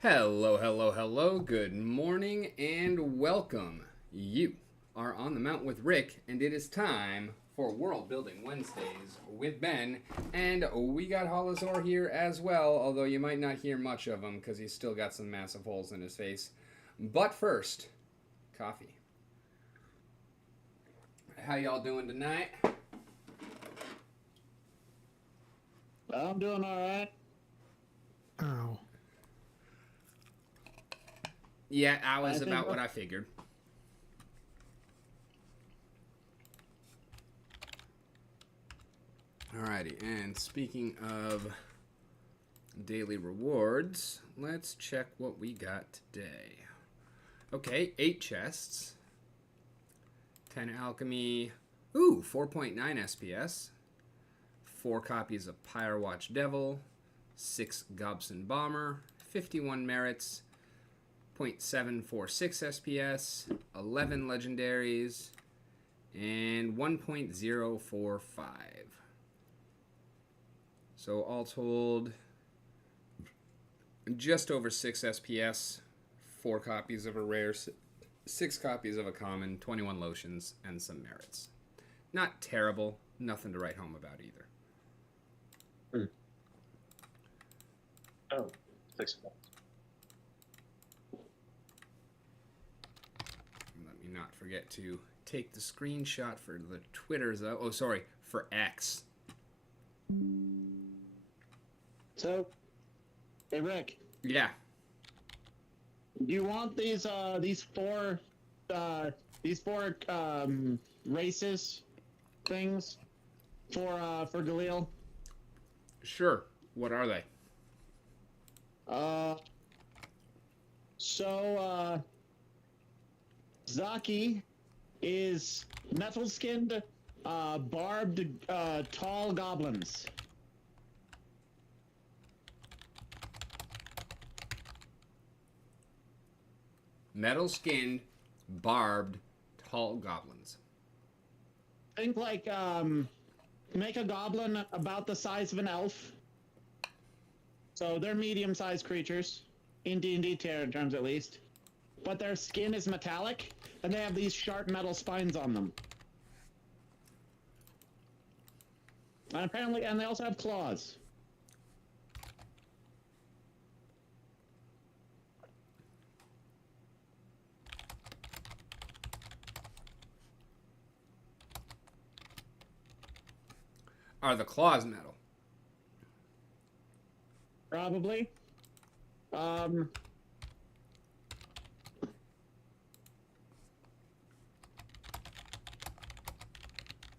Hello, hello, hello. Good morning and welcome. You are on the Mount with Rick, and it is time for World Building Wednesdays with Ben. And we got Holazor here as well, although you might not hear much of him because he's still got some massive holes in his face. But first, coffee. How y'all doing tonight? I'm doing all right. Oh. Yeah, I was I think about what that- I figured. Alrighty, and speaking of daily rewards, let's check what we got today. Okay, 8 chests, 10 alchemy, 4.9 SPS, 4 copies of Pyrewatch Devil, 6 Gobson Bomber, 51 merits, 0.746 SPS, 11 legendaries, and 1.045. So all told, just over 6 SPS, 4 copies of a rare, 6 copies of a common, 21 lotions, and some merits. Not terrible, nothing to write home about either. Oh, 6 points. Let me not forget to take the screenshot for the Twitters. Oh, sorry, for X. So, hey Rick, Yeah. do you want these four races things for Galil? Sure. What are they? Uh, so Zaki is metal skinned, barbed, tall goblins. Metal skinned, barbed, tall goblins. Think like make a goblin about the size of an elf. So they're medium-sized creatures in D&D terms, at least. But their skin is metallic, and they have these sharp metal spines on them. And they also have claws. Are the claws metal? Probably. Um.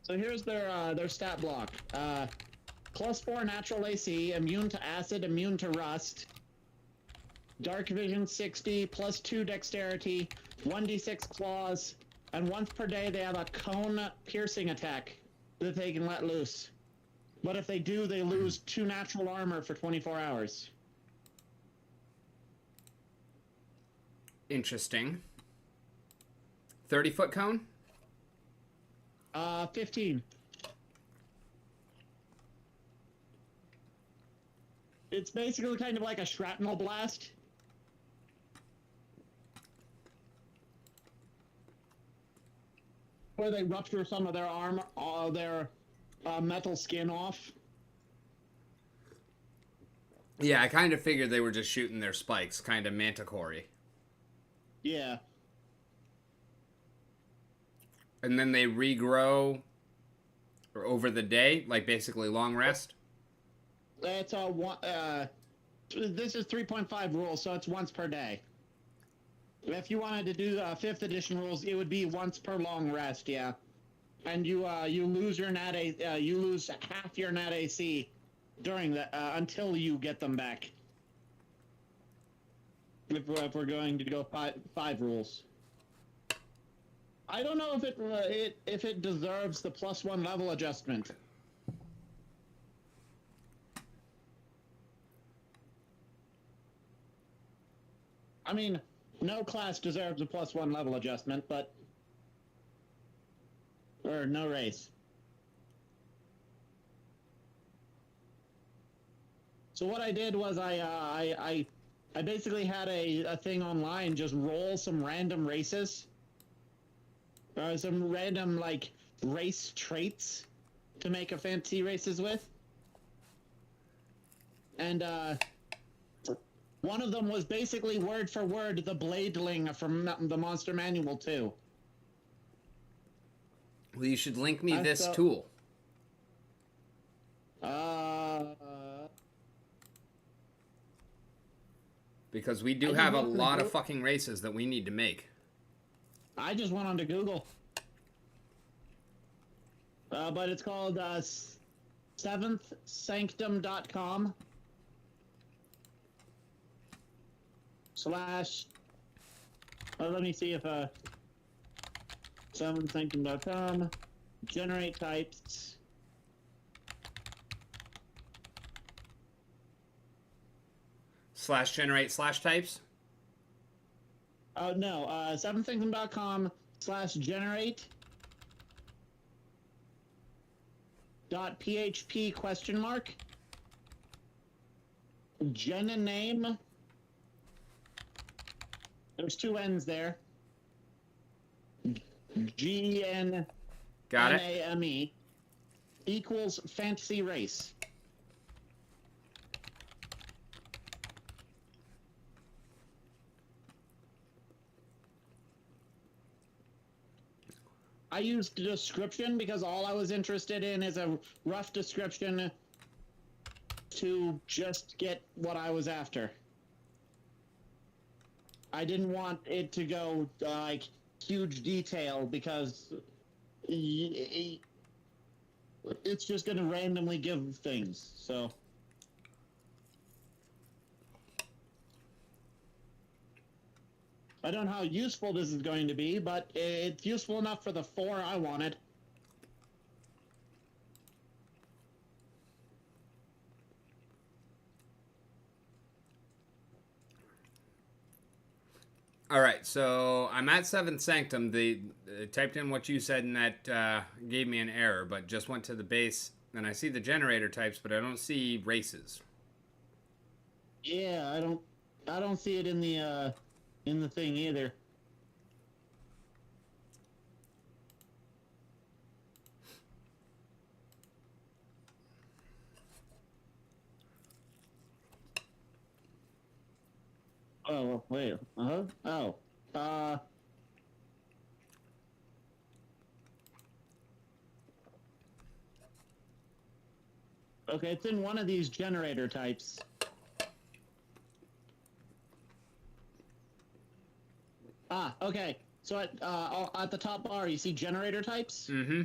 So here's their stat block. +4 natural AC, immune to acid, immune to rust. Dark vision 60, +2 dexterity, 1d6 claws, and once per day they have a cone piercing attack that they can let loose. But if they do, they lose 2 natural armor for 24 hours. Interesting. 30-foot cone? 15. It's basically kind of like a shrapnel blast. Where they rupture some of their armor, their metal skin off. Yeah, I kind of figured they were just shooting their spikes, kind of manticore. Yeah. And then they regrow over the day, like basically long rest. That's this is 3.5 rules, so it's once per day. If you wanted to do 5th edition rules, it would be once per long rest, yeah. And you lose your you lose half your nat AC during the until you get them back. If we're going to go five rules. I don't know if it deserves the +1 level adjustment. I mean, no class deserves a +1 level adjustment, but or no race. So what I did was I I basically had a thing online, just roll some random races. Some random, like, race traits to make a fantasy races with. And, one of them was basically word for word the Bladeling from the Monster Manual 2. Well, you should link me this So, tool. Because we do have a lot of fucking races that we need to make. I just went onto Google. But it's called, seventhsanctum.com / let me see if, seventhsanctum.com, generate types. /generate /types? No, seventhsanctum.com /generate .php ? Gen name. There's 2 N's there. GNNAME Got it. equals fantasy race. I used description because all I was interested in is a rough description to just get what I was after. I didn't want it to go like huge detail because it's just going to randomly give things. So I don't know how useful this is going to be, but it's useful enough for the 4 I wanted. All right, so I'm at 7th Sanctum. They typed in what you said, and that gave me an error, but just went to the base, and I see the generator types, but I don't see races. Yeah, I don't see it in the thing either. Oh, wait. Oh. Okay, it's in one of these generator types. Okay. So at the top bar, you see generator types? Mm-hmm.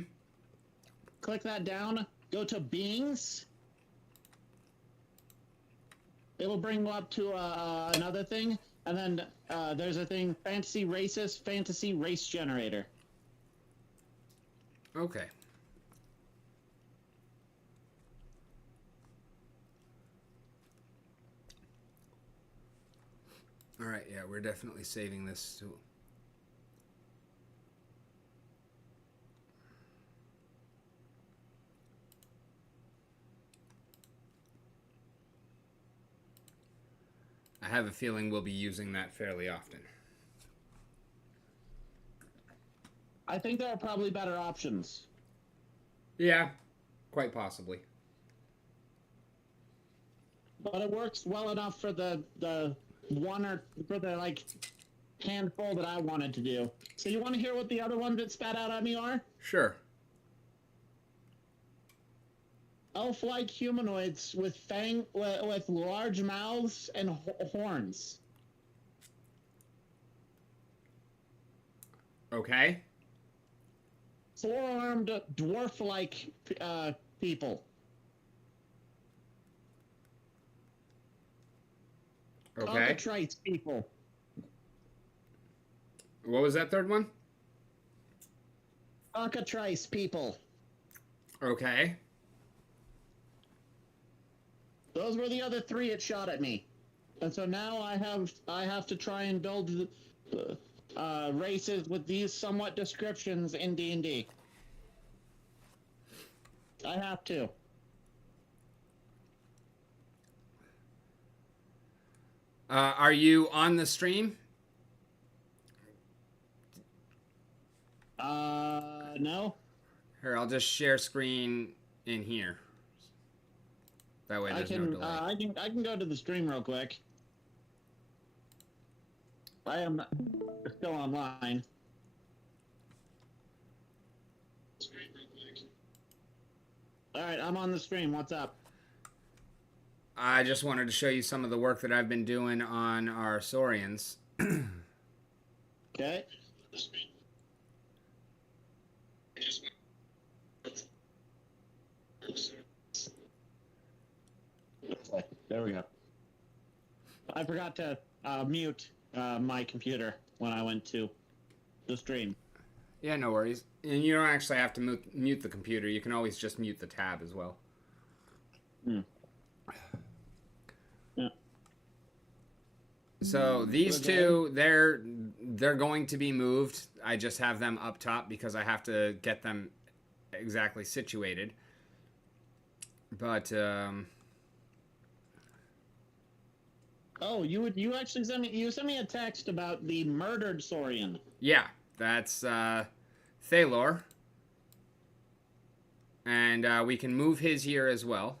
Click that down. Go to beings. It'll bring you up to another thing, and then there's a thing, fantasy races, fantasy race generator. Okay. All right, yeah, we're definitely saving this tool. I have a feeling we'll be using that fairly often. I think there are probably better options. Yeah, quite possibly. But it works well enough for the one or for the like handful that I wanted to do. So you want to hear what the other ones that spat out at me are? Sure. Elf-like humanoids with with large mouths and horns. Okay. 4-armed dwarf-like people. Okay. Cockatrice people. What was that third one? Cockatrice people. Okay. Those were the other 3 it shot at me. And so now I have to try and build races with these somewhat descriptions in D&D. I have to. Are you on the stream? No. Here, I'll just share screen in here. That way there's no delay. I can go to the stream real quick. I am still online. All right, I'm on the stream. What's up? I just wanted to show you some of the work that I've been doing on our Saurians. Okay. There we go. I forgot to mute my computer when I went to the stream. Yeah, no worries. And you don't actually have to mute the computer. You can always just mute the tab as well. Hmm. Yeah. So these two, they're going to be moved. I just have them up top because I have to get them exactly situated. But oh, you actually sent me a text about the murdered Saurian. yeah, that's Thalor. And we can move his here as well.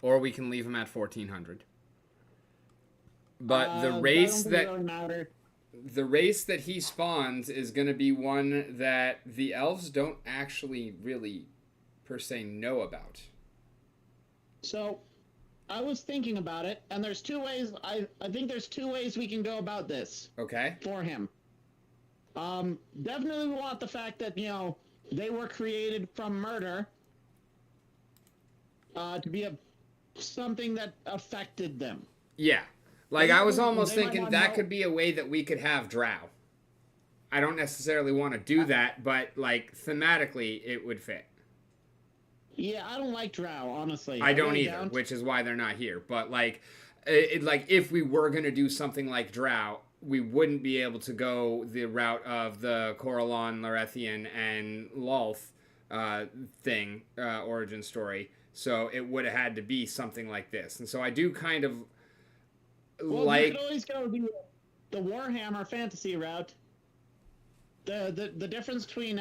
Or we can leave him at 1400. But the race the race that he spawns is going to be one that the elves don't actually really per se know about. So, I was thinking about it, and there's two ways. I think there's two ways we can go about this. Okay. For him. Definitely we want the fact that, you know, they were created from murder to be something that affected them. Yeah. Like, I was almost thinking that could be a way that we could have Drow. I don't necessarily want to do that, but, like, thematically, it would fit. Yeah, I don't like Drow, honestly. I don't either, which is why they're not here. But, like, if we were going to do something like Drow, we wouldn't be able to go the route of the Corellon, Larethian, and Lolth origin story. So it would have had to be something like this. And so I do kind of you could always go the Warhammer fantasy route. The difference between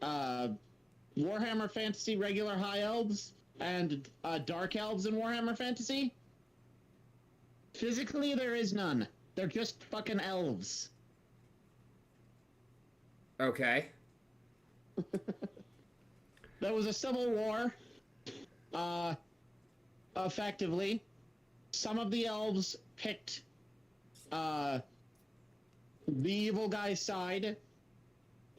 Warhammer fantasy regular high elves and dark elves in Warhammer fantasy. Physically, there is none. They're just fucking elves. Okay. There was a civil war. Effectively, some of the elves picked the evil guy's side.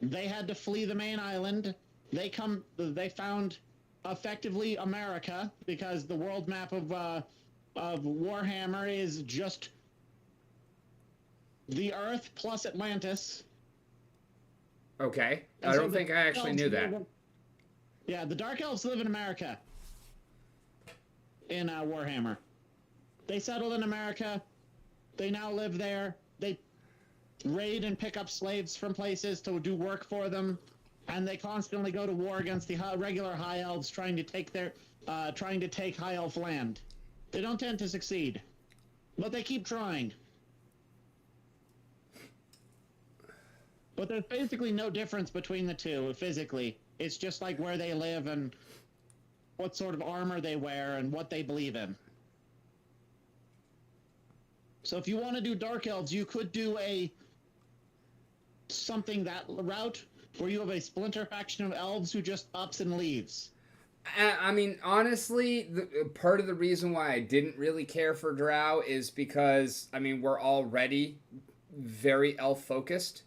They had to flee the main island. They found effectively America because the world map of Warhammer is just the Earth plus Atlantis. Okay. I don't think I actually knew that. Yeah, the Dark Elves live in America. In Warhammer. They settled in America. They now live there. They raid and pick up slaves from places to do work for them. And they constantly go to war against the regular High Elves trying to take High Elf land. They don't tend to succeed. But they keep trying. But there's basically no difference between the two, physically. It's just like where they live and what sort of armor they wear and what they believe in. So if you want to do Dark Elves, you could do something that route where you have a splinter faction of elves who just ups and leaves. I mean, honestly, part of the reason why I didn't really care for Drow is because, I mean, we're already very elf-focused.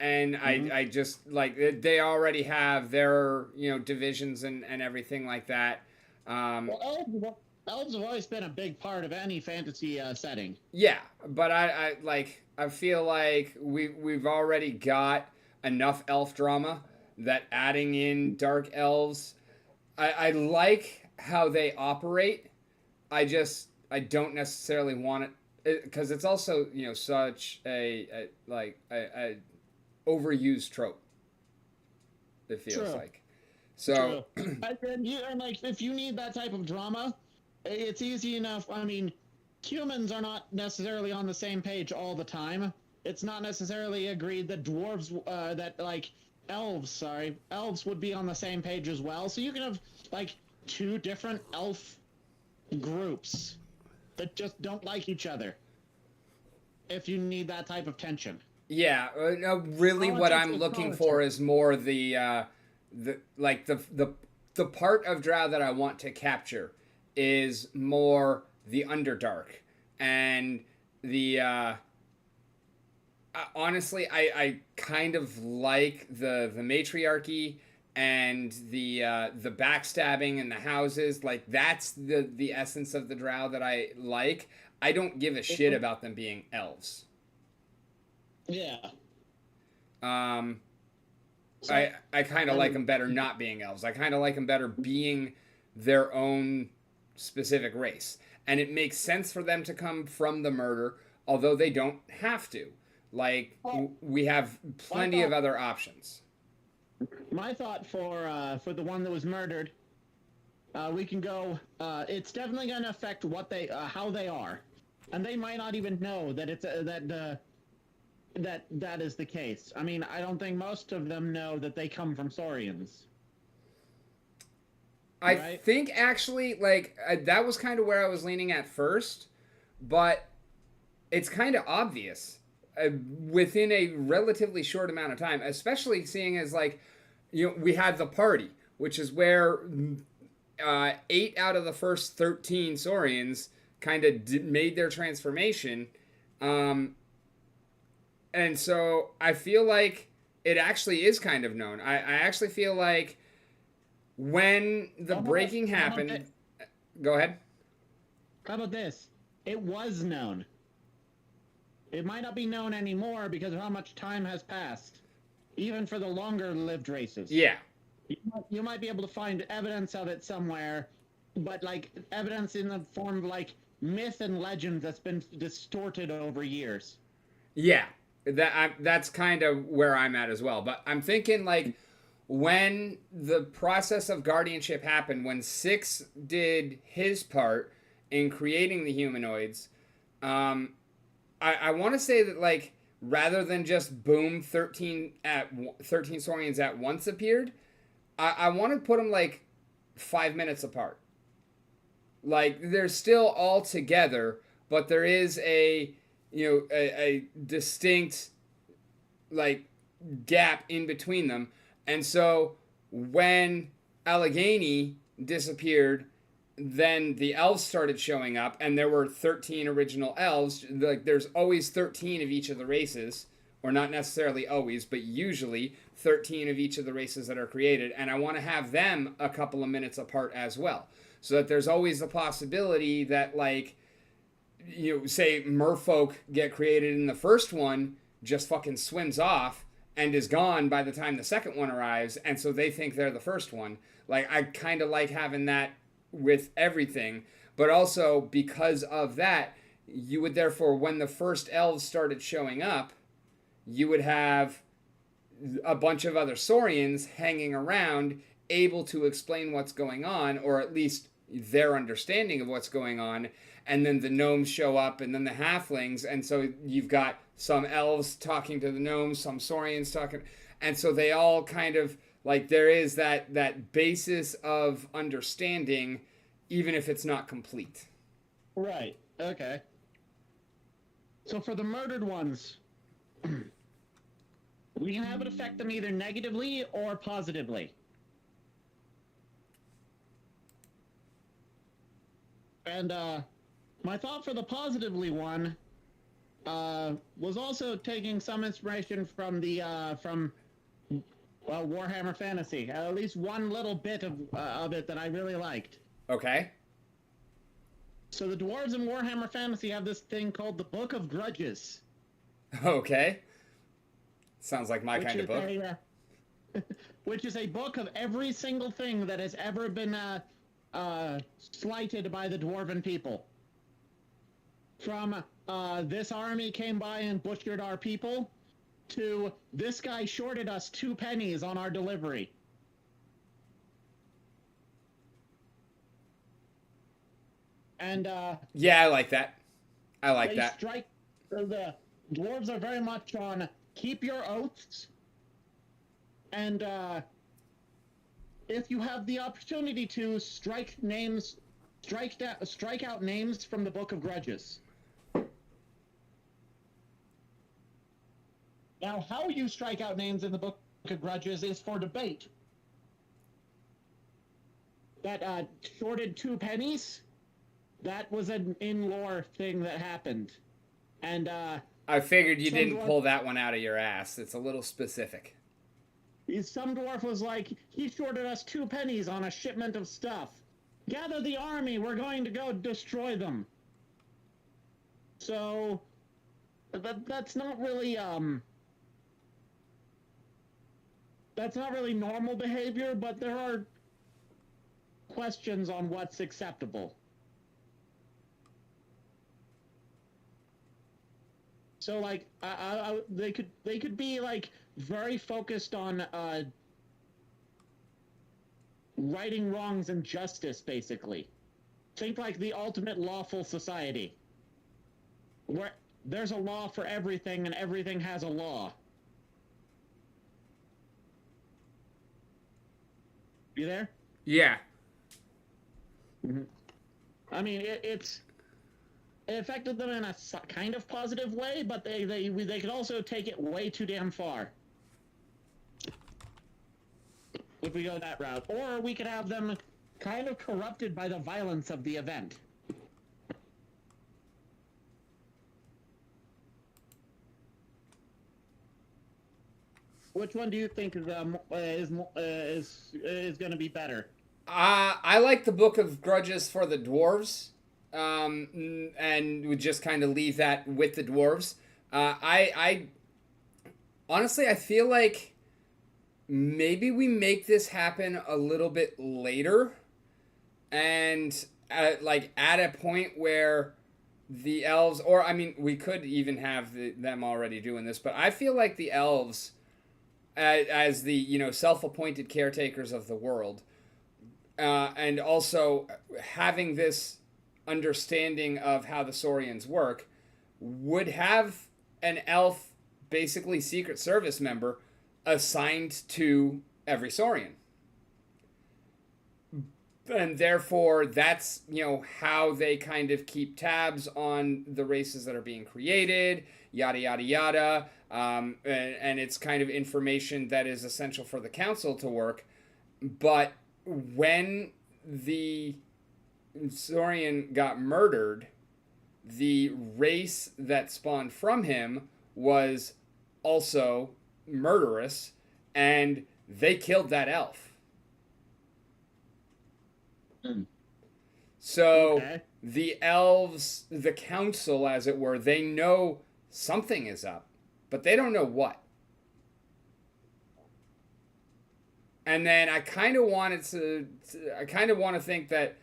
And I just, like, they already have their, divisions and everything like that. Well, elves have always been a big part of any fantasy setting. Yeah, but I feel like we've already got enough elf drama that adding in dark elves, I like how they operate. I don't necessarily want it because it's also such a overused trope. It feels like so. And like if you need that type of drama, it's easy enough. I mean, humans are not necessarily on the same page all the time. It's not necessarily agreed that dwarves, elves would be on the same page as well. So you can have, like, two different elf groups that just don't like each other if you need that type of tension. Yeah, really, what Politics I'm is looking politics. for is more the part of Drow that I want to capture is more the Underdark and the. Honestly, I kind of like the matriarchy and the backstabbing and the houses. Like that's the essence of the Drow that I like. I don't give a shit about them being elves. Yeah. I kind of like them better not being elves. I kind of like them better being their own specific race. And it makes sense for them to come from the murder, although they don't have to. Like, we have plenty of other options. My thought for the one that was murdered, we can go. It's definitely going to affect what they, how they are, and they might not even know that it's that is the case. I mean, I don't think most of them know that they come from Saurians. I think actually, like, that was kind of where I was leaning at first, but it's kind of obvious within a relatively short amount of time, especially seeing as, like, we had the party, which is where 8 out of the first 13 Saurians kind of made their transformation. And so I feel like it actually is kind of known. I actually feel like when the breaking happened... Go ahead. How about this? It was known. It might not be known anymore because of how much time has passed. Even for the longer-lived races. Yeah. You might be able to find evidence of it somewhere, but, like, evidence in the form of, like, myth and legend that's been distorted over years. Yeah. That's kind of where I'm at as well. But I'm thinking, like, when the process of guardianship happened, when Six did his part in creating the humanoids, I want to say that, like, rather than just boom 13 Saurians at once appeared, I want to put them, like, 5 minutes apart. Like, they're still all together, but there is a distinct, like, gap in between them. And so when Allegheny disappeared, then the elves started showing up, and there were 13 original elves. Like, there's always 13 of each of the races, or not necessarily always, but usually 13 of each of the races that are created, and I want to have them a couple of minutes apart as well, so that there's always the possibility that, like, say merfolk get created in the first one, just fucking swims off and is gone by the time the second one arrives, and so they think they're the first one. Like, I kind of like having that with everything, but also because of that, you would therefore, when the first elves started showing up, you would have a bunch of other Saurians hanging around, able to explain what's going on, or at least their understanding of what's going on, and then the gnomes show up, and then the halflings, and so you've got some elves talking to the gnomes, some Saurians talking, and so they all kind of, like, there is that basis of understanding, even if it's not complete. Right. Okay. So for the murdered ones, we can have it affect them either negatively or positively. And my thought for the positively one was also taking some inspiration from the Warhammer Fantasy. At least one little bit of it that I really liked. Okay. So the dwarves in Warhammer Fantasy have this thing called the Book of Grudges. Okay. Sounds like my kind of book. Which is a book of every single thing that has ever been slighted by the dwarven people. From this army came by and butchered our people, to this guy shorted us 2 pennies on our delivery. And Yeah, I like that. I like they that. strike. The dwarves are very much on keep your oaths, and if you have the opportunity to strike out names from the Book of Grudges. Now, how you strike out names in the Book of Grudges is for debate. That shorted 2 pennies, that was an in-lore thing that happened. And I figured you some didn't dwarf- pull that one out of your ass. It's a little specific. some dwarf was like, he shorted us 2 pennies on a shipment of stuff. Gather the army, we're going to go destroy them. So that's not really normal behavior, but there are questions on what's acceptable. So like they could be like very focused on righting wrongs and justice, basically. Think like the ultimate lawful society, where there's a law for everything and everything has a law. You there? Yeah. Mm-hmm. I mean, it affected them in a kind of positive way, but they could also take it way too damn far. If we go that route. Or we could have them kind of corrupted by the violence of the event. Which one do you think is going to be better? I like the Book of Grudges for the dwarves, and would just kind of leave that with the dwarves. I honestly, I feel like maybe we make this happen a little bit later, and at a point where the elves, or I mean, we could even have them already doing this, but I feel like the elves, as the self-appointed caretakers of the world, and also having this understanding of how the Saurians work, would have an elf, basically Secret Service member, assigned to every Saurian. And therefore, that's, how they kind of keep tabs on the races that are being created, yada, yada, yada. And it's kind of information that is essential for the council to work. But when the Saurian got murdered, the race that spawned from him was also murderous, and they killed that elf. So okay. The elves, the council, as it were, they know something is up, but they don't know what. And then I kind of want to think that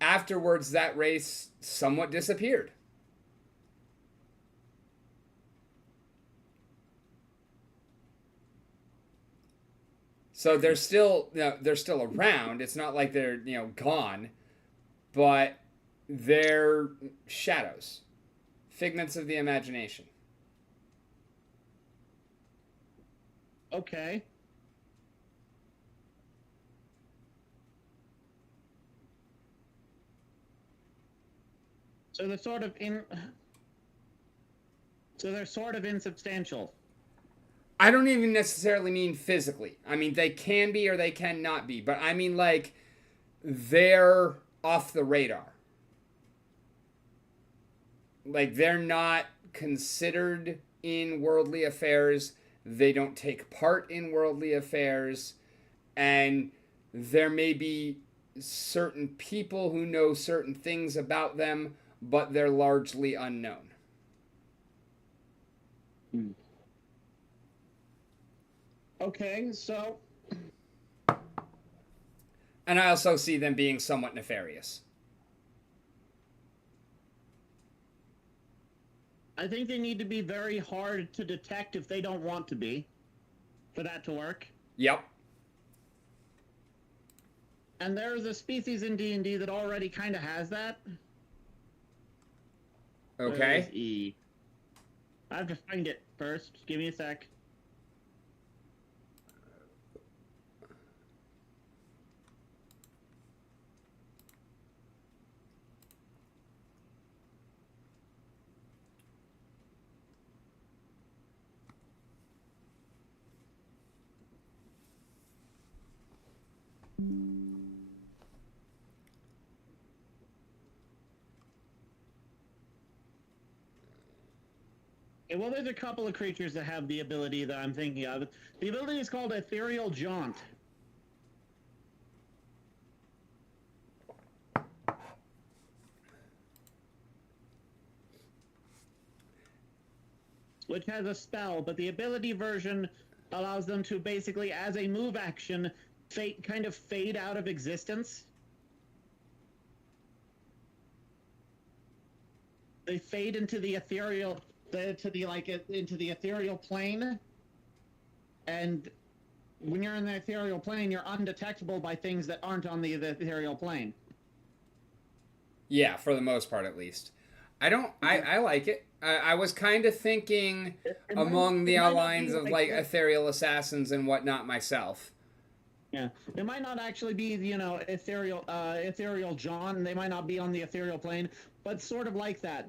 afterwards that race somewhat disappeared. So they're still around. It's not like they're gone, but they're shadows, figments of the imagination. Okay. So they're sort of insubstantial. I don't even necessarily mean physically. I mean, they can be or they cannot be. But I mean, like, they're off the radar. Like, they're not considered in worldly affairs. They don't take part in worldly affairs. And there may be certain people who know certain things about them, but they're largely unknown. Okay, so... And I also see them being somewhat nefarious. I think they need to be very hard to detect if they don't want to be, for that to work. Yep. And there's a species in D&D that already kind of has that. Okay. Where's E? I have to find it first. Give me a sec. Well, there's a couple of creatures that have the ability that I'm thinking of. The ability is called Ethereal Jaunt. Which has a spell, but the ability version allows them to basically, as a move action, kind of fade out of existence. They fade into the ethereal, into the ethereal plane, and when you're in the ethereal plane, you're undetectable by things that aren't on the ethereal plane. Yeah, for the most part, at least. I like it. I was kind of thinking among the lines of like ethereal assassins and whatnot myself. Yeah, it might not actually be, ethereal John. They might not be on the ethereal plane, but sort of like that.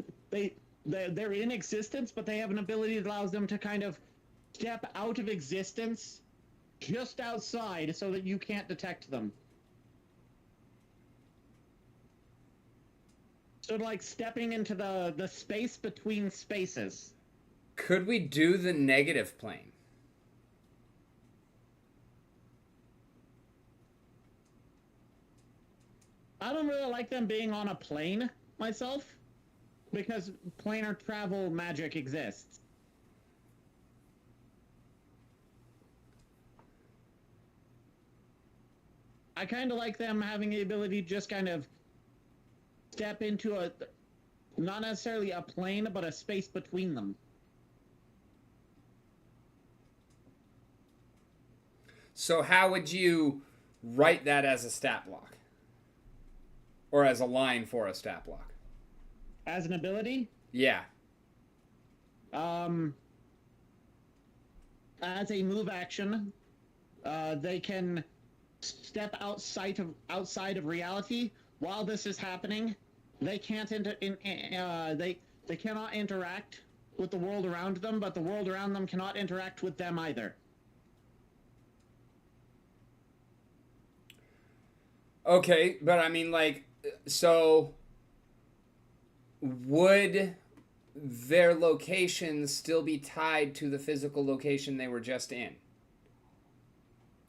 They're in existence, but they have an ability that allows them to kind of step out of existence, just outside, so that you can't detect them. Sort of like stepping into the space between spaces. Could we do the negative plane? I don't really like them being on a plane myself, because planar travel magic exists. I kind of like them having the ability to just kind of step into not necessarily a plane, but a space between them. So how would you write that as a stat block? Or as a line for a stat block? As an ability? Yeah. As a move action, they can step outside of reality. While this is happening, they can't they cannot interact with the world around them, but the world around them cannot interact with them either. Okay, but I mean, like, so would their location still be tied to the physical location they were just in?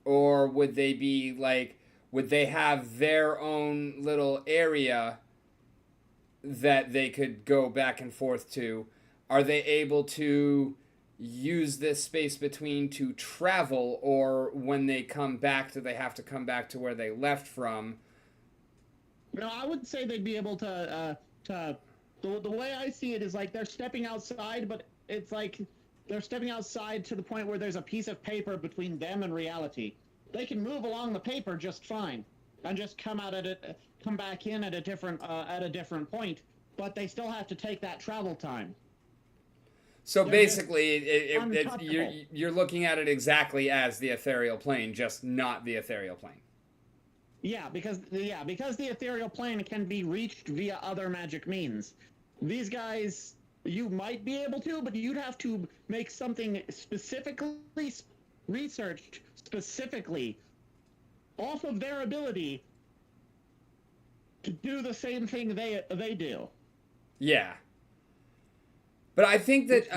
Or would they be like, would they have their own little area that they could go back and forth to? Are they able to use this space between to travel, or when they come back, do they have to come back to where they left from? No, I would say they'd be able to the way I see it is like they're stepping outside, but it's like they're stepping outside to the point where there's a piece of paper between them and reality. They can move along the paper just fine and just come back in at a different point, but they still have to take that travel time. So they're basically, you're looking at it exactly as the ethereal plane, just not the ethereal plane. Yeah, because the ethereal plane can be reached via other magic means. These guys, you might be able to, but you'd have to make something specifically researched specifically off of their ability to do the same thing they do. Yeah. But I think that,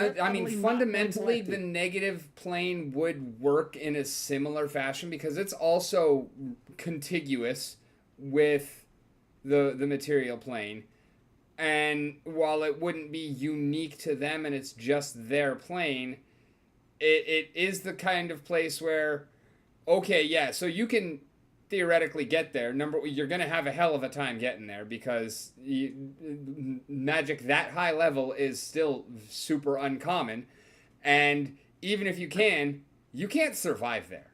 fundamentally, the negative plane would work in a similar fashion because it's also contiguous with the material plane. And while it wouldn't be unique to them and it's just their plane, it is the kind of place where, okay, yeah, so you can theoretically get there. You're going to have a hell of a time getting there because magic that high level is still super uncommon, and even if you can't survive there.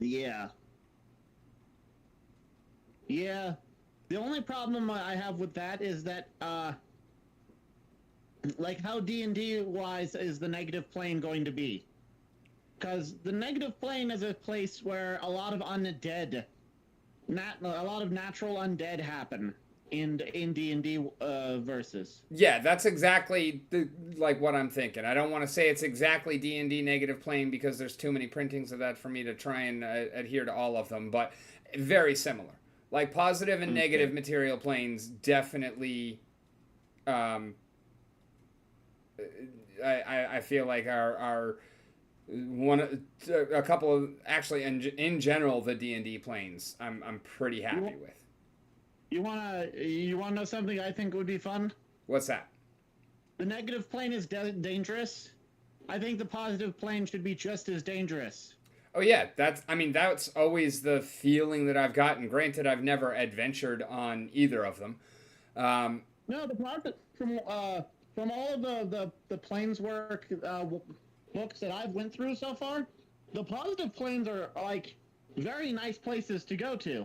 Yeah. The only problem I have with that is that, like, how D&D wise is the negative plane going to be? Because the negative plane is a place where a lot of undead, a lot of natural undead happen in D&D verses. Yeah, that's exactly like what I'm thinking. I don't want to say it's exactly D&D negative plane because there's too many printings of that for me to try and adhere to all of them, but very similar. Like positive and negative material planes definitely I feel like are one a couple of actually in general the D&D planes I'm pretty happy with. You wanna know something I think would be fun? What's that? The negative plane is dangerous. I think the positive plane should be just as dangerous. Oh yeah, that's always the feeling that I've gotten. Granted, I've never adventured on either of them. No, the part from all of the Planeswork books that I've went through so far, the positive planes are like very nice places to go to.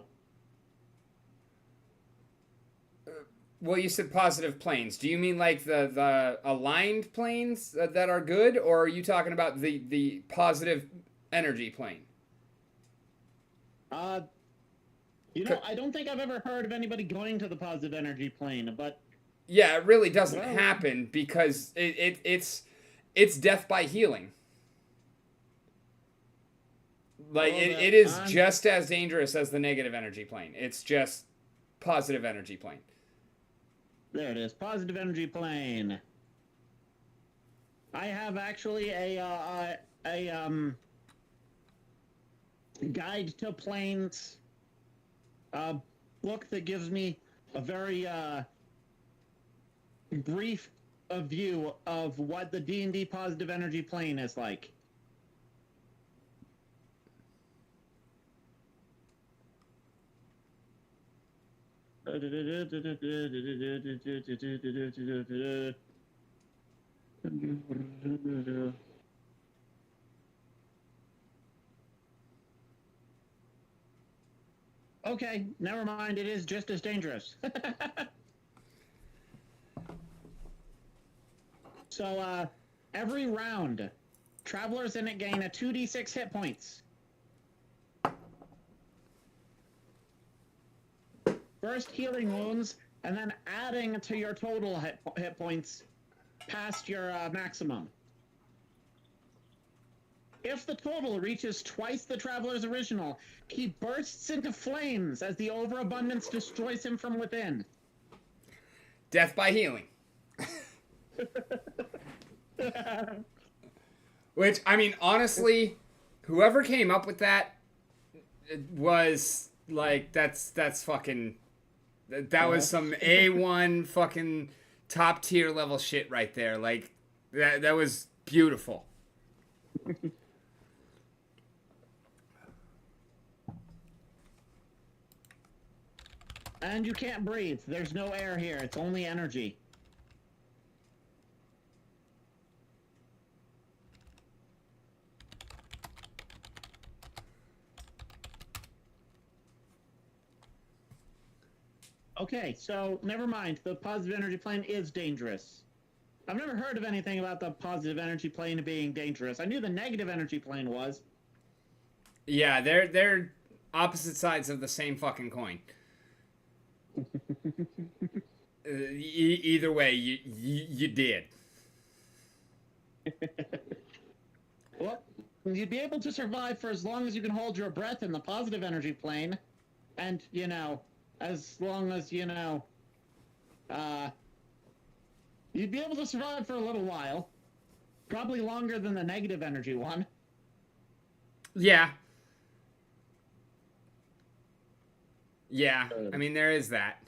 Well, you said positive planes. Do you mean like the aligned planes that are good, or are you talking about the positive energy plane? I don't think I've ever heard of anybody going to the positive energy plane, but yeah, it really doesn't happen because it's death by healing. Like it is just as dangerous as the negative energy plane. It's just positive energy plane. There it is, positive energy plane. I have actually a guide to planes book that gives me a very brief view of what the D&D positive energy plane is like. Okay, never mind. It is just as dangerous. So, every round, travelers in it gain a 2d6 hit points. First healing wounds, and then adding to your total hit points past your maximum. If the total reaches twice the traveler's original, he bursts into flames as the overabundance destroys him from within. Death by healing. Which, I mean, honestly, whoever came up with that was like, that's fucking, that was some A1 fucking top tier level shit right there. Like, that was beautiful. And you can't breathe. There's no air here. It's only energy. Okay, so never mind. The positive energy plane is dangerous. I've never heard of anything about the positive energy plane being dangerous. I knew the negative energy plane was. Yeah, they're opposite sides of the same fucking coin. Either way, you did. Well, you'd be able to survive for as long as you can hold your breath in the positive energy plane, and as long as you'd be able to survive for a little while, probably longer than the negative energy one. Yeah. Yeah, I mean, there is that.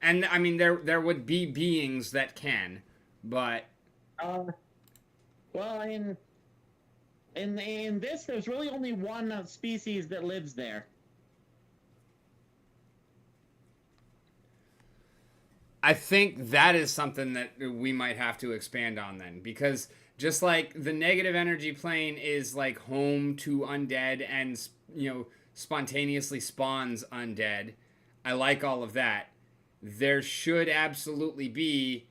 And, I mean, there would be beings that can, but... Well, in this, there's really only one species that lives there. I think that is something that we might have to expand on then, because just like the negative energy plane is like home to undead and, spontaneously spawns undead, I like all of that. There should absolutely be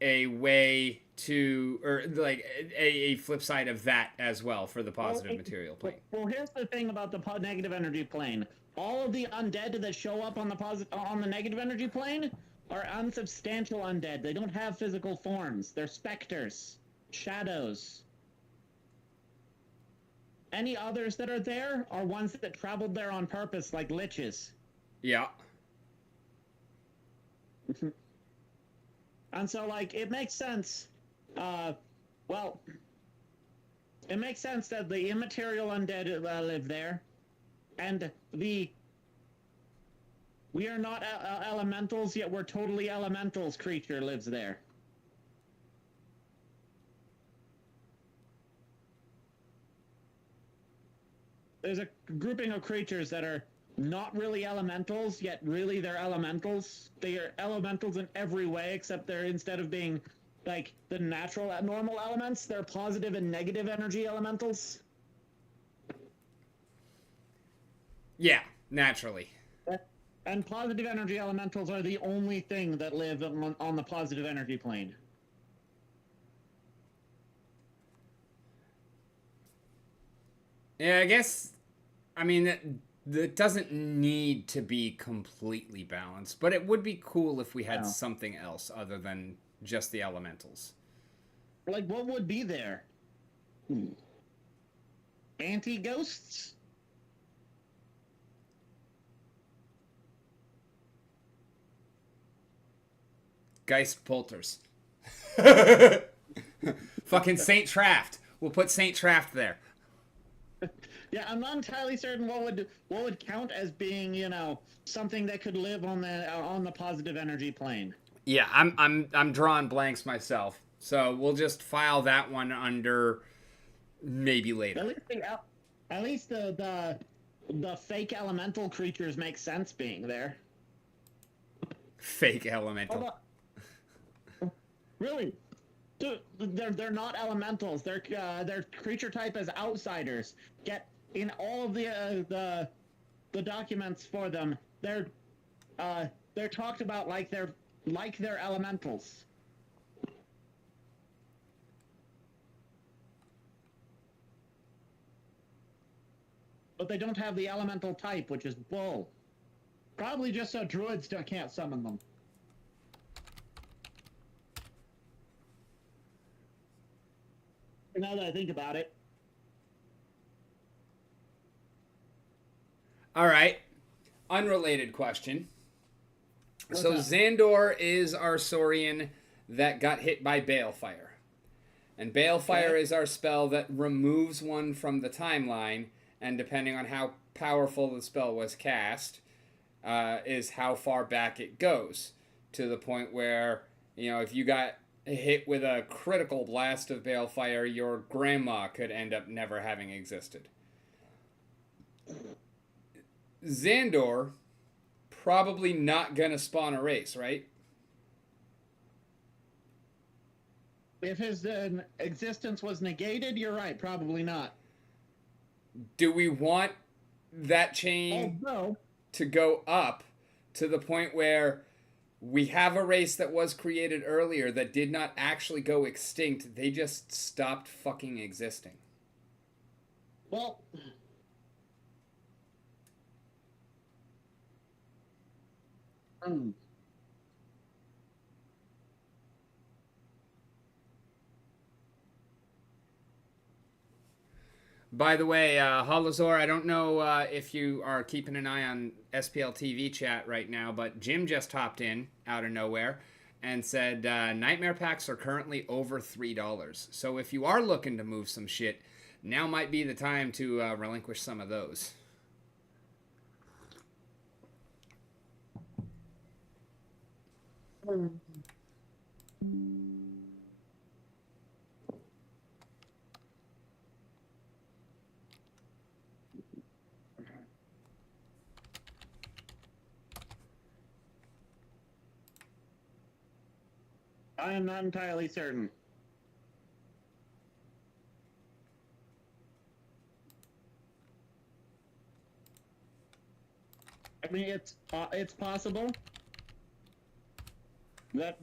a way to, or like a flip side of that as well for the positive material plane. Well, here's the thing about the negative energy plane. All of the undead that show up on the negative energy plane are unsubstantial undead. They don't have physical forms. They're specters, shadows. Any others that are there are ones that traveled there on purpose, like liches. Yeah. And so, like, it makes sense. Well, it makes sense that the immaterial undead live there, and we are not elementals, yet we're totally elementals creature lives there. There's a grouping of creatures that are not really elementals, yet really they're elementals. They are elementals in every way, except they're, instead of being like the natural normal elements, they're positive and negative energy elementals. Yeah, naturally. And positive energy elementals are the only thing that live on the positive energy plane. Yeah, I guess, I mean, that doesn't need to be completely balanced, but it would be cool if we had something else other than just the elementals. Like, what would be there? Anti-ghosts? Geist Polters. Fucking Saint Traft. We'll put Saint Traft there. Yeah, I'm not entirely certain what would count as being, you know, something that could live on the positive energy plane. Yeah, I'm drawing blanks myself, so we'll just file that one under maybe later. At least the fake elemental creatures make sense being there. Fake elemental. Really? Dude, they're not elementals. Their creature type is outsiders. Yet in all of the documents for them, they're talked about like they're elementals. But they don't have the elemental type, which is bull. Probably just so druids can't summon them. Now that I think about it. All right. Unrelated question. So Xandor is our Saurian that got hit by Balefire. And Balefire is our spell that removes one from the timeline, and depending on how powerful the spell was cast, is how far back it goes. To the point where, you know, if you got hit with a critical blast of Balefire, your grandma could end up never having existed. Xandor, probably not gonna spawn a race, right? If his existence was negated, you're right, probably not. Do we want that chain to go up to the point where we have a race that was created earlier that did not actually go extinct? They just stopped fucking existing. Well, By the way, Holozor, I don't know if you are keeping an eye on SPL TV chat right now, but Jim just hopped in out of nowhere and said Nightmare Packs are currently over $3. So if you are looking to move some shit, now might be the time to relinquish some of those. I am not entirely certain. I mean, it's possible that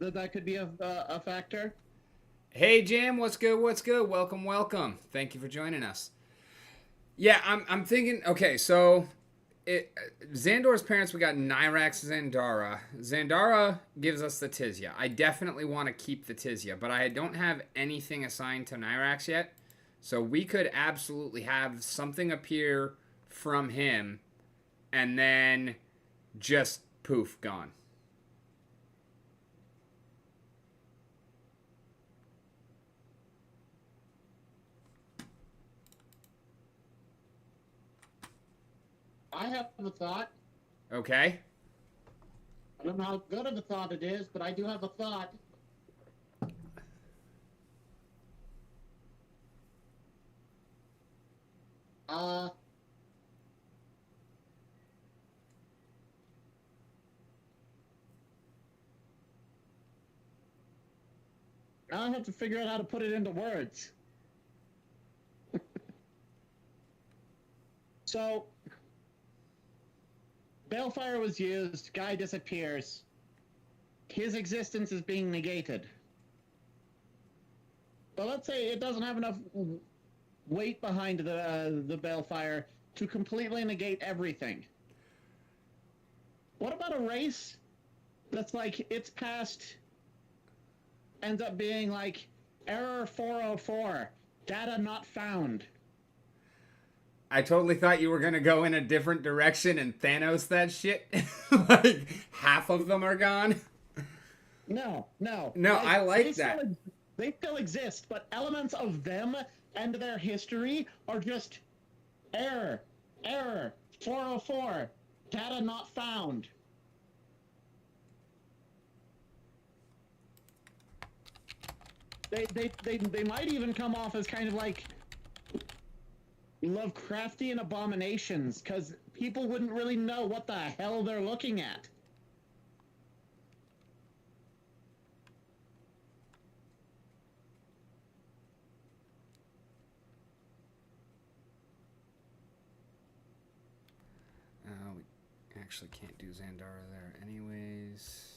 that could be a factor. Hey Jim, what's good? What's good? Welcome, welcome. Thank you for joining us. Yeah, I'm thinking. Okay, so Xandor's parents, we got Nyrax, Zandara. Zandara gives us the Tizia. I definitely want to keep the Tizia, but I don't have anything assigned to Nyrax yet. So we could absolutely have something appear from him, and then just poof, gone. I have a thought. Okay. I don't know how good of a thought it is, but I do have a thought. Now I have to figure out how to put it into words. So, Balefire was used, guy disappears. His existence is being negated. But let's say it doesn't have enough weight behind the Balefire to completely negate everything. What about a race that's like, its past ends up being like, error 404, data not found. I totally thought you were going to go in a different direction and Thanos that shit. Like, half of them are gone. No. No, I like that. They still exist, but elements of them and their history are just error 404, data not found. They might even come off as kind of like Lovecraftian abominations, because people wouldn't really know what the hell they're looking at. We actually can't do Zandara there anyways.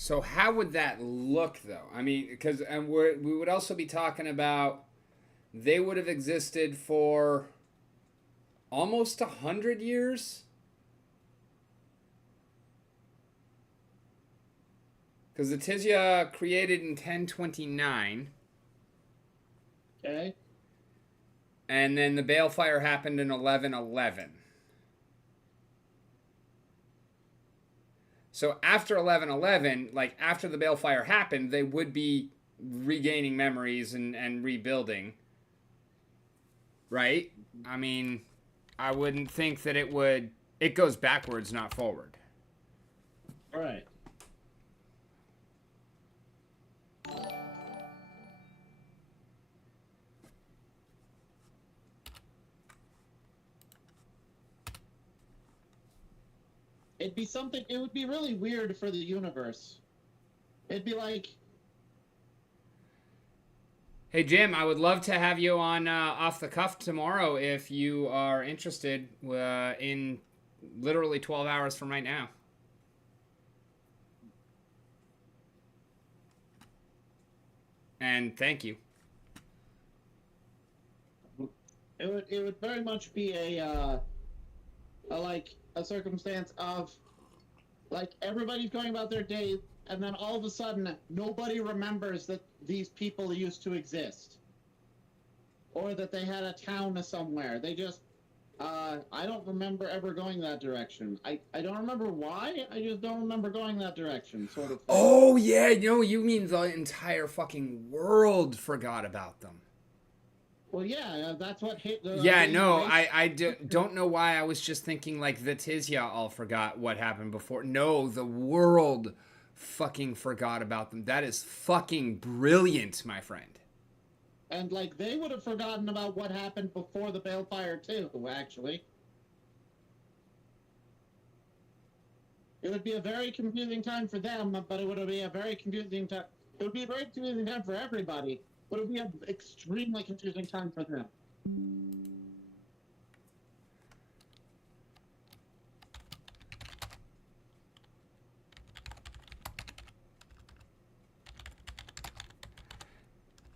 So how would that look, though? I mean, because we would also be talking about they would have existed for almost 100 years. Because the Tizia created in 1029. Okay. And then the Balefire happened in 1111. So after 1111, like after the Balefire happened, they would be regaining memories and rebuilding. Right? I mean, I wouldn't think that it would... It goes backwards, not forward. All right. It'd be something, it would be really weird for the universe. It'd be like... Hey, Jim, I would love to have you on Off the Cuff tomorrow if you are interested in literally 12 hours from right now. And thank you. It would very much be a circumstance of like everybody's going about their day, and then all of a sudden nobody remembers that these people used to exist, or that they had a town somewhere. They just I don't remember ever going that direction. I don't remember why. I just don't remember going that direction, sort of thing. Oh yeah, you mean the entire fucking world forgot about them. Well, yeah, that's what hit the. Yeah, being no, erased. don't know why I was just thinking like the Tizya all forgot what happened before. No, the world fucking forgot about them. That is fucking brilliant, my friend. And like they would have forgotten about what happened before the Balefire too. Actually, it would be a very confusing time for them, but it would be a very confusing time. It would be a very confusing time for everybody, but it would be an extremely confusing time for them.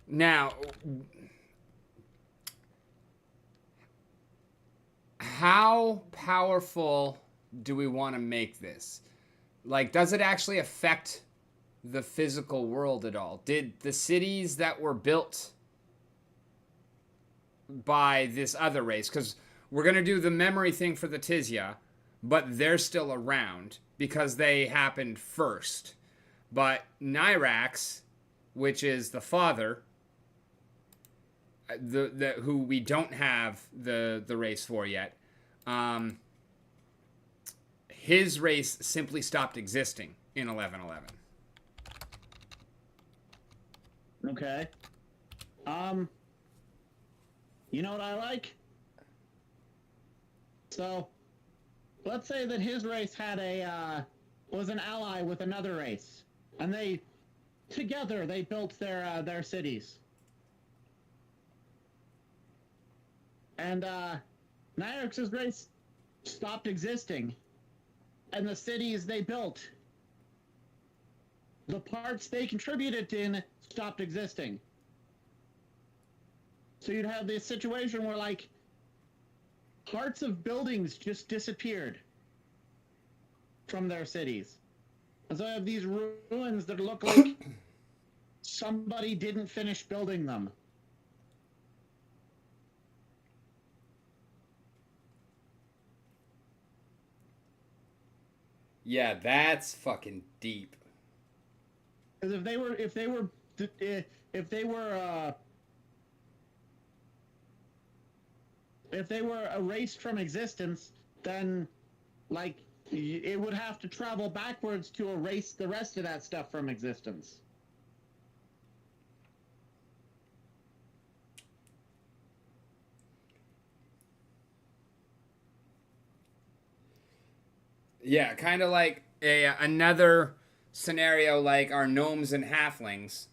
Now, how powerful do we want to make this? Like, does it actually affect the physical world at all? Did the cities that were built by this other race, because we're going to do the memory thing for the Tizya, but they're still around because they happened first. But Nyrax, which is the father, the who we don't have the race for yet, his race simply stopped existing in 1111. Okay. You know what I like? So, let's say that his race had was an ally with another race, and together they built their cities. And Nyrax's race stopped existing, and the cities they built, the parts they contributed in, stopped existing. So you'd have this situation where, like, parts of buildings just disappeared from their cities. And so I have these ruins that look like somebody didn't finish building them. Yeah, that's fucking deep. Because if they were erased from existence, then, like, it would have to travel backwards to erase the rest of that stuff from existence. Yeah, kind of like another scenario like our gnomes and halflings.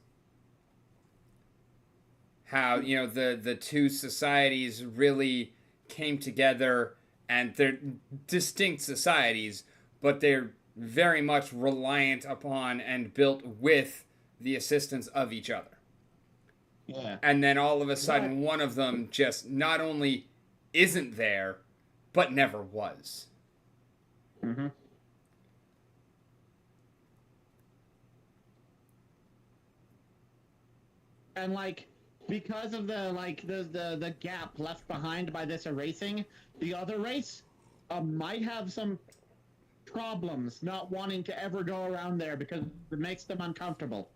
How, the two societies really came together, and they're distinct societies, but they're very much reliant upon and built with the assistance of each other. Yeah. And then all of a sudden, one of them just not only isn't there, but never was. Mm-hmm. And, like, because of the gap left behind by this erasing, the other race might have some problems not wanting to ever go around there because it makes them uncomfortable.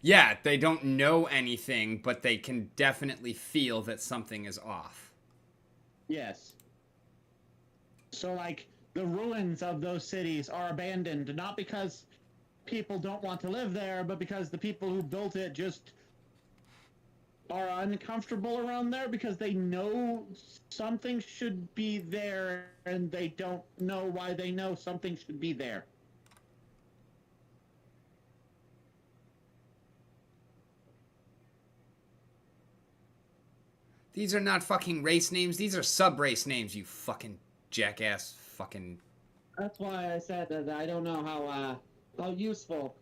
Yeah, they don't know anything, but they can definitely feel that something is off. Yes. So, like, the ruins of those cities are abandoned, not because people don't want to live there, but because the people who built it just are uncomfortable around there because they know something should be there and they don't know why they know something should be there. These are not fucking race names. These are sub-race names, you fucking jackass fucking... That's why I said that I don't know how useful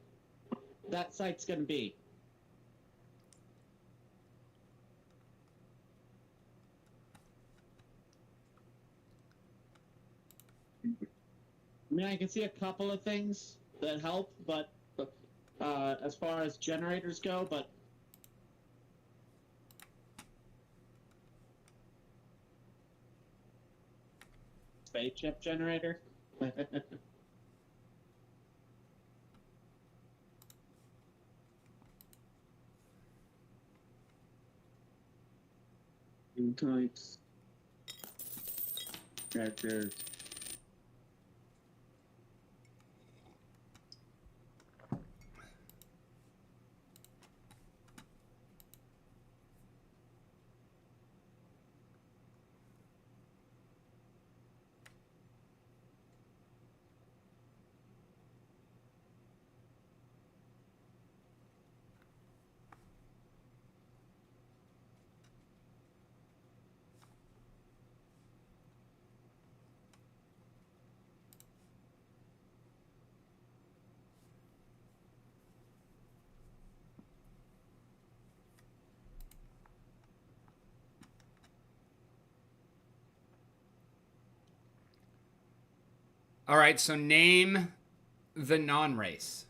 that site's gonna be. I mean, I can see a couple of things that help, but as far as generators go, but spaceship generator. Types. Characters. All right, so name the non-race.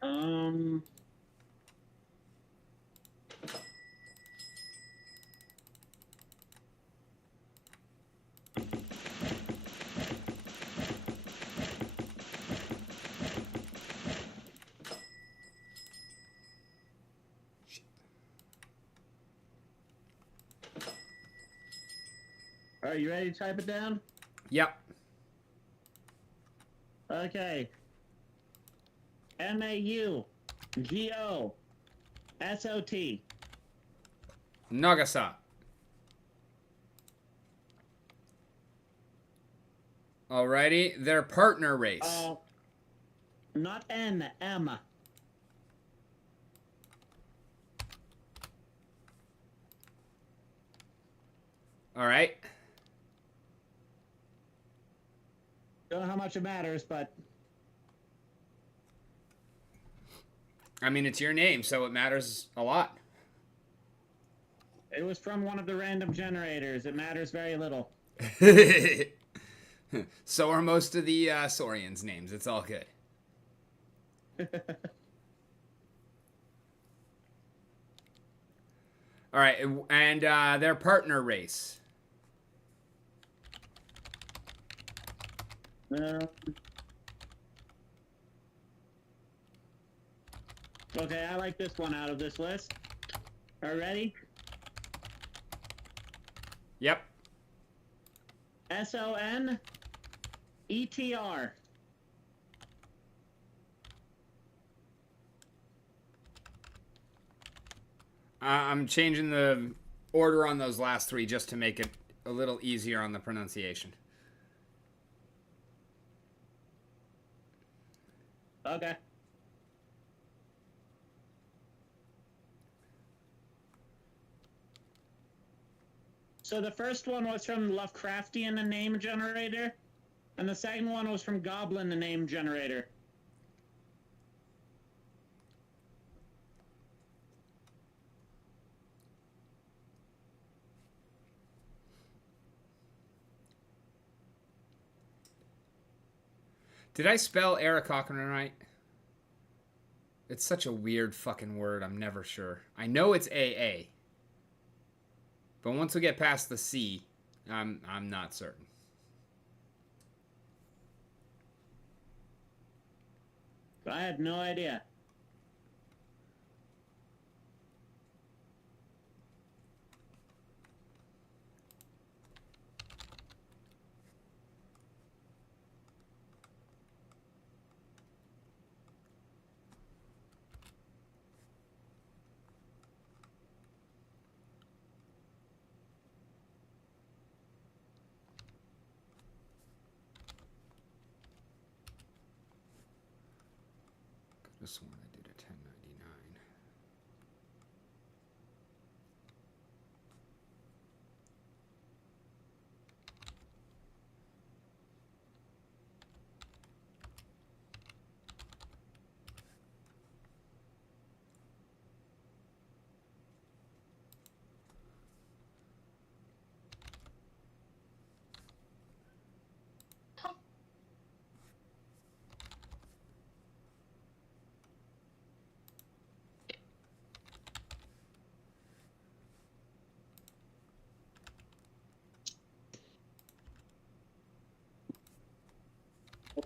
Um. Are you ready to type it down? Yep. Okay. Maugosot. Nagasa. Alrighty, their partner race. Not N, M. All right. Don't know how much it matters, but I mean, it's your name, so it matters a lot. it was from one of the random generators. It matters very little. So are most of the Saurians' names. It's all good. All right, and their partner race. Okay, I like this one out of this list. Are you ready? Yep. SONETR. I'm changing the order on those last three just to make it a little easier on the pronunciation. Okay. So the first one was from Lovecraftian name generator, and the second one was from Goblin name generator. Did I spell Eric Cochran right? It's such a weird fucking word. I'm never sure. I know it's AA. But once we get past the C, I'm not certain. I had no idea. This one I did a 1099.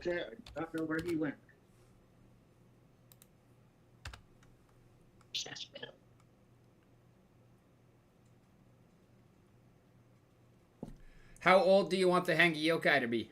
I don't know where he went. How old do you want the Hangi Yokai to be?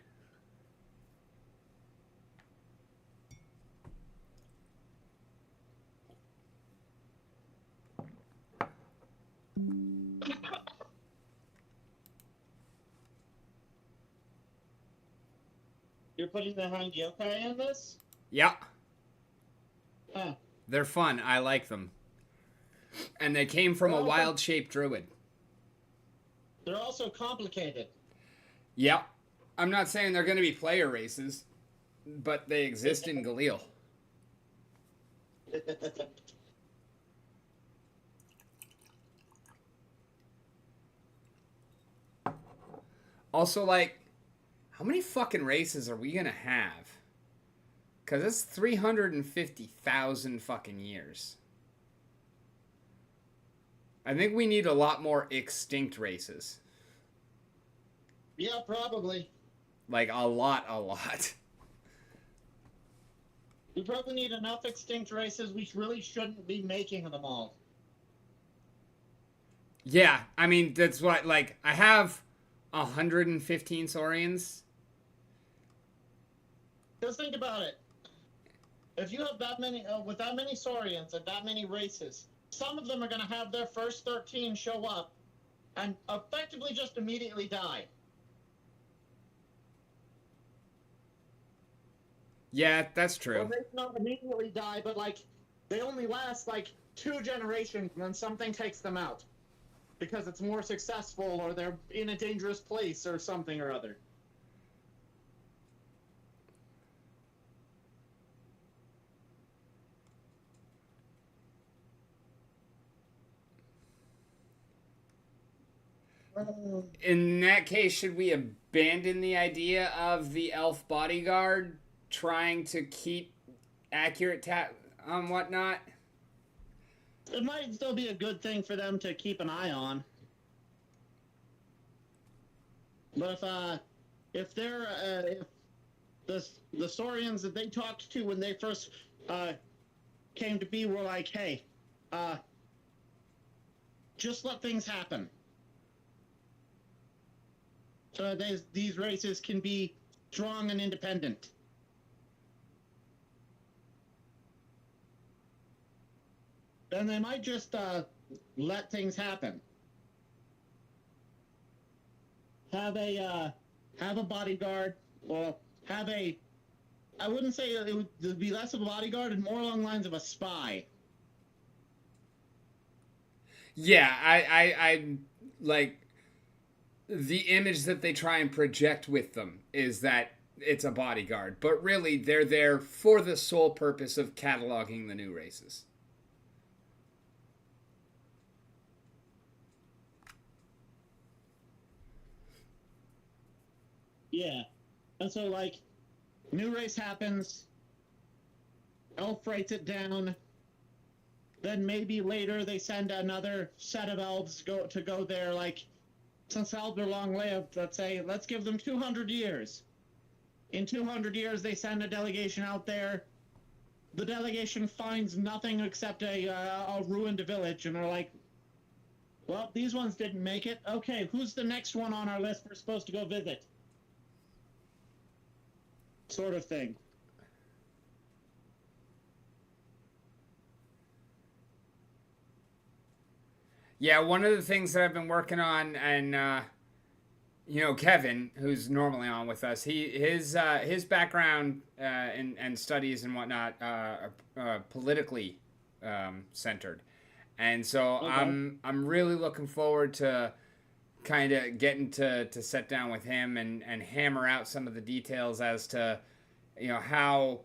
You're putting the Hangyokai in this? Yeah. Huh. They're fun. I like them. And they came from a wild-shaped druid. They're also complicated. Yeah. I'm not saying they're going to be player races, but they exist in Galil. Also, like, how many fucking races are we going to have? Because it's 350,000 fucking years. I think we need a lot more extinct races. Yeah, probably. Like, a lot. We probably need enough extinct races. We really shouldn't be making them all. Yeah, I mean, that's what, like, I have 115 Saurians. Just think about it. If you have that many, with that many Saurians and that many races, some of them are going to have their first 13 show up and effectively just immediately die. Yeah, that's true. Well, they not immediately die, but like they only last like 2 generations, and then something takes them out because it's more successful, or they're in a dangerous place, or something or other. In that case, should we abandon the idea of the elf bodyguard trying to keep accurate on whatnot? It might still be a good thing for them to keep an eye on. But if they're if the Saurians that they talked to when they first came to be were like, hey, just let things happen. So these races can be strong and independent. Then they might just let things happen. Have a bodyguard, or have a. I wouldn't say it would be less of a bodyguard and more along the lines of a spy. Yeah, I like the image that they try and project with them is that it's a bodyguard, but really they're there for the sole purpose of cataloging the new races. Yeah. And so, like, new race happens, elf writes it down, then maybe later they send another set of elves to go there, like, since elves are long-lived, let's say, let's give them 200 years. In 200 years, they send a delegation out there. The delegation finds nothing except a ruined village, and they're like, well, these ones didn't make it. Okay, who's the next one on our list we're supposed to go visit? Sort of thing. Yeah, one of the things that I've been working on, and Kevin, who's normally on with us, his background and studies and whatnot are politically centered, and so okay. I'm really looking forward to kind of getting to sit down with him and hammer out some of the details as to how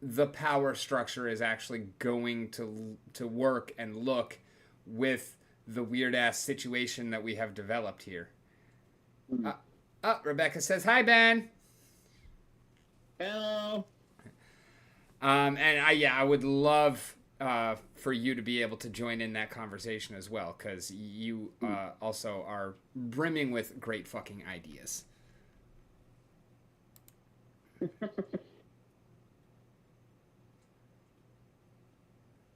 the power structure is actually going to work and look with the weird ass situation that we have developed here. Rebecca says hi, Ben. Hello. And I would love for you to be able to join in that conversation as well, because you also are brimming with great fucking ideas.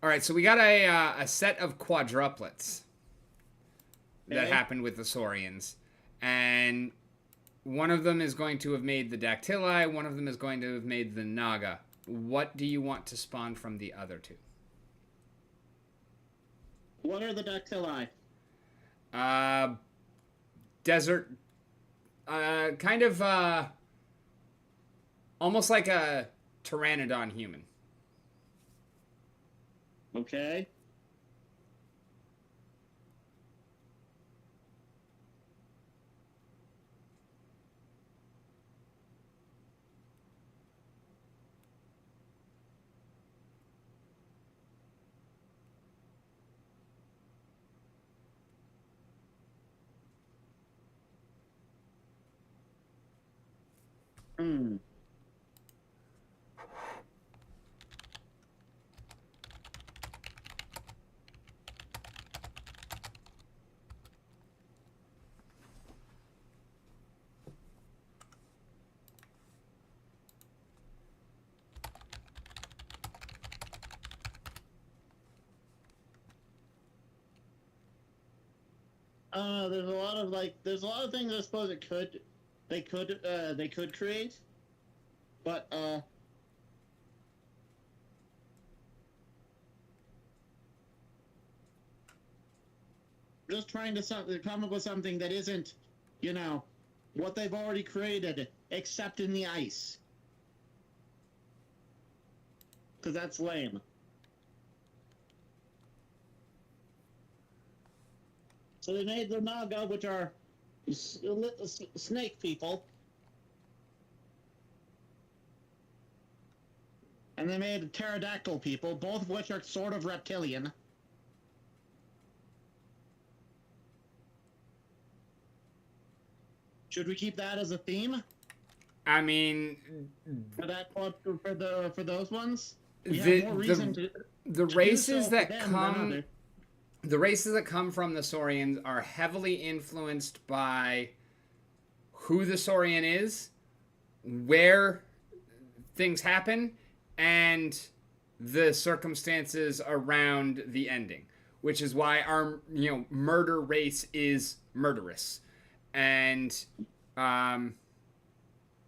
All right, so we got a set of quadruplets that Okay. happened with the Saurians, and one of them is going to have made the Dactyli, one of them is going to have made the Naga. What do you want to spawn from the other two? What are the Dactyli? Desert, kind of almost like a pteranodon human. Okay. Hmm. There's a lot of things I suppose they could create, but just trying to come up with something that isn't, you know, what they've already created, except in the ice, because that's lame. So they made the Naga, which are snake people. And they made pterodactyl people, both of which are sort of reptilian. Should we keep that as a theme? I mean, For those ones? We the have more reason to the do races so that for them than come others. the races that come from the Saurians are heavily influenced by who the Saurian is, where things happen, and the circumstances around the ending. Which is why our murder race is murderous, and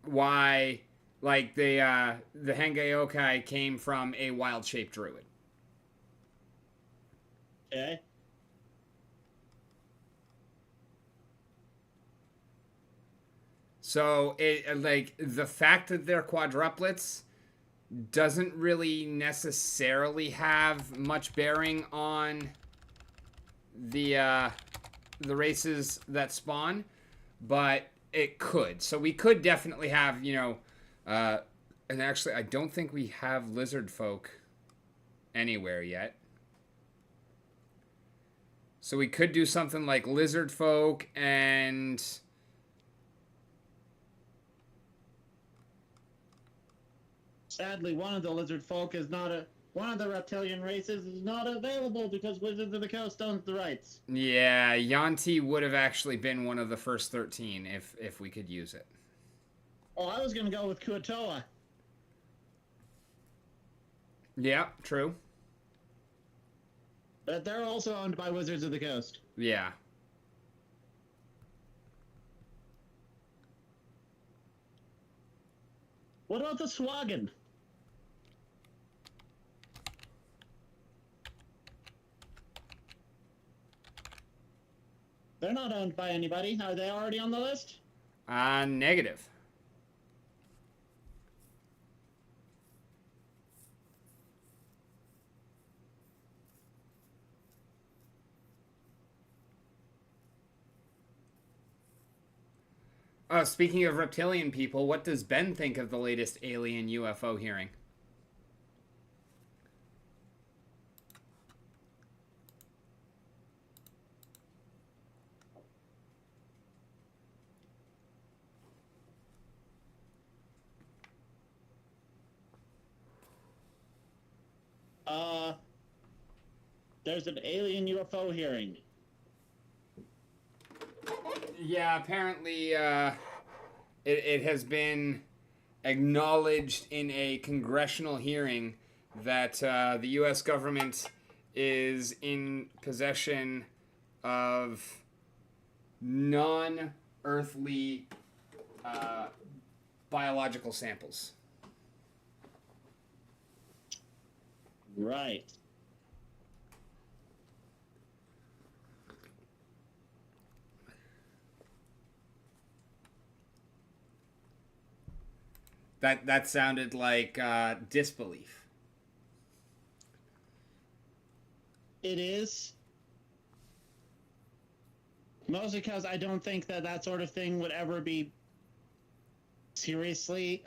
why like the Hengeyokai came from a wild shaped druid. Okay. So it like the fact that they're quadruplets doesn't really necessarily have much bearing on the races that spawn, but it could. So we could definitely have and actually I don't think we have lizard folk anywhere yet. So we could do something like lizard folk and Sadly, one of the lizard folk is not one of the reptilian races is not available because Wizards of the Coast owns the rights. yeah, Yanti would have actually been one of the first 13 if we could use it. Oh, I was gonna go with Kuatoa. Yeah, true. But they're also owned by Wizards of the Coast. Yeah. What about the Swagan? They're not owned by anybody. Are they already on the list? Negative. Speaking of reptilian people, what does Ben think of the latest alien UFO hearing? There's an alien UFO hearing. Yeah, apparently it has been acknowledged in a congressional hearing that the U.S. government is in possession of non-earthly biological samples. Right. That sounded like disbelief. It is. Mostly because I don't think that sort of thing would ever be seriously,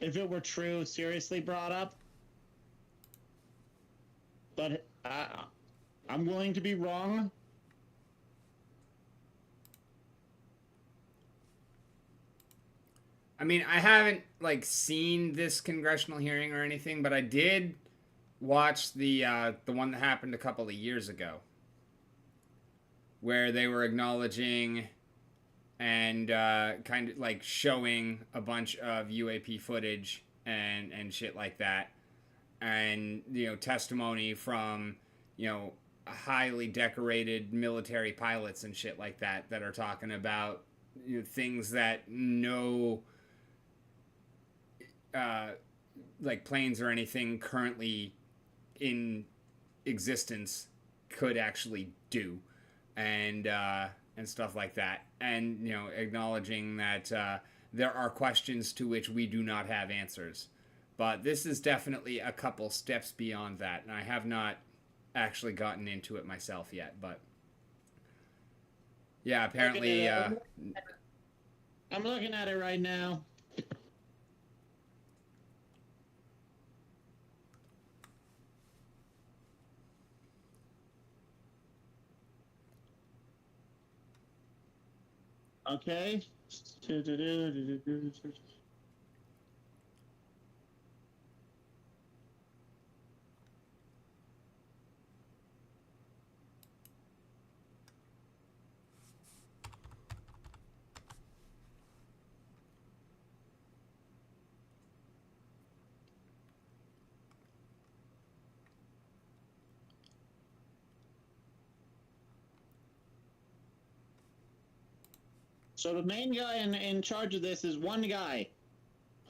if it were true, seriously brought up. But I'm willing to be wrong. I mean, I haven't seen this congressional hearing or anything, but I did watch the one that happened a couple of years ago, where they were acknowledging and kind of showing a bunch of UAP footage and shit like that, and testimony from highly decorated military pilots and shit like that are talking about things that no planes or anything currently in existence could actually do, and stuff like that, and acknowledging that there are questions to which we do not have answers. But this is definitely a couple steps beyond that, and I have not actually gotten into it myself yet. But yeah, apparently I'm looking at it right now. Okay. So the main guy in charge of this is one guy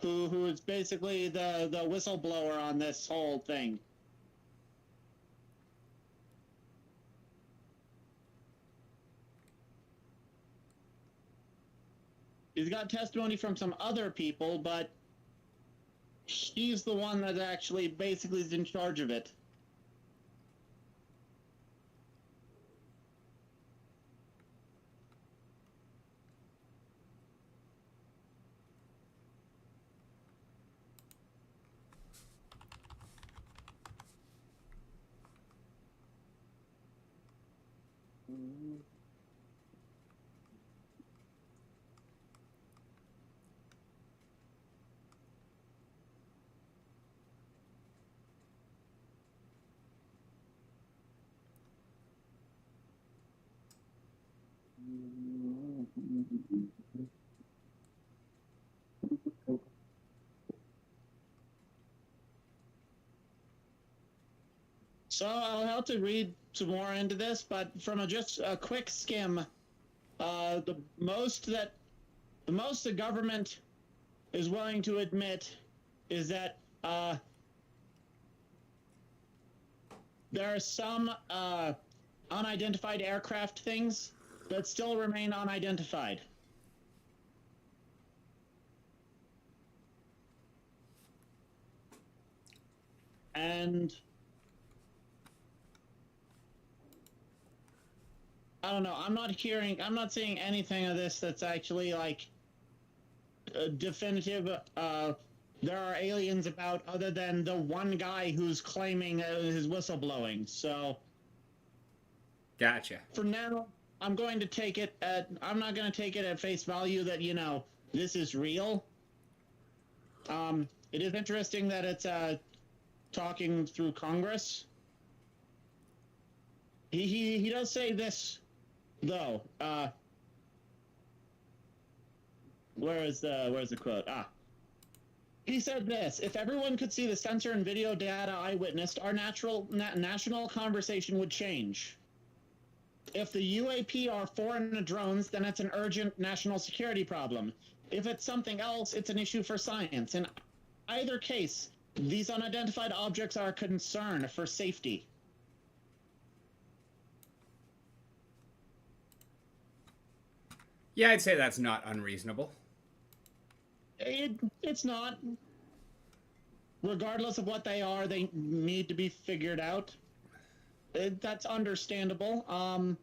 who is basically the whistleblower on this whole thing. He's got testimony from some other people, but he's the one that actually basically is in charge of it. So I'll have to read some more into this, but from just a quick skim, the most the government is willing to admit is that there are some unidentified aircraft things that still remain unidentified. And I don't know, I'm not seeing anything of this that's actually definitive. There are aliens about other than the one guy who's claiming his whistleblowing. So, gotcha. For now, I'm going to take it I'm not going to take it at face value that this is real. It is interesting that it's talking through Congress. He does say this though. Where's the quote? He said this: if everyone could see the sensor and video data I witnessed, our national conversation would change. If the UAP are foreign drones, then it's an urgent national security problem. If it's something else, it's an issue for science. In either case, these unidentified objects are a concern for safety. Yeah, I'd say that's not unreasonable. It's not. Regardless of what they are, they need to be figured out. That's understandable. I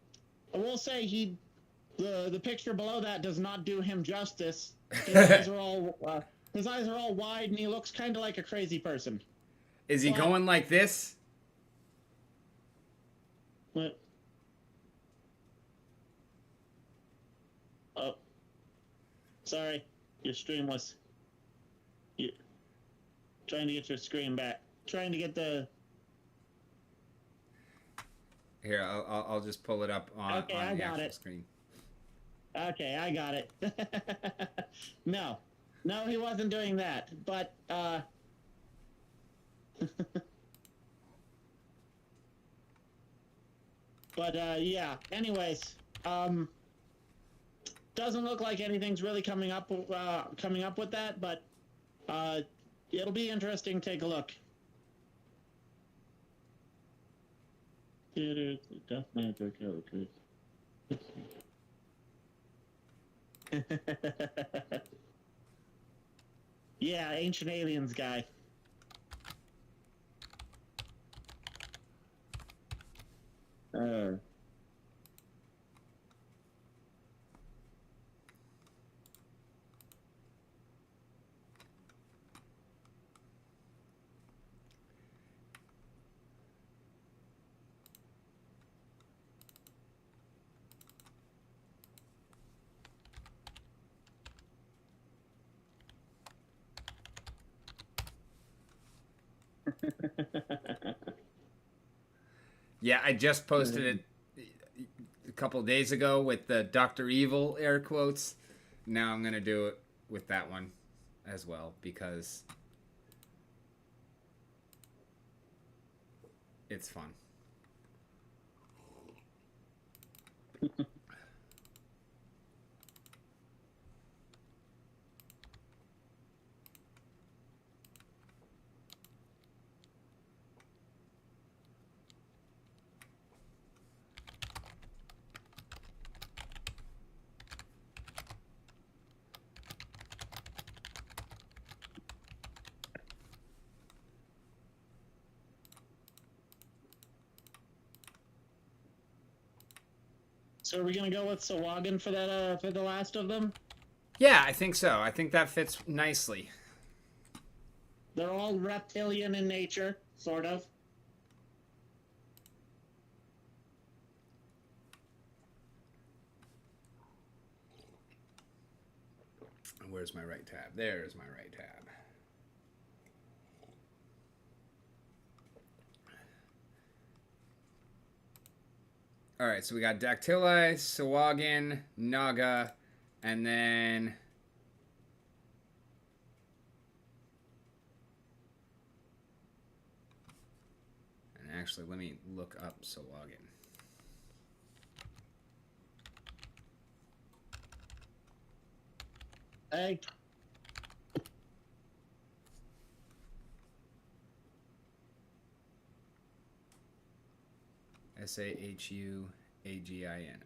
will say the picture below that does not do him justice. His eyes are all wide, and he looks kind of like a crazy person. Is he going like this? What? Oh, sorry, your stream was. You're trying to get your screen back. Trying to get the. Here, I'll just pull it up on the actual screen. Okay, I got it. No, he wasn't doing that. But yeah. Anyways, doesn't look like anything's really coming up with that, but it'll be interesting to take a look. Yeah, Ancient Aliens guy. Yeah, I just posted it a couple days ago with the Dr. Evil air quotes. Now I'm going to do it with that one as well because it's fun. So are we gonna go with Sawagan for that for the last of them? Yeah, I think so. I think that fits nicely. They're all reptilian in nature, sort of. Where's my right tab? There's my right tab. All right, so we got Dactyli, Sawagan, Naga, and then actually, let me look up Sawagan. Hey. Sahugin.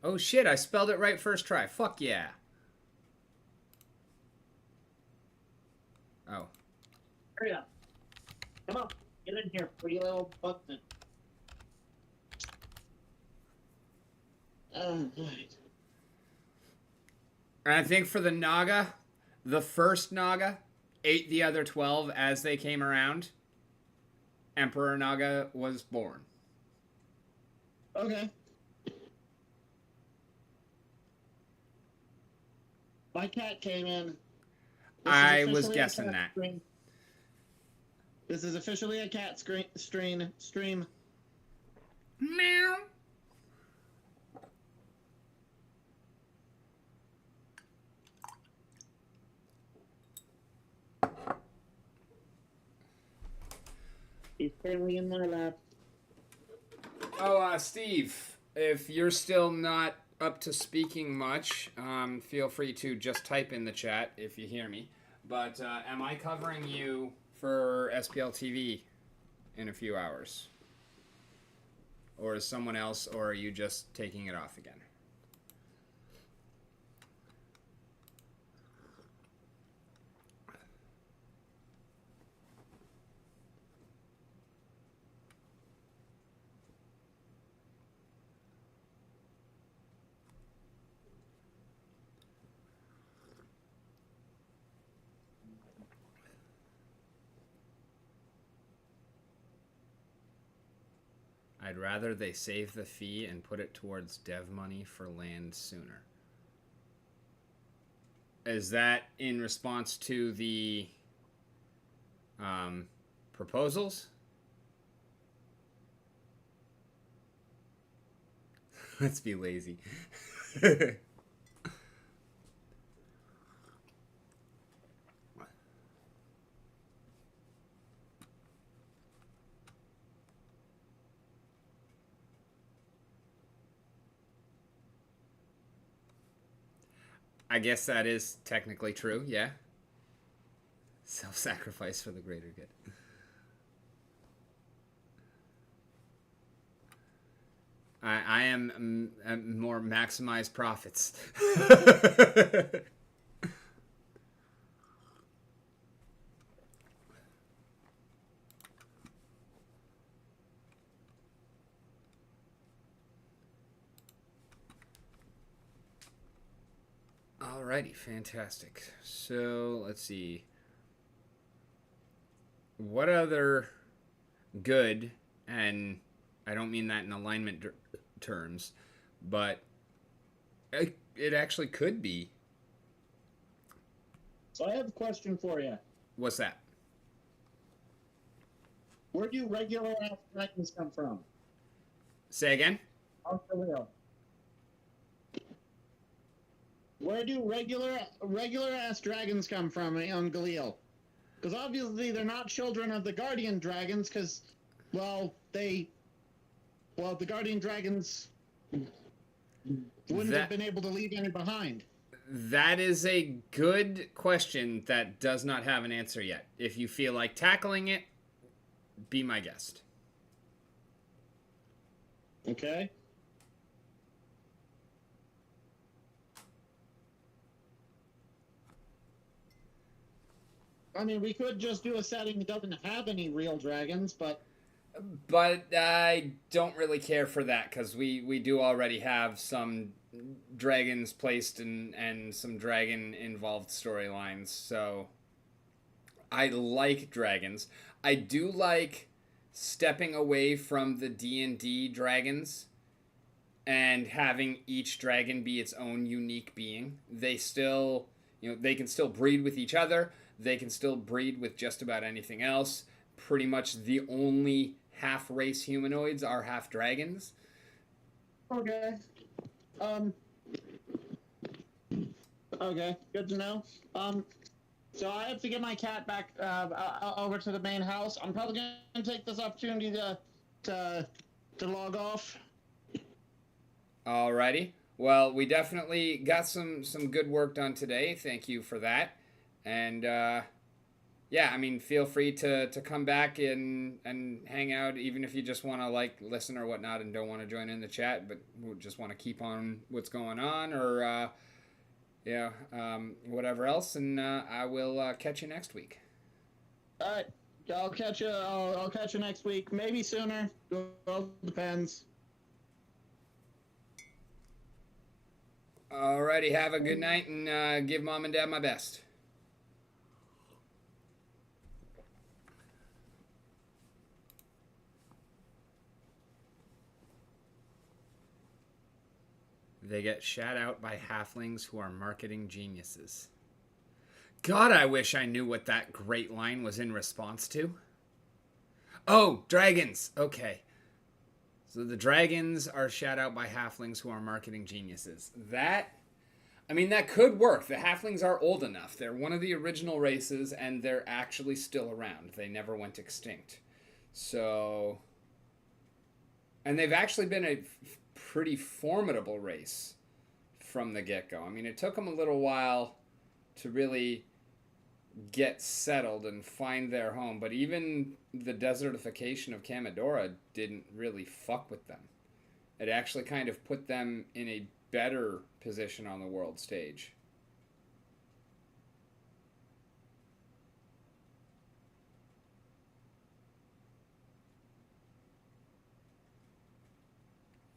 Oh shit, I spelled it right first try. Fuck yeah. Oh. Hurry up. Come on. Get in here, pretty little button. Right. And I think for the Naga, the first Naga ate the other 12 as they came around. Emperor Naga was born. Okay. My cat came in. I was guessing that. This is officially a cat stream. Meow. currently in my lap. Oh, Steve, if you're still not up to speaking much, feel free to just type in the chat if you hear me. But am I covering you for SPL TV in a few hours? Or is someone else, or are you just taking it off again? I'd rather they save the fee and put it towards dev money for land sooner. Is that in response to the proposals? Let's be lazy. I guess that is technically true, yeah. Self-sacrifice for the greater good. I am more maximize profits. Alrighty, fantastic. So let's see. What other good, and I don't mean that in alignment terms, but it actually could be. So I have a question for you. What's that? Where do regular ass dragons come from? Say again? Off the wheel. Where do regular ass dragons come from on Galil? Because obviously they're not children of the guardian dragons. Because, the guardian dragons wouldn't have been able to leave any behind. That is a good question that does not have an answer yet. If you feel like tackling it, be my guest. Okay. I mean, we could just do a setting that doesn't have any real dragons, but I don't really care for that because we do already have some dragons placed and some dragon involved storylines. So I like dragons. I do like stepping away from the D&D dragons and having each dragon be its own unique being. They still, they can still breed with each other. They can still breed with just about anything else. Pretty much the only half-race humanoids are half-dragons. Okay. Okay, good to know. So I have to get my cat back over to the main house. I'm probably gonna take this opportunity to log off. Alrighty. Well, we definitely got some good work done today. Thank you for that. And yeah, I mean, feel free to come back and hang out, even if you just want to listen or whatnot and don't want to join in the chat, but just want to keep on what's going on or whatever else. And I will catch you next week. All right, I'll catch you. I'll catch you next week. Maybe sooner. Well, depends. Alrighty, have a good night and give Mom and Dad my best. They get shat out by halflings who are marketing geniuses. God, I wish I knew what that great line was in response to. Oh, dragons. Okay. So the dragons are shat out by halflings who are marketing geniuses. That could work. The halflings are old enough. They're one of the original races, and they're actually still around. They never went extinct. So, and they've actually been a pretty formidable race from the get-go. I mean, it took them a little while to really get settled and find their home, but even the desertification of Camadora didn't really fuck with them. It actually kind of put them in a better position on the world stage.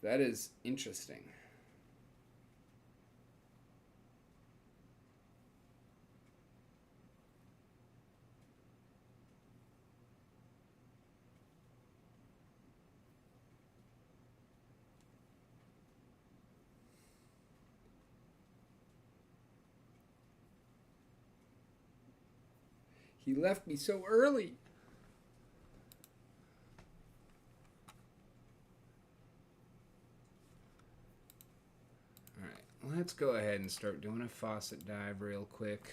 That is interesting. He left me so early. Alright, let's go ahead and start doing a faucet dive real quick.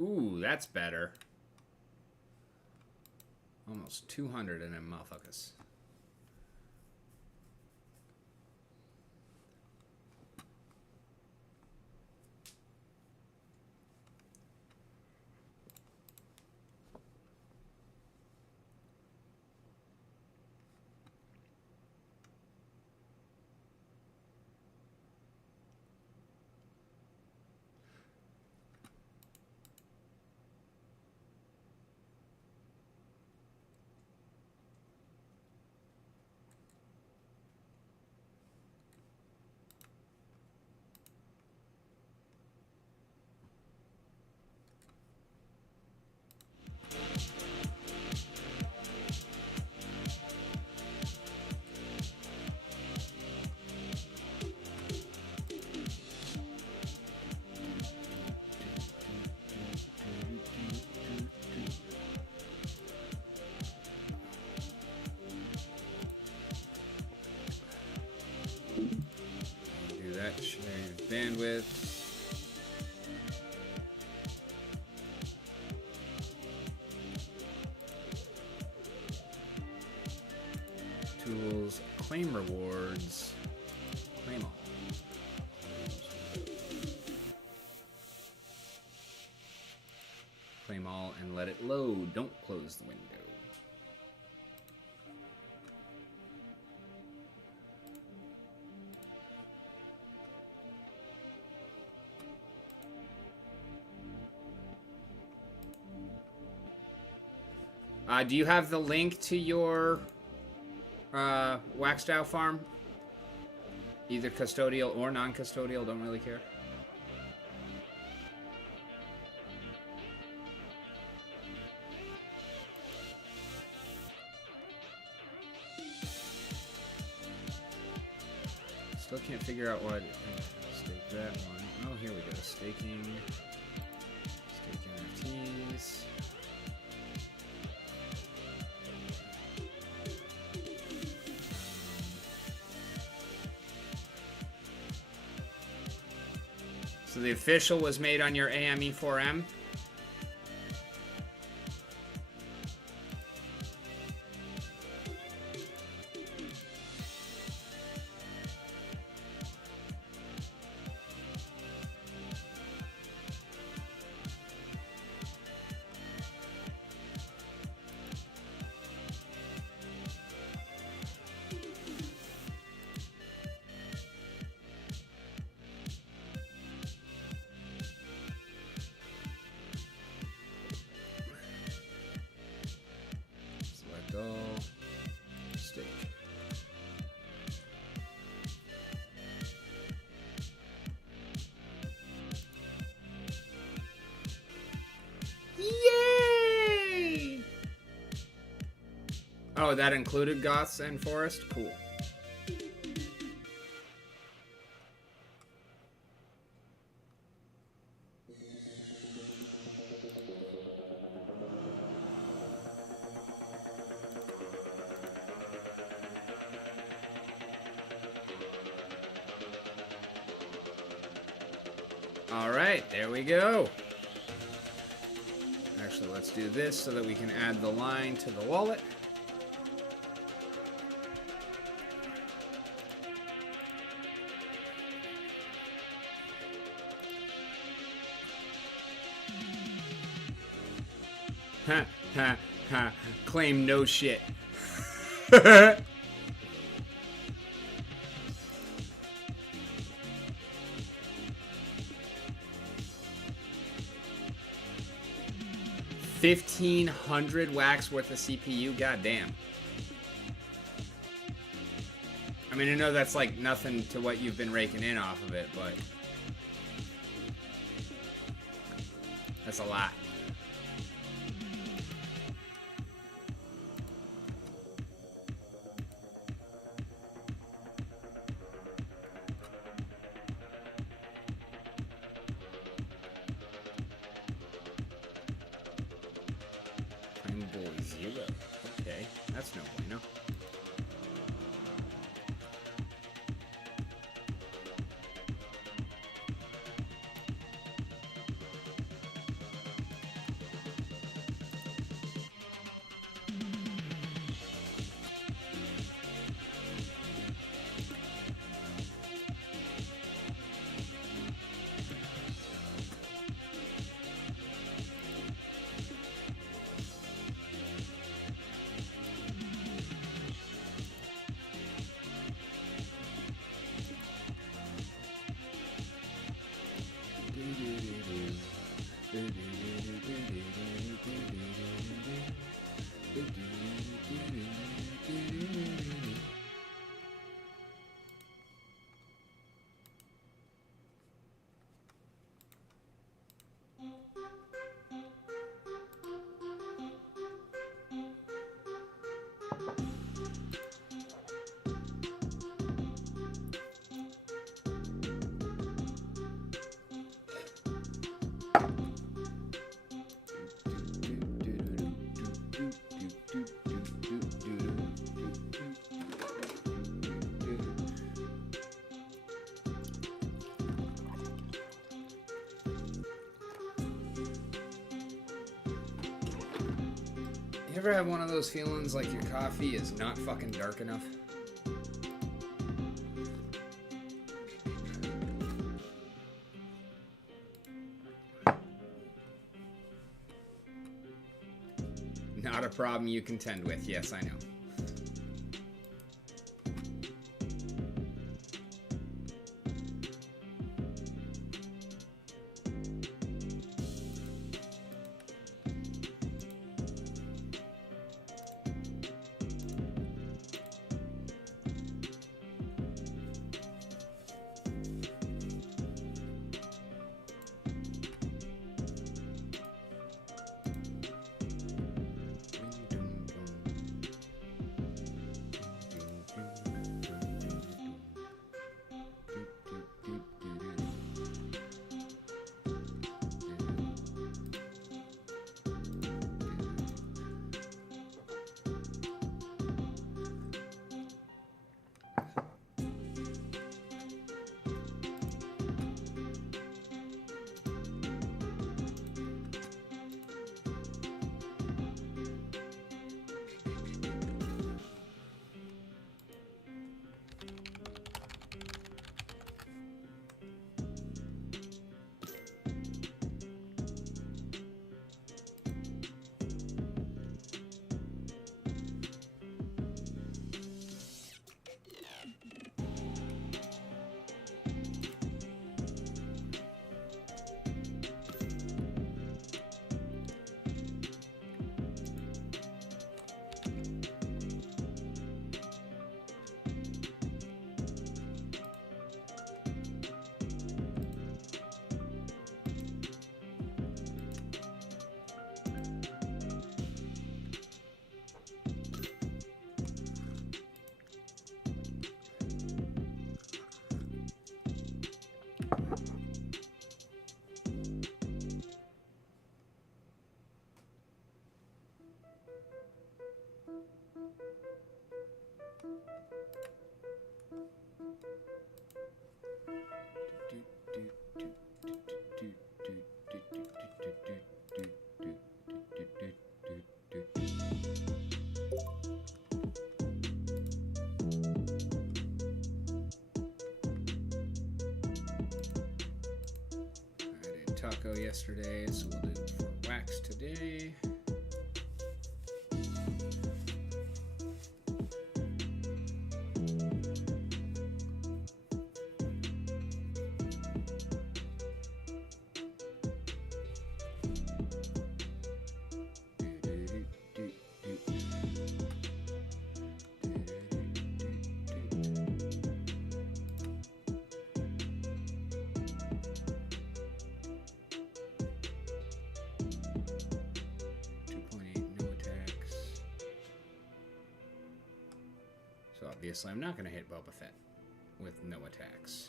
Ooh, that's better. Almost 200 in them motherfuckers. Bandwidth. Tools, claim rewards, claim all. Claim all and let it load. Don't close the window. Do you have the link to your Waxdow farm? Either custodial or non-custodial, don't really care. Still can't figure out what. Stake that one. Oh, here we go. Staking. Stake NFTs. So the official was made on your AME4M. Oh, that included Goths and Forest? Cool. Alright, there we go. Actually, let's do this so that we can add the line to the wallet. Ha, ha, ha. Claim no shit. 1,500 wax worth of CPU? Goddamn. I mean, I know that's like nothing to what you've been raking in off of it, but that's a lot. Zero. Okay, that's no bueno. You ever have one of those feelings like your coffee is not fucking dark enough? Not a problem you contend with. Yes, I know. taco yesterday, so we'll do it for wax today. Obviously, I'm not going to hit Boba Fett with no attacks.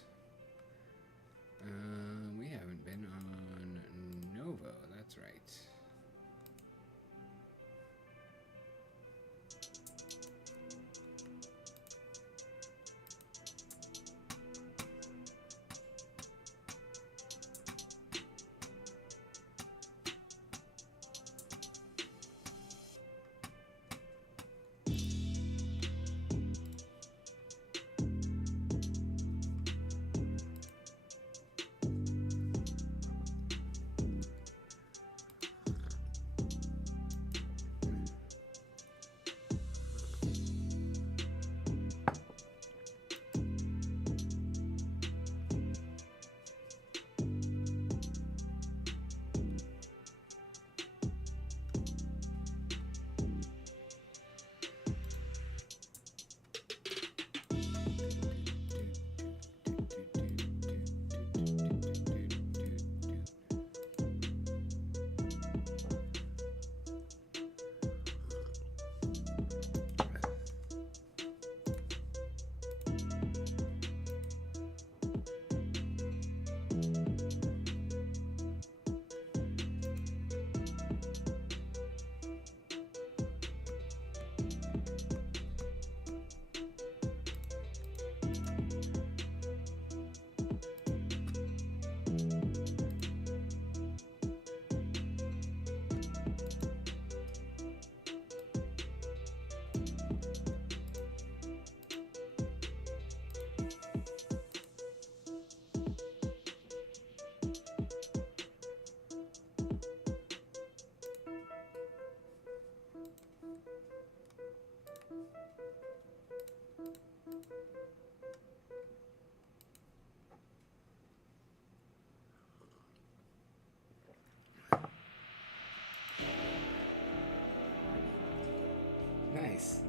We haven't been on Novo, that's right. Nice.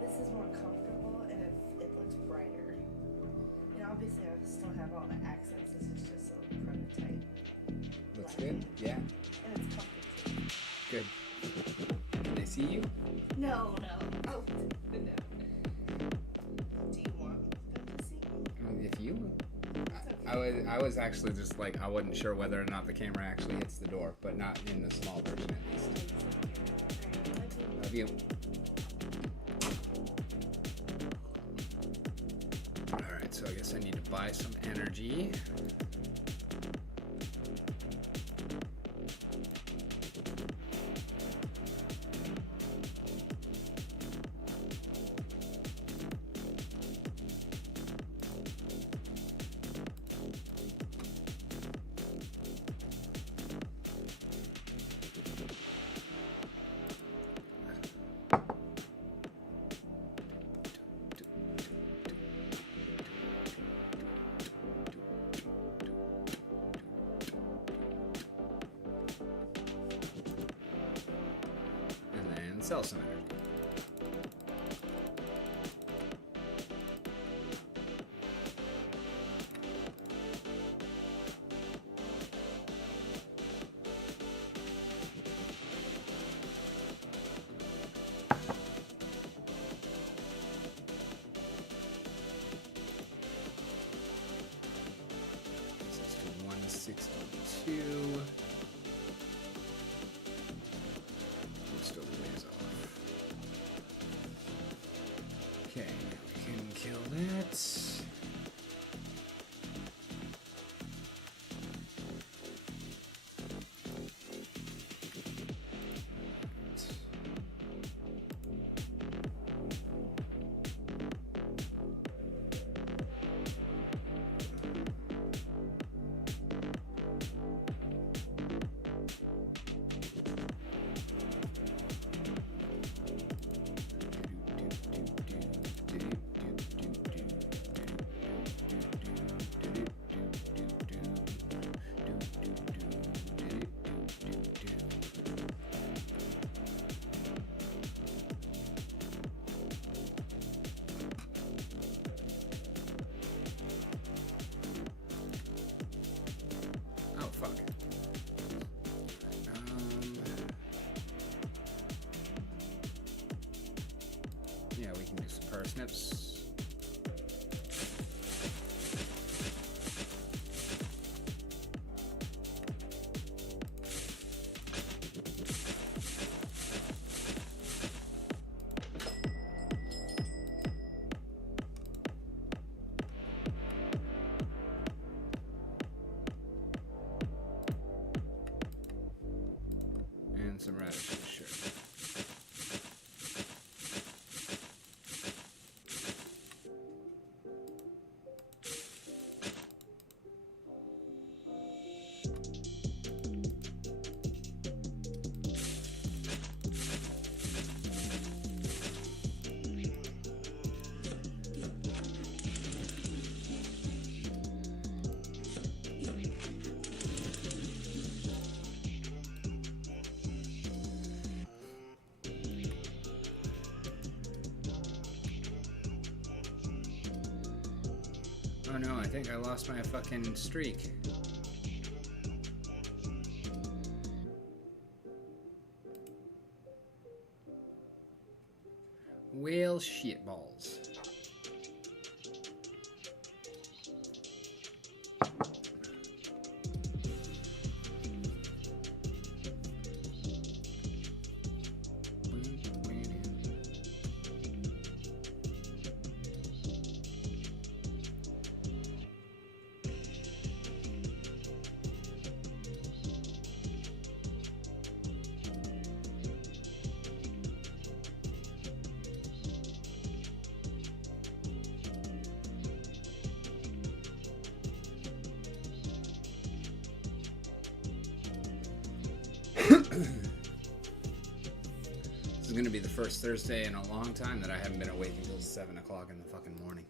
This is more comfortable and it looks brighter. And obviously I still have all the accents. This is just a prototype. Looks good? Yeah. And it's comfy too. Good. Can I see you? No. Oh, no. Do you want them to see me? If you... Okay. I was actually just like, I wasn't sure whether or not the camera actually hits the door, but not in the small version at least. Love you. Alright, so I guess I need to buy some energy. Sell some energy. Let's do 162. Still ways off. Okay, we can kill that. parsnips. And some radishes, sure. Oh no, I think I lost my fucking streak. Well, shitballs. This is gonna be the first Thursday in a long time that I haven't been awake until 7 o'clock in the fucking morning.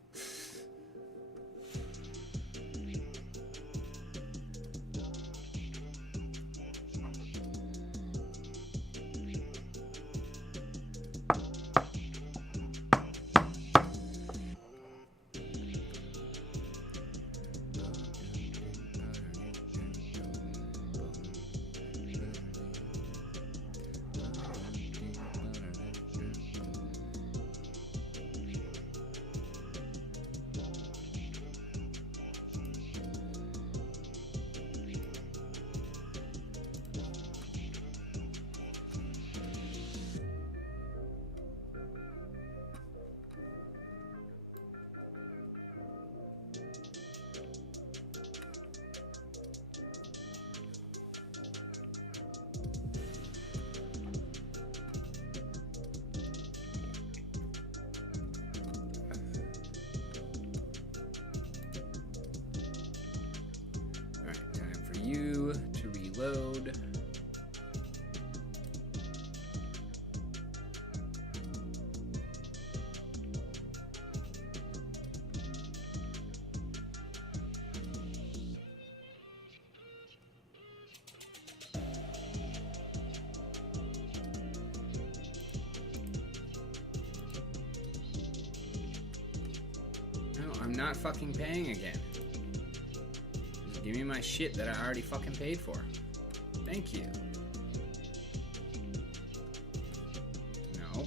You to reload. No, I'm not fucking paying again. Give me my shit that I already fucking paid for. Thank you. No.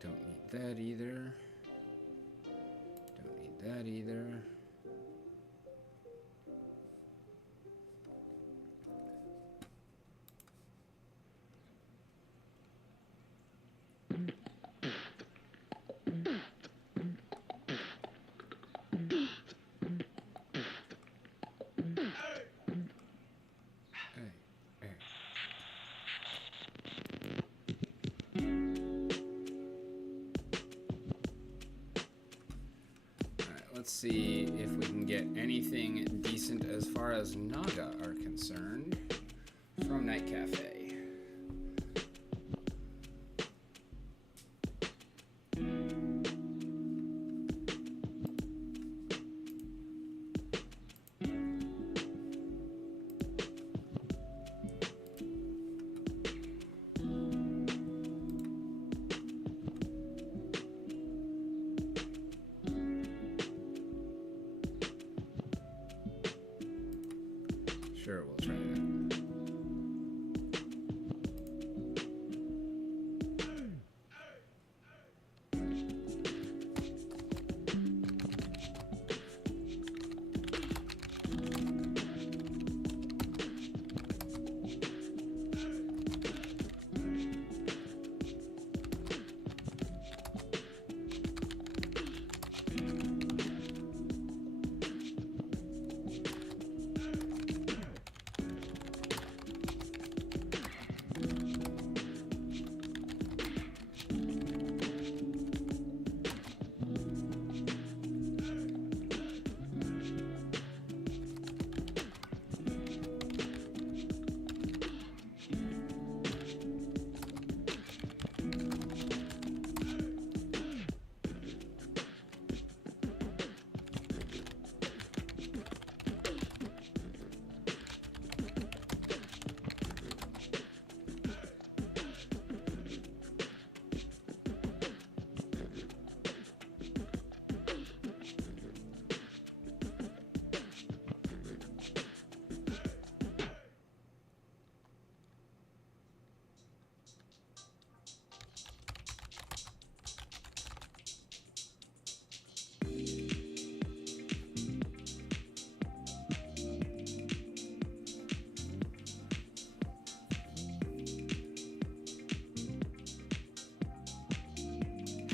Don't need that either. That either. Let's see if we can get anything decent as far as Naga are concerned from Night Cafe. Sure, we'll try that.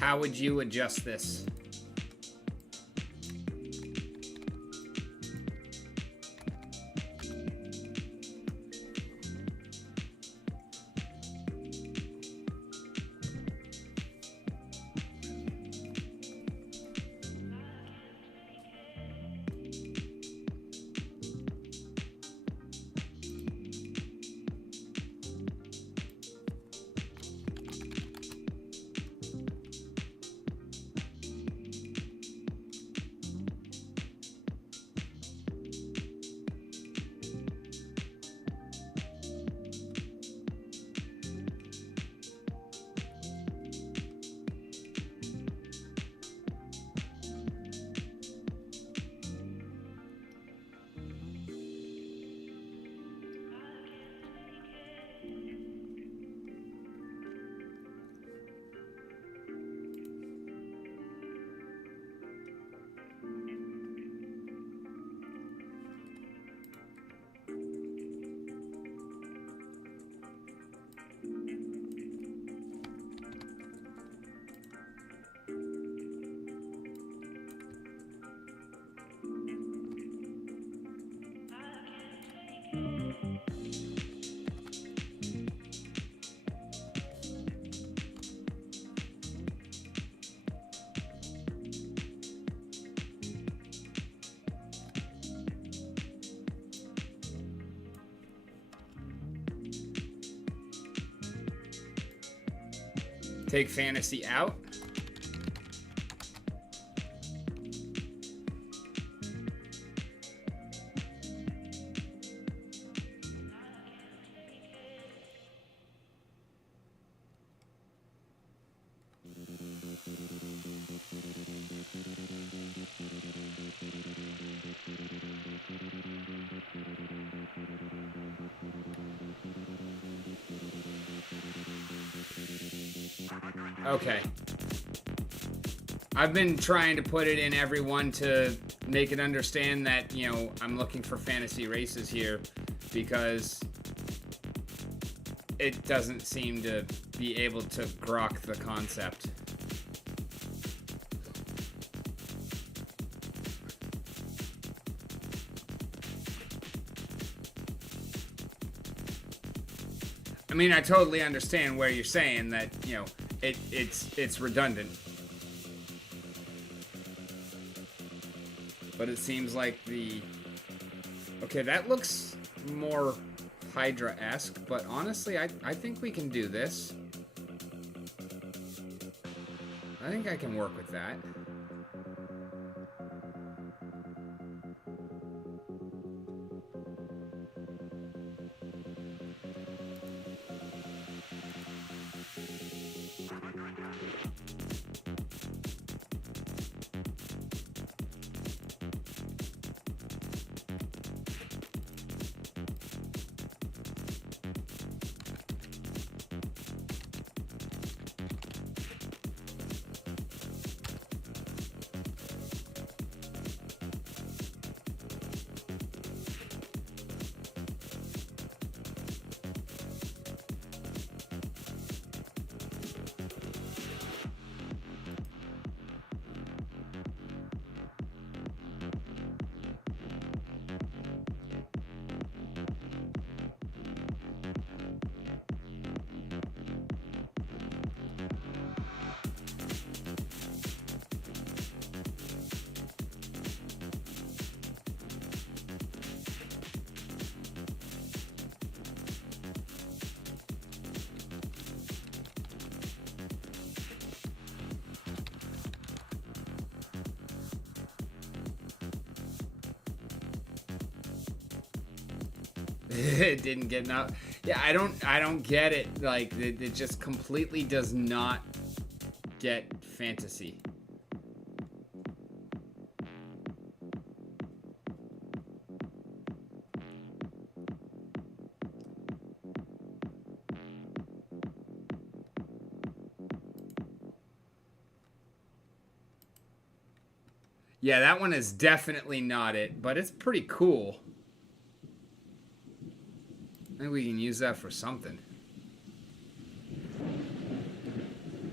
How would you adjust this? Take fantasy out. Okay. I've been trying to put it in everyone to make it understand that, you know, I'm looking for fantasy races here because it doesn't seem to be able to grok the concept. I mean, I totally understand where you're saying that, you know, it's redundant. But it seems like the... Okay, that looks more Hydra-esque, but honestly, I think we can do this. I think I can work with that. It didn't get enough. Yeah, I don't get it. Like, it just completely does not get fantasy. Yeah, that one is definitely not it, but it's pretty cool. I think we can use that for something.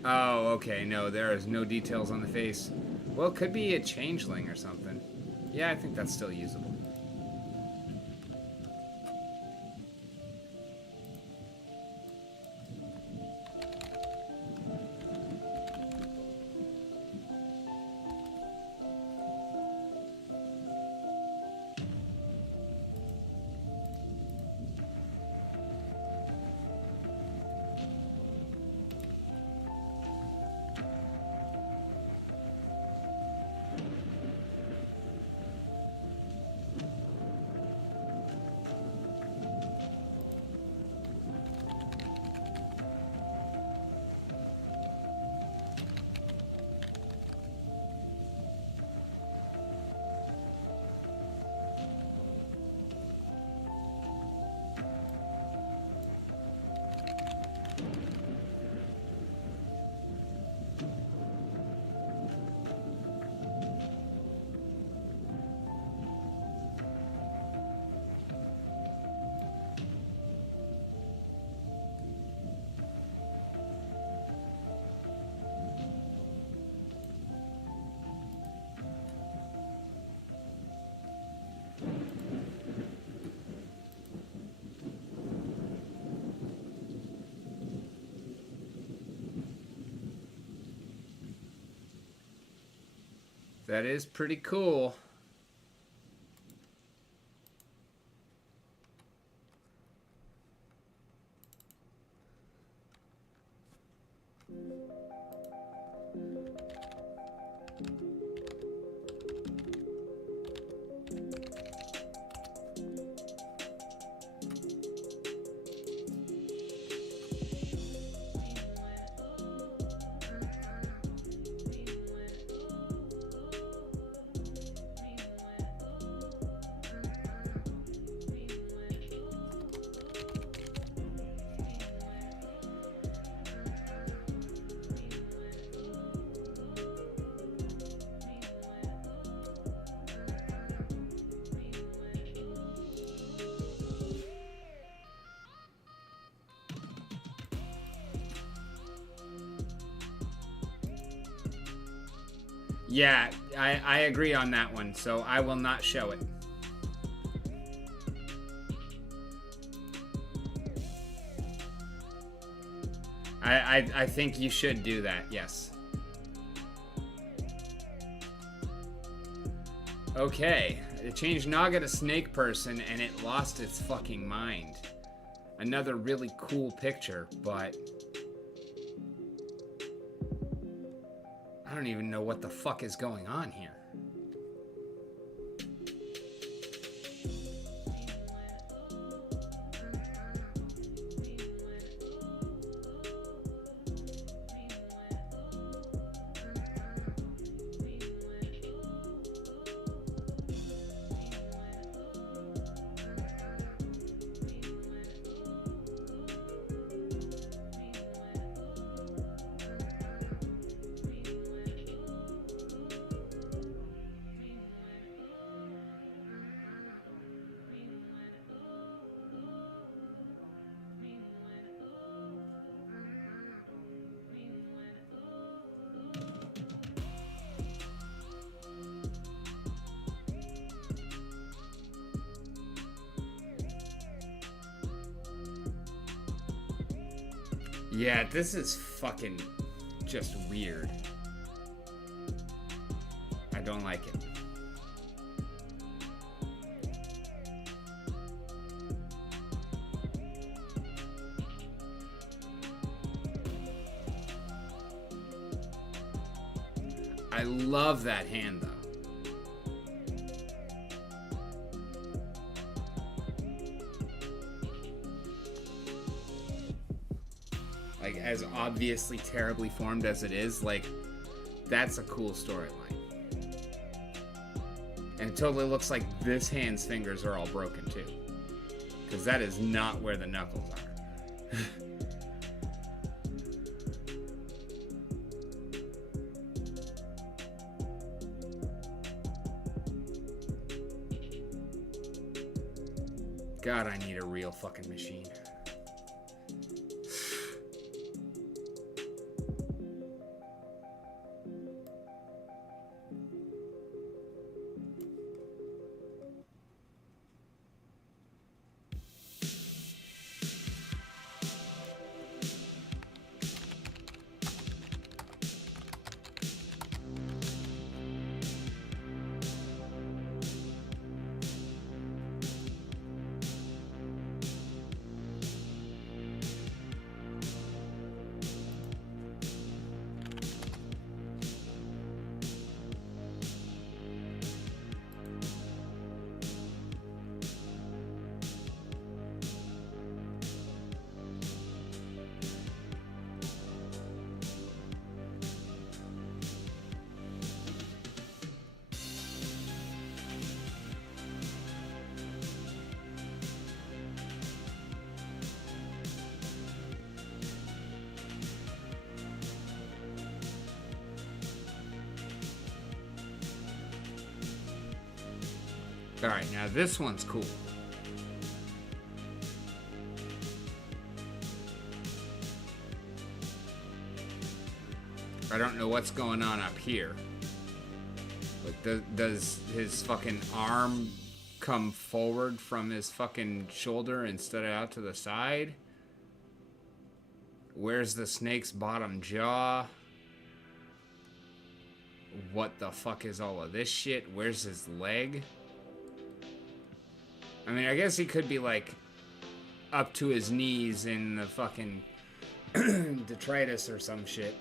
Oh, okay, no, there is no details on the face. Well, it could be a changeling or something. Yeah, I think that's still usable. That is pretty cool. Yeah, I agree on that one, so I will not show it. I think you should do that, yes. Okay, it changed Naga to snake person and it lost its fucking mind. Another really cool picture, but I don't even know what the fuck is going on here. Yeah, this is fucking just weird. I don't like it. I love that hand, though. obviously terribly formed as it is, like, that's a cool storyline. And it totally looks like this hand's fingers are all broken too. Because that is not where the knuckles are. God, I need a real fucking machine. Alright, now this one's cool. I don't know what's going on up here. But does his fucking arm come forward from his fucking shoulder instead of out to the side? Where's the snake's bottom jaw? What the fuck is all of this shit? Where's his leg? I mean, I guess he could be, like, up to his knees in the fucking detritus or some shit.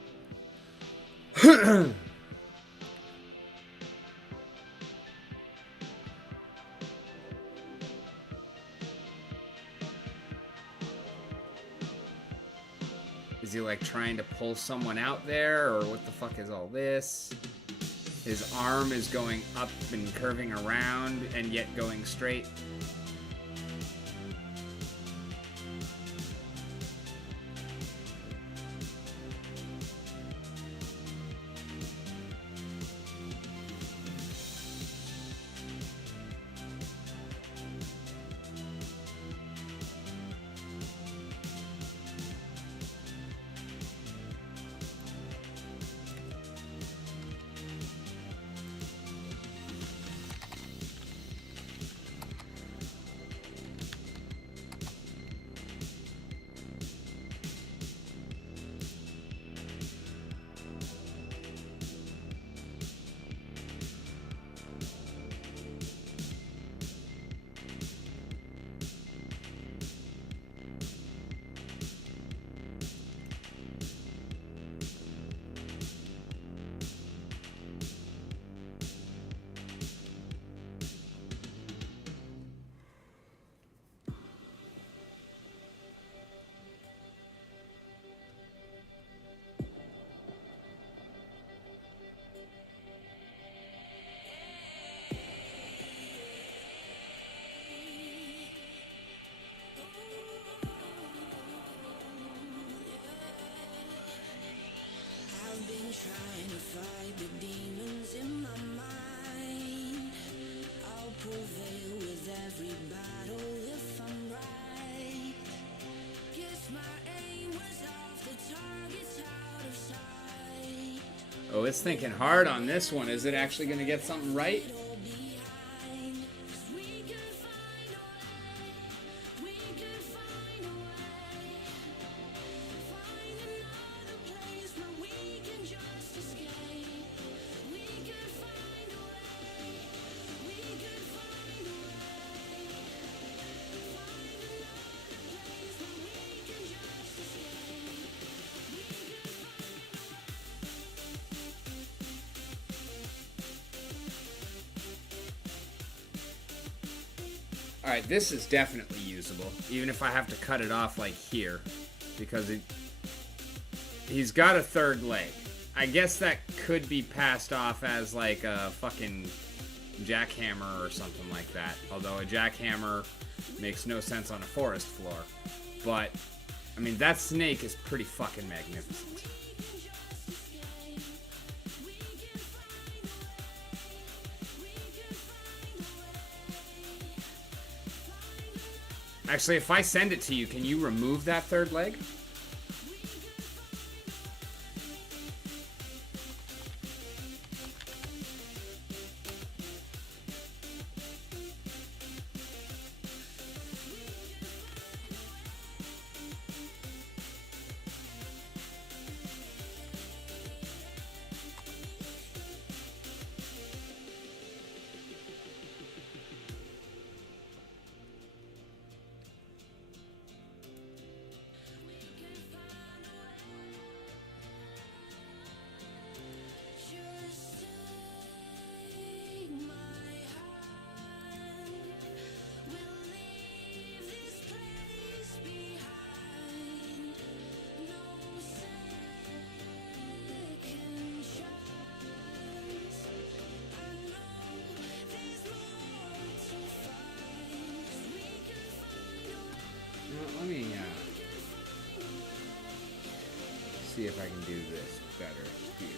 Is he, like, trying to pull someone out there, or what the fuck is all this? His arm is going up and curving around, and yet going straight. Trying to fight the demons in my mind. I'll prevail with every battle if I'm right. Guess my aim was off, the target's out of sight. Oh, it's thinking hard on this one. Is it actually going to get something right? Alright, this is definitely usable, even if I have to cut it off like here, because he's got a third leg. I guess that could be passed off as like a fucking jackhammer or something like that. Although a jackhammer makes no sense on a forest floor. But, I mean, that snake is pretty fucking magnificent. Actually, if I send it to you, can you remove that third leg? Just take my hand. We'll leave this place behind. No second chance. I know there's more to find. We can find a way. Let me see if I can do this better here.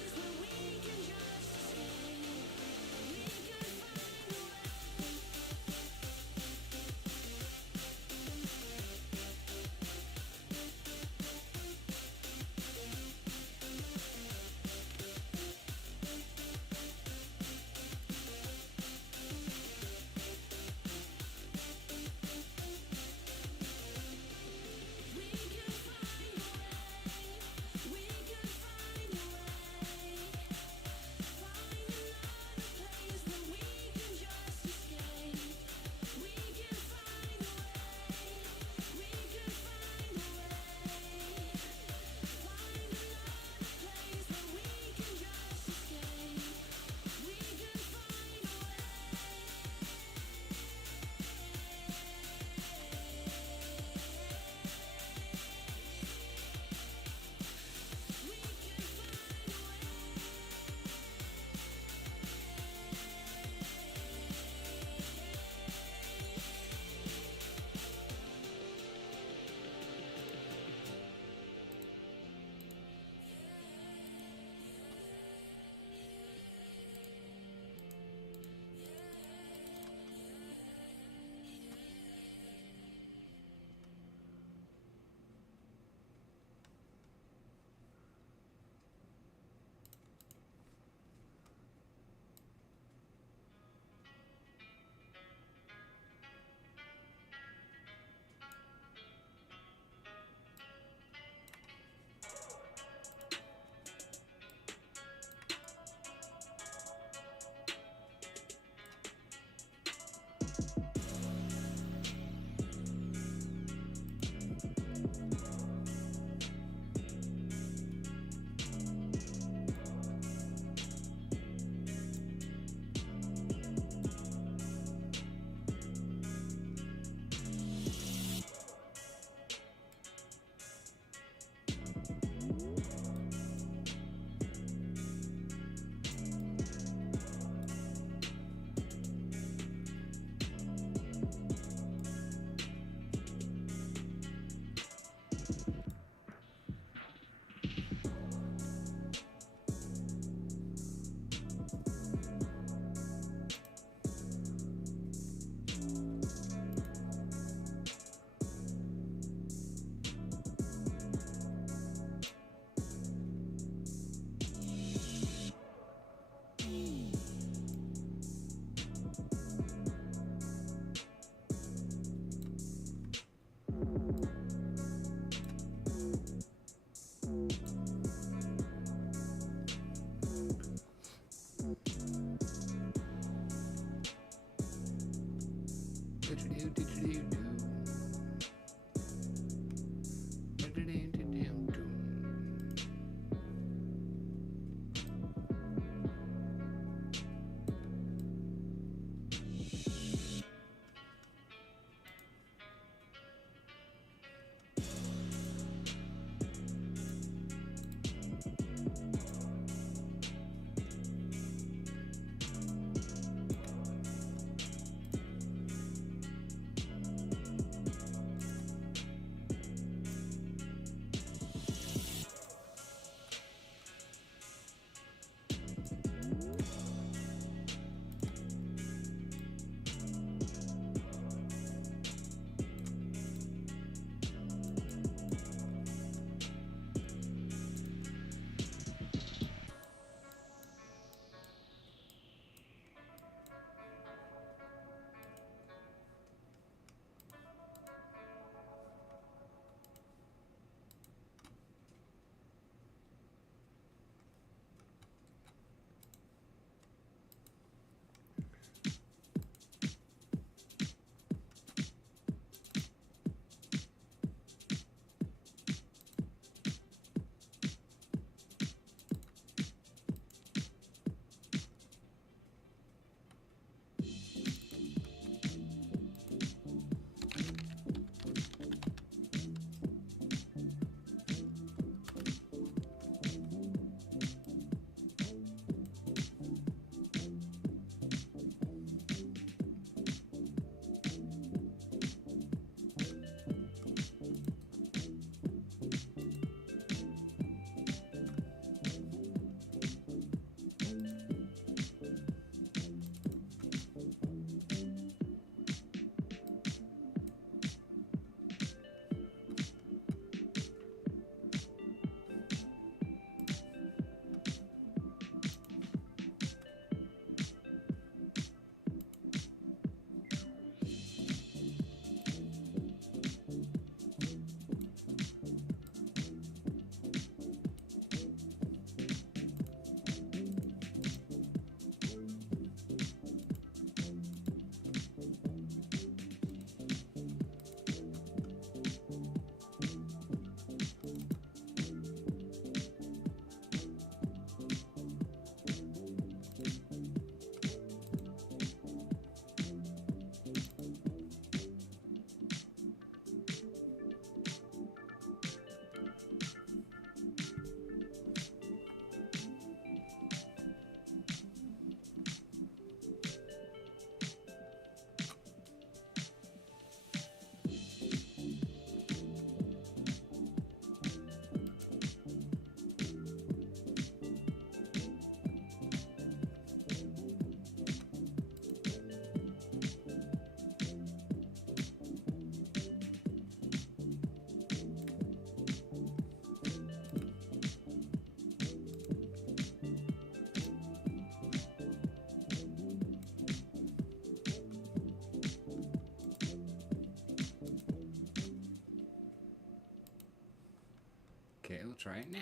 try it now.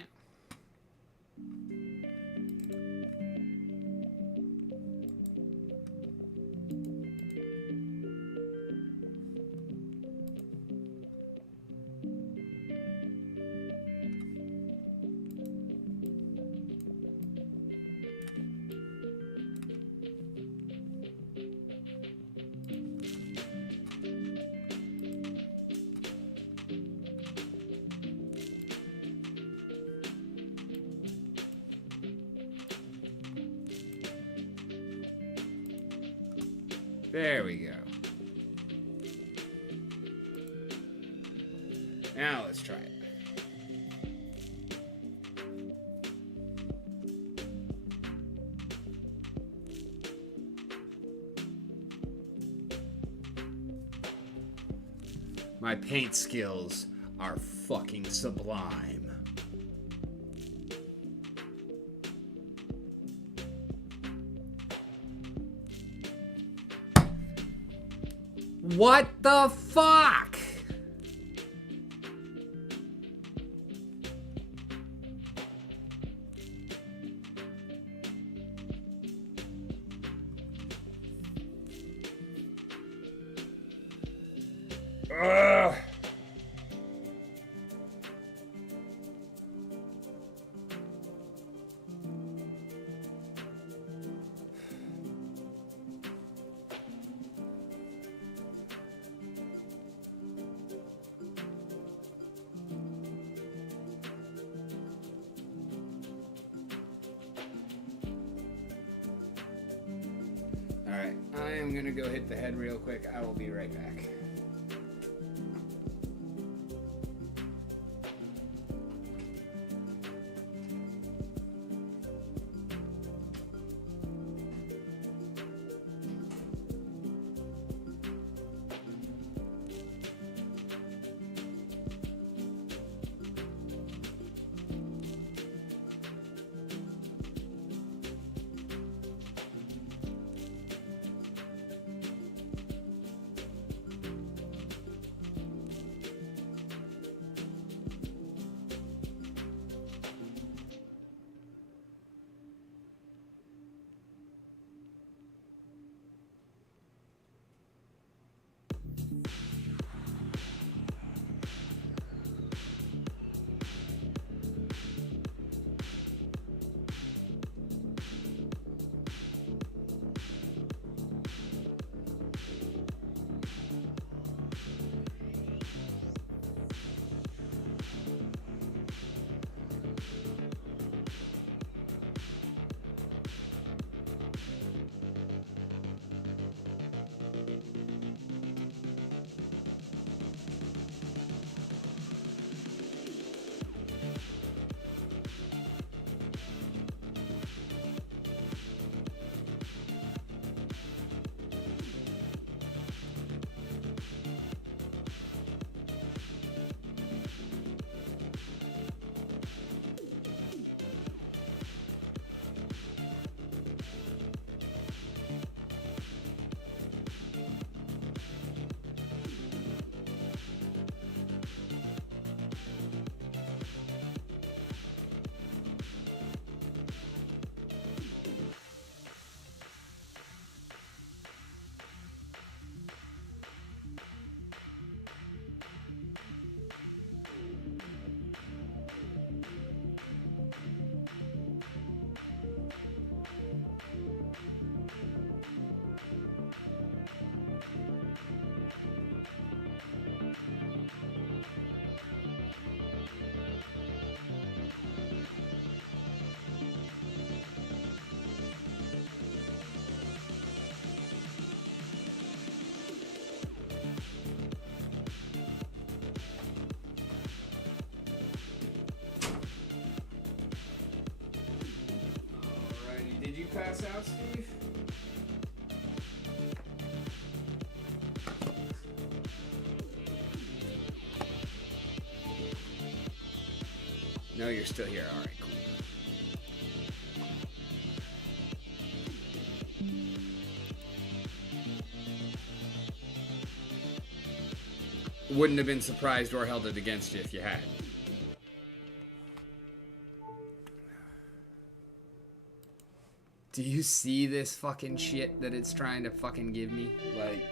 There we go. Now let's try it. My paint skills are fucking sublime. What the fuck? Ugh. Alright, I am gonna go hit the head real quick. I will be right back. Did you pass out, Steve? No, you're still here. All right, cool. Wouldn't have been surprised or held it against you if you had. Do you see this fucking shit that it's trying to fucking give me? Like,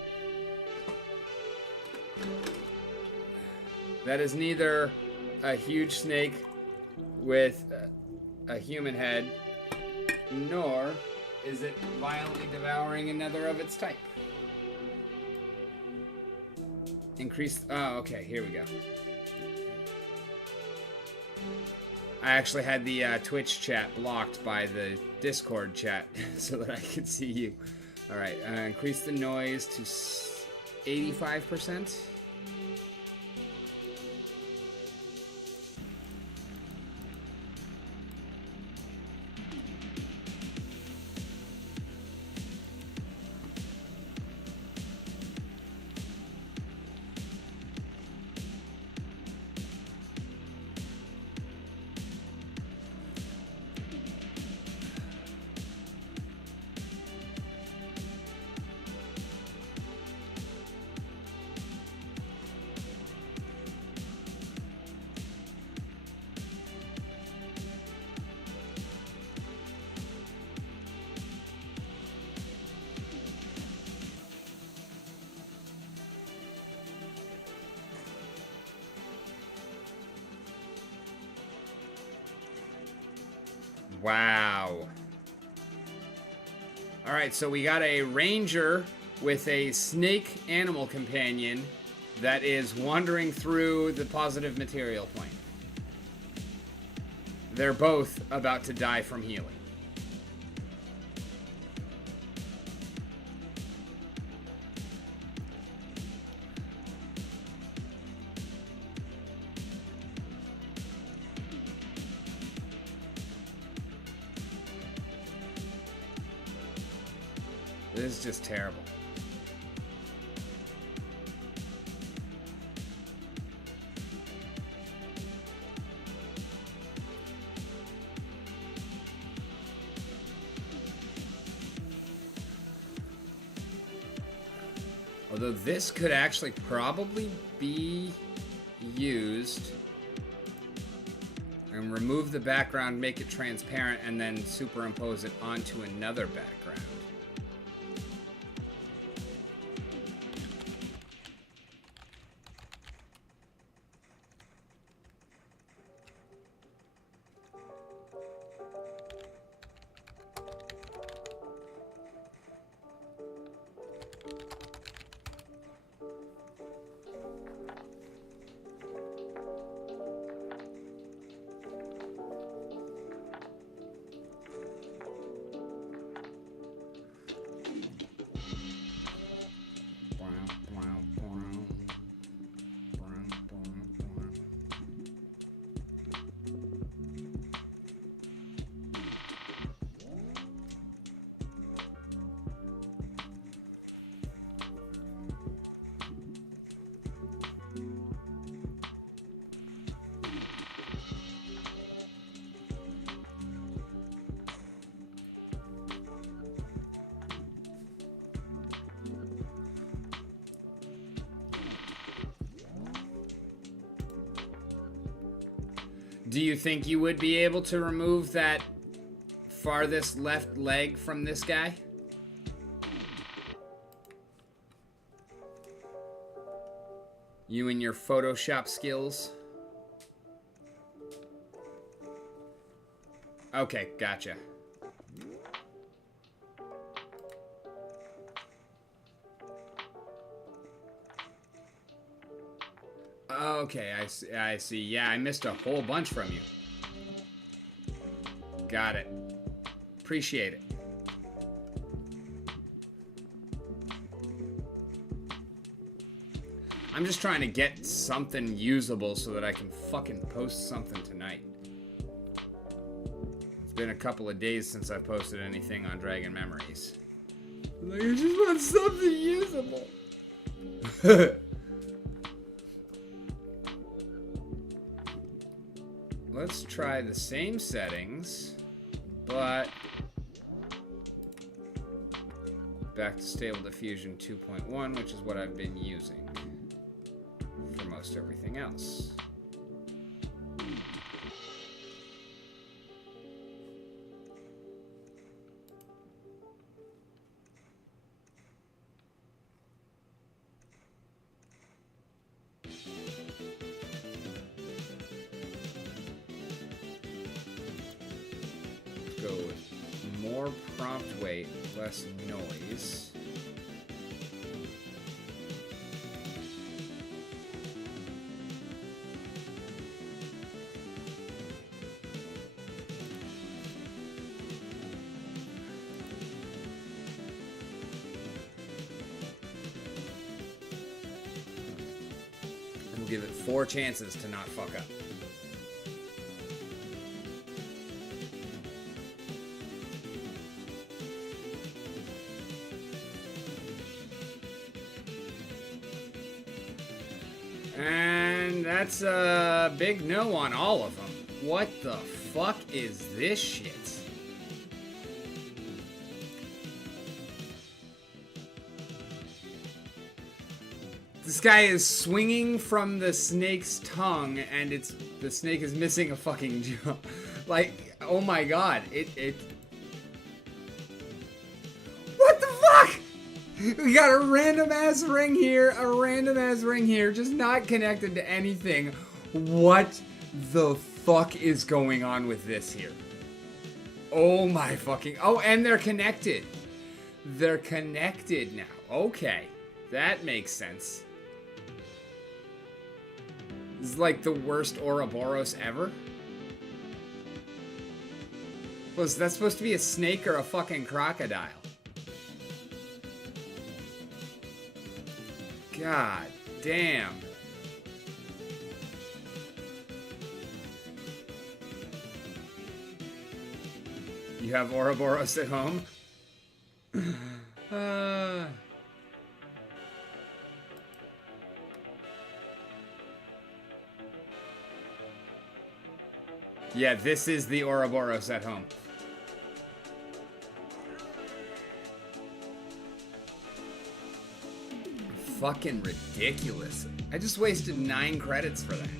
that is neither a huge snake with a human head, nor is it violently devouring another of its type. Increase. Oh, okay. Here we go. I actually had the Twitch chat blocked by the Discord chat so that I could see you. All right. Increase the noise to 85%. Wow. Alright, so we got a ranger with a snake animal companion that is wandering through the positive material plane. They're both about to die from healing. This is just terrible. Although this could actually probably be used and remove the background, make it transparent, and then superimpose it onto another background. Do you think you would be able to remove that farthest left leg from this guy? You and your Photoshop skills? Okay, gotcha. Okay, I see. Yeah, I missed a whole bunch from you. Got it. Appreciate it. I'm just trying to get something usable so that I can fucking post something tonight. It's been a couple of days since I posted anything on Dragon Memories. Like, I just want something usable. Let's try the same settings, but back to Stable Diffusion 2.1, which is what I've been using for most everything else. more prompt weight, less noise. We'll give it 4 chances to not fuck up. And that's a big no on all of them. What the fuck is this shit? This guy is swinging from the snake's tongue, and the snake is missing a fucking jaw. Like, oh my god, What the fuck? We got a random ass ring here, just not connected to anything. What the fuck is going on with this here? Oh my fucking, oh, and they're connected. They're connected now. Okay, that makes sense. This is like the worst Ouroboros ever. Was that supposed to be a snake or a fucking crocodile? God damn. You have Ouroboros at home? Yeah, this is the Ouroboros at home. Fucking ridiculous. I just wasted 9 credits for that.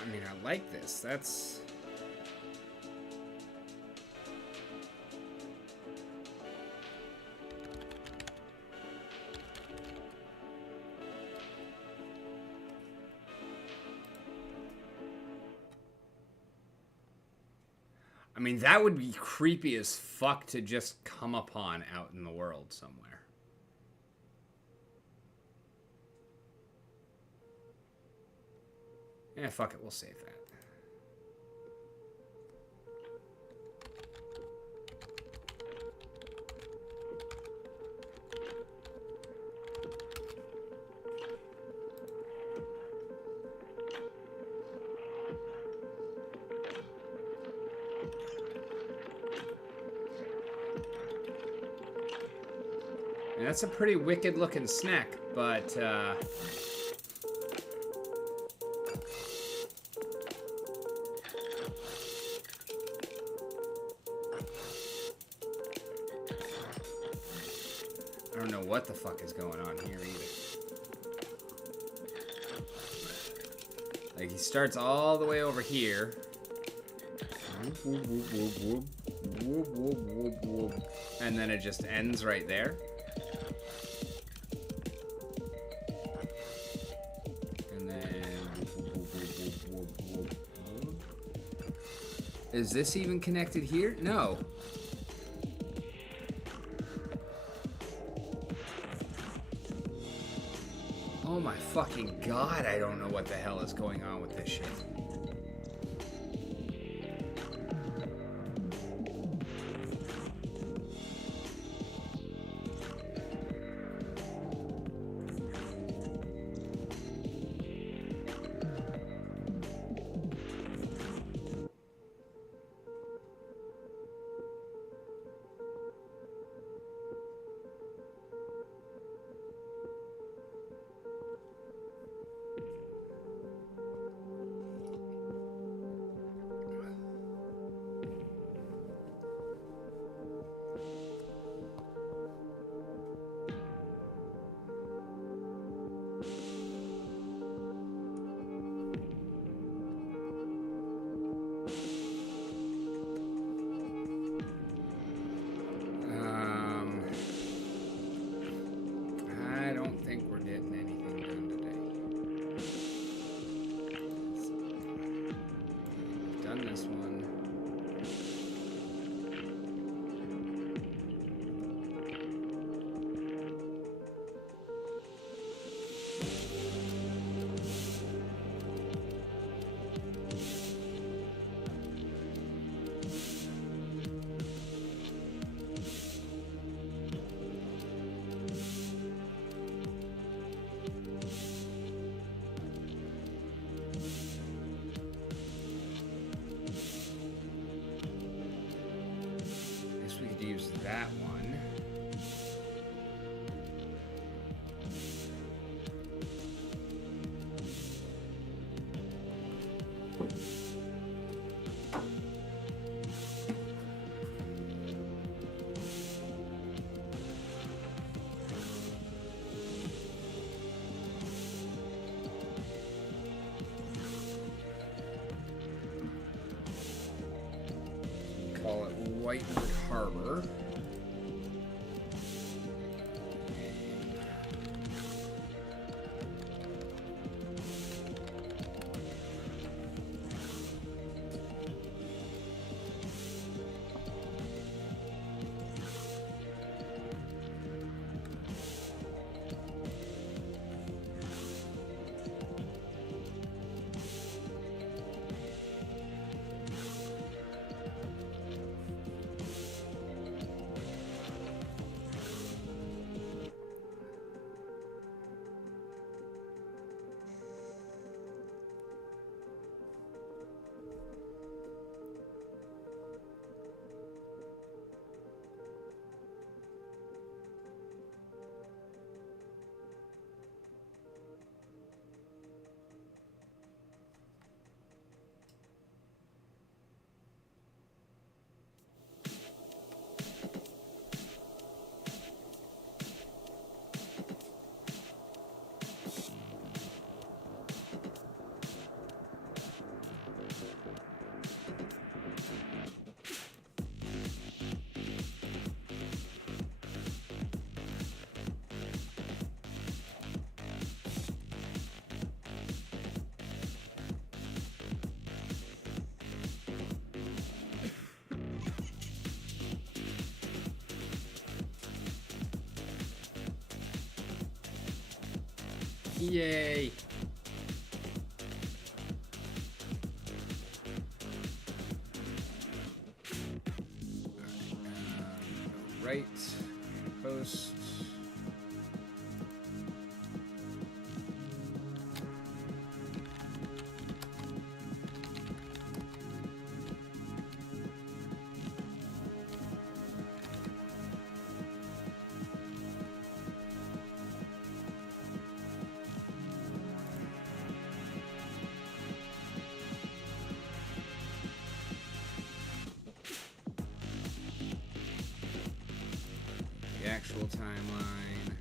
I mean, I like this. That's... I mean, that would be creepy as fuck to just come upon out in the world somewhere. Yeah, fuck it, we'll save that. And that's a pretty wicked looking snack, but I don't know what the fuck is going on here either. Like, he starts all the way over here. Whoop, whoop, whoop, whoop, whoop. Whoop, whoop, whoop, whoop. And then it just ends right there. And then... whoop, whoop, whoop, whoop, whoop. Is this even connected here? No. Oh my fucking god, I don't know what the hell is going on with this shit. I don't think we're getting anything done today. We've done this one. Guess we could use that one. Call it Whitewood Harbor. Yay! Right, post. The actual timeline.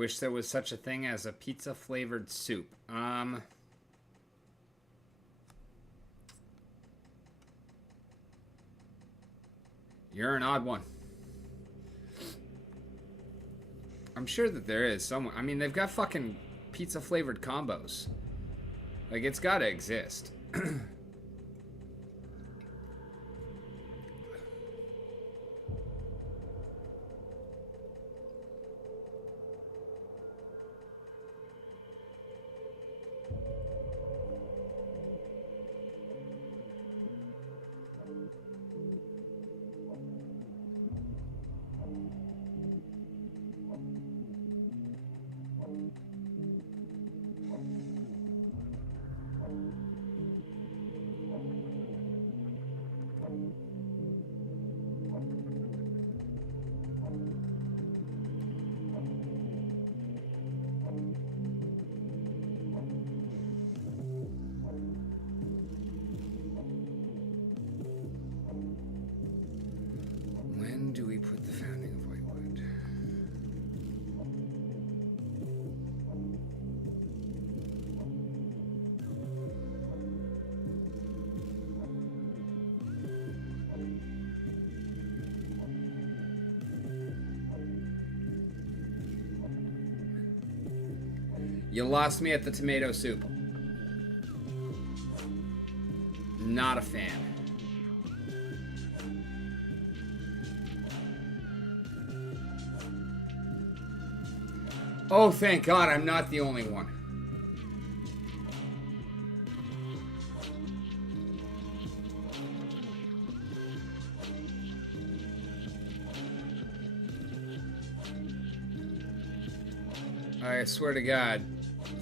Wish there was such a thing as a pizza flavored soup. You're an odd one. I'm sure that there is someone. I mean, they've got fucking pizza flavored combos. Like, it's gotta exist. When do we put the founding of Whitewood? You lost me at the tomato soup. Not a fan. Oh, thank God, I'm not the only one. I swear to God,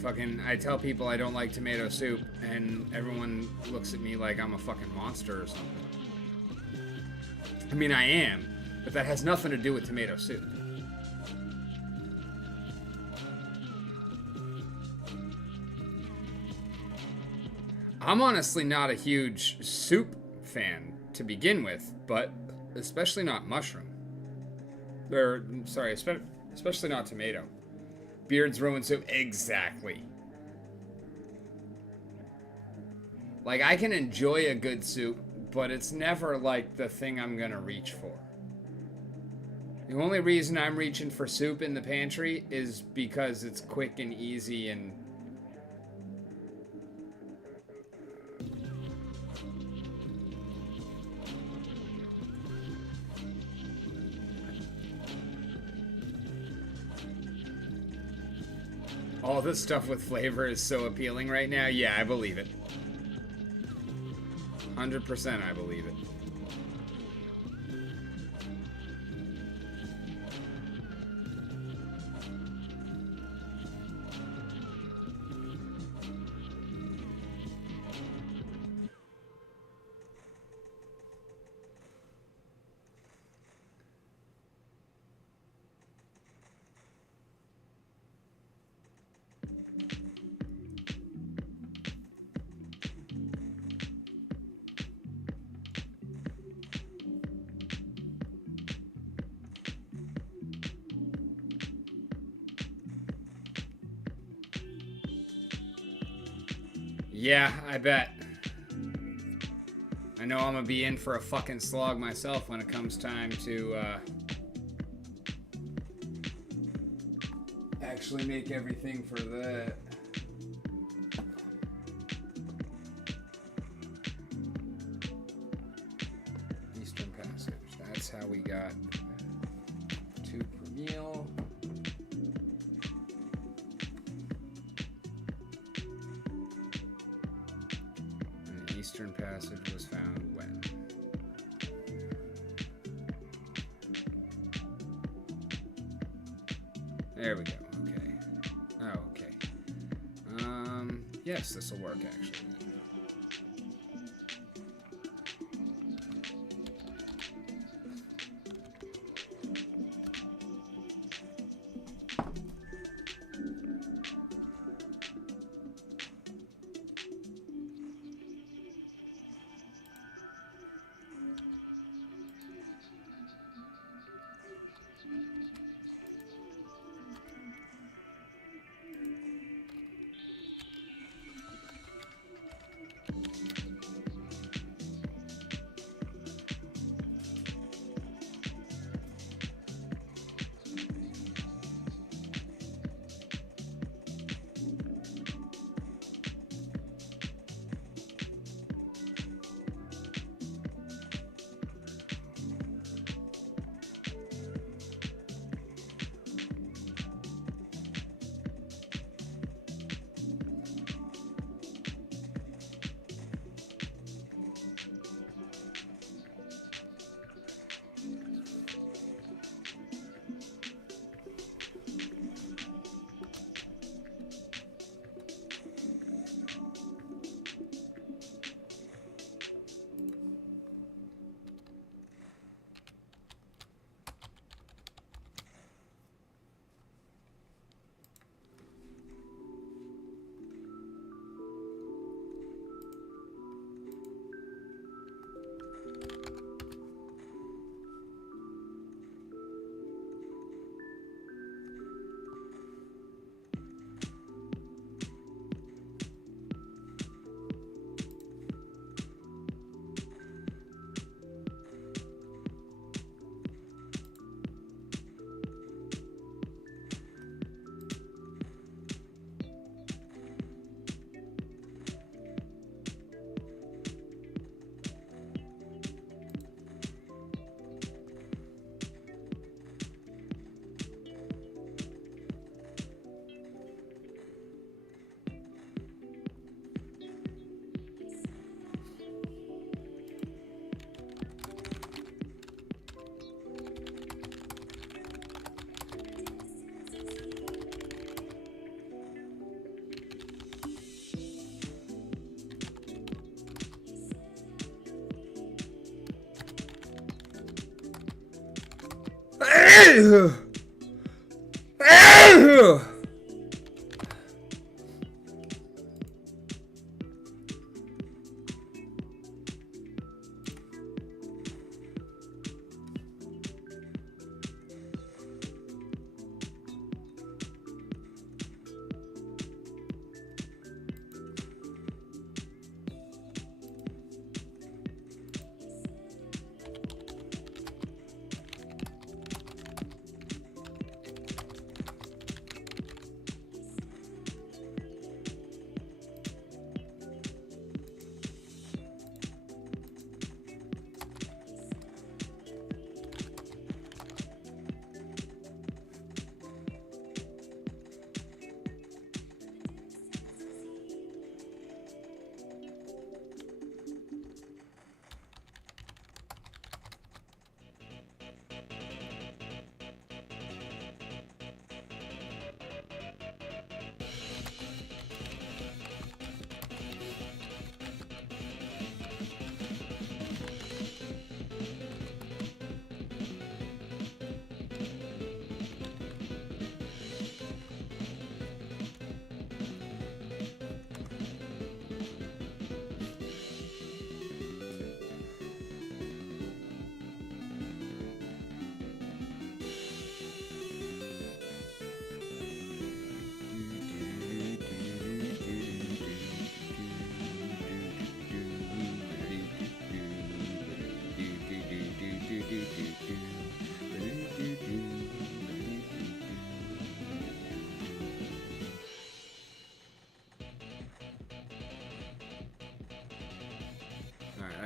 fucking, I tell people I don't like tomato soup, and everyone looks at me like I'm a fucking monster or something. I mean, I am, but that has nothing to do with tomato soup. I'm honestly not a huge soup fan to begin with, but especially not mushroom. Or, sorry, especially not tomato. Beards ruin soup. Exactly. Like, I can enjoy a good soup, but it's never like the thing I'm gonna reach for. The only reason I'm reaching for soup in the pantry is because it's quick and easy and all this stuff with flavor is so appealing right now. Yeah, I believe it. 100% I believe it. Yeah, I bet. I know I'm gonna be in for a fucking slog myself when it comes time to actually make everything for that. Eastern Passage. That's how we got 2 per meal. Eastern Passage was found when? There we go. Okay. Oh, okay. Yes, this will work actually.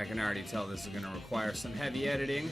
I can already tell this is going to require some heavy editing.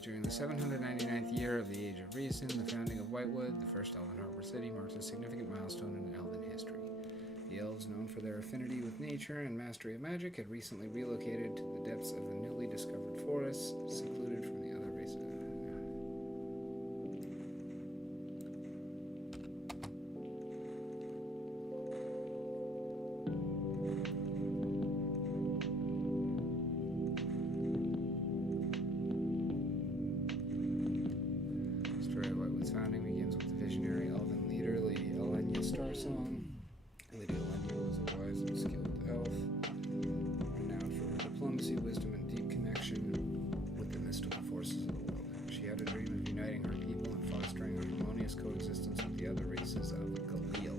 During the 799th year of the Age of Reason, the founding of Whitewood, the first Elven harbor city, marks a significant milestone in Elven history. The elves, known for their affinity with nature and mastery of magic, had recently relocated to the depths of the newly discovered forests, secluded from the other races. Story of Whitewood's founding begins with the visionary elven leader, Lady Elenya Starsong. Lady Elenya was a wise and skilled elf, renowned for her diplomacy, wisdom, and deep connection with the mystical forces of the world. She had a dream of uniting her people and fostering a harmonious coexistence with the other races of Galil.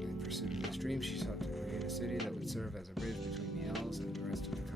In pursuit of this dream, she sought to create a city that would serve as a bridge between the elves and the rest of the continent.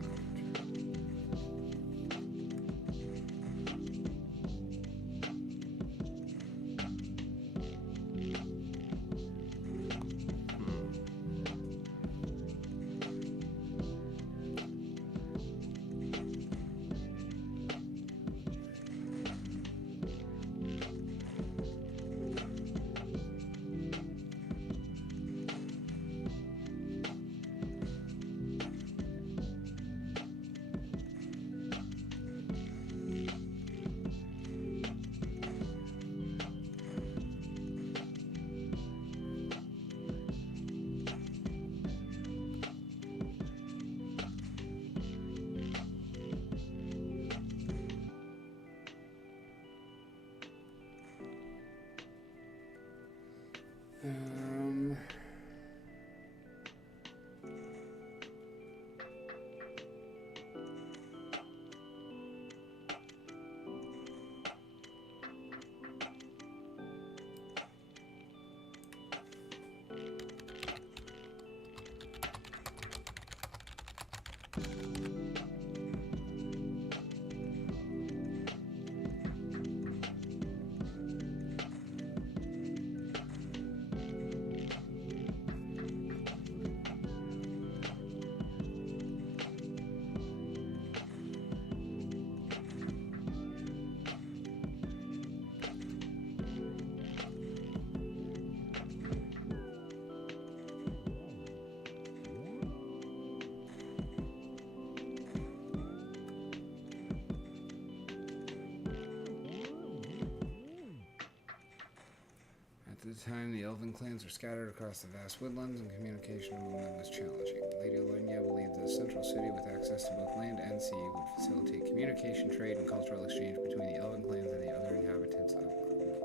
Um, At the time, the elven clans were scattered across the vast woodlands, and communication among them was challenging. Lady Elenya believed that a central city with access to both land and sea would facilitate communication, trade, and cultural exchange between the elven clans and the other inhabitants of Galil.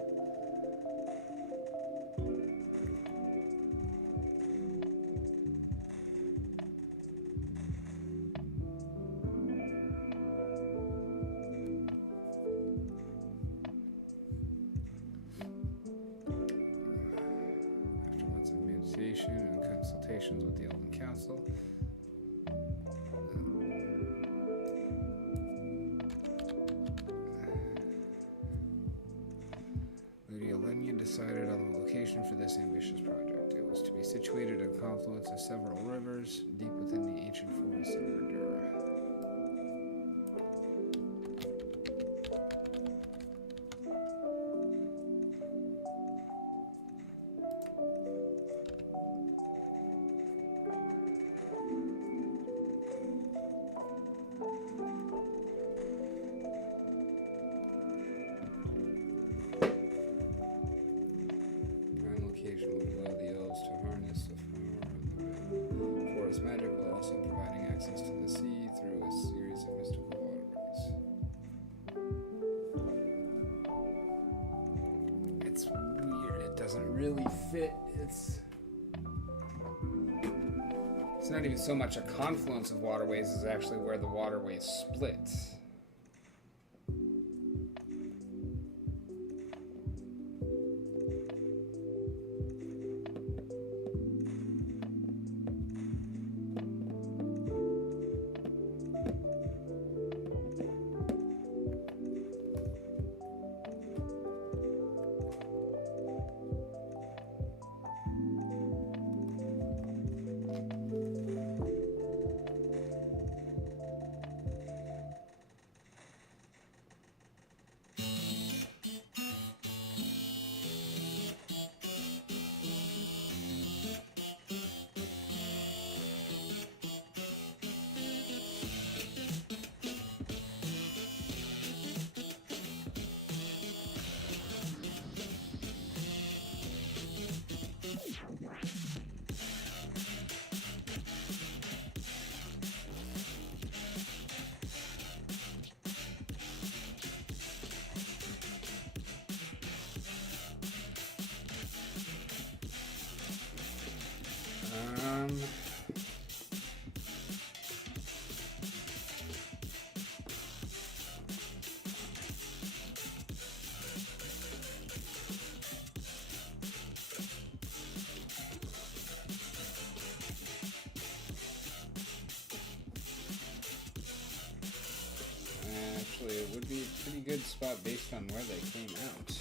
After months of meditation and consultations with the Elven Council, Lady Elenya decided on the location for this ambitious project. It was to be situated at a confluence of several rivers deep within the ancient forests of Verdura. Prime location would allow the elves to harness the power of the forest magic while also providing access to the sea through a series of mystical waterways. It's weird. It doesn't really fit. It's not even so much a confluence of waterways as actually where the waterways split. Um. Actually, it would be a pretty good spot based on where they came out.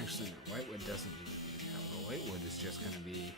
Actually, no, Whitewood doesn't need to be the capital. Whitewood is just going to be...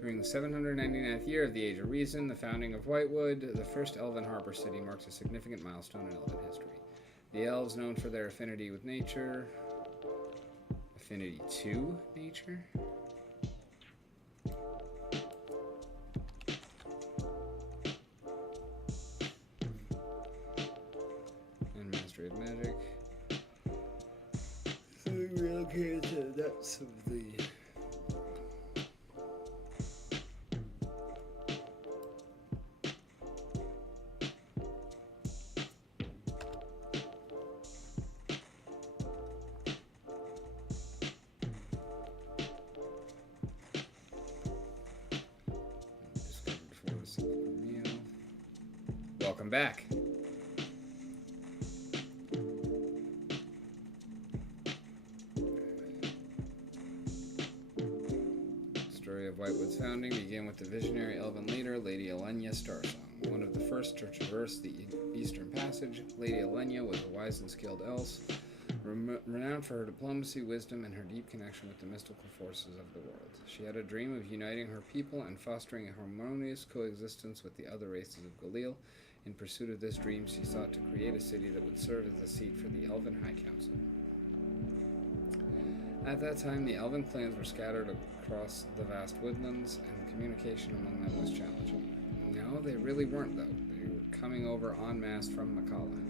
During the 799th year of the Age of Reason, the founding of Whitewood, the first elven harbor city, marks a significant milestone in elven history. The elves, known for their affinity with nature, affinity to nature, and mastery of magic, so we relocated to the depths of the Welcome back. Story of Whitewood's founding began with the visionary elven leader, Lady Elenya Starsong. One of the first to traverse the Eastern Passage, Lady Elenya was a wise and skilled elf, renowned for her diplomacy, wisdom, and her deep connection with the mystical forces of the world. She had a dream of uniting her people and fostering a harmonious coexistence with the other races of Galil. In pursuit of this dream, she sought to create a city that would serve as a seat for the Elven High Council. At that time, the Elven clans were scattered across the vast woodlands, and communication among them was challenging. No, they really weren't, though. They were coming over en masse from Makala.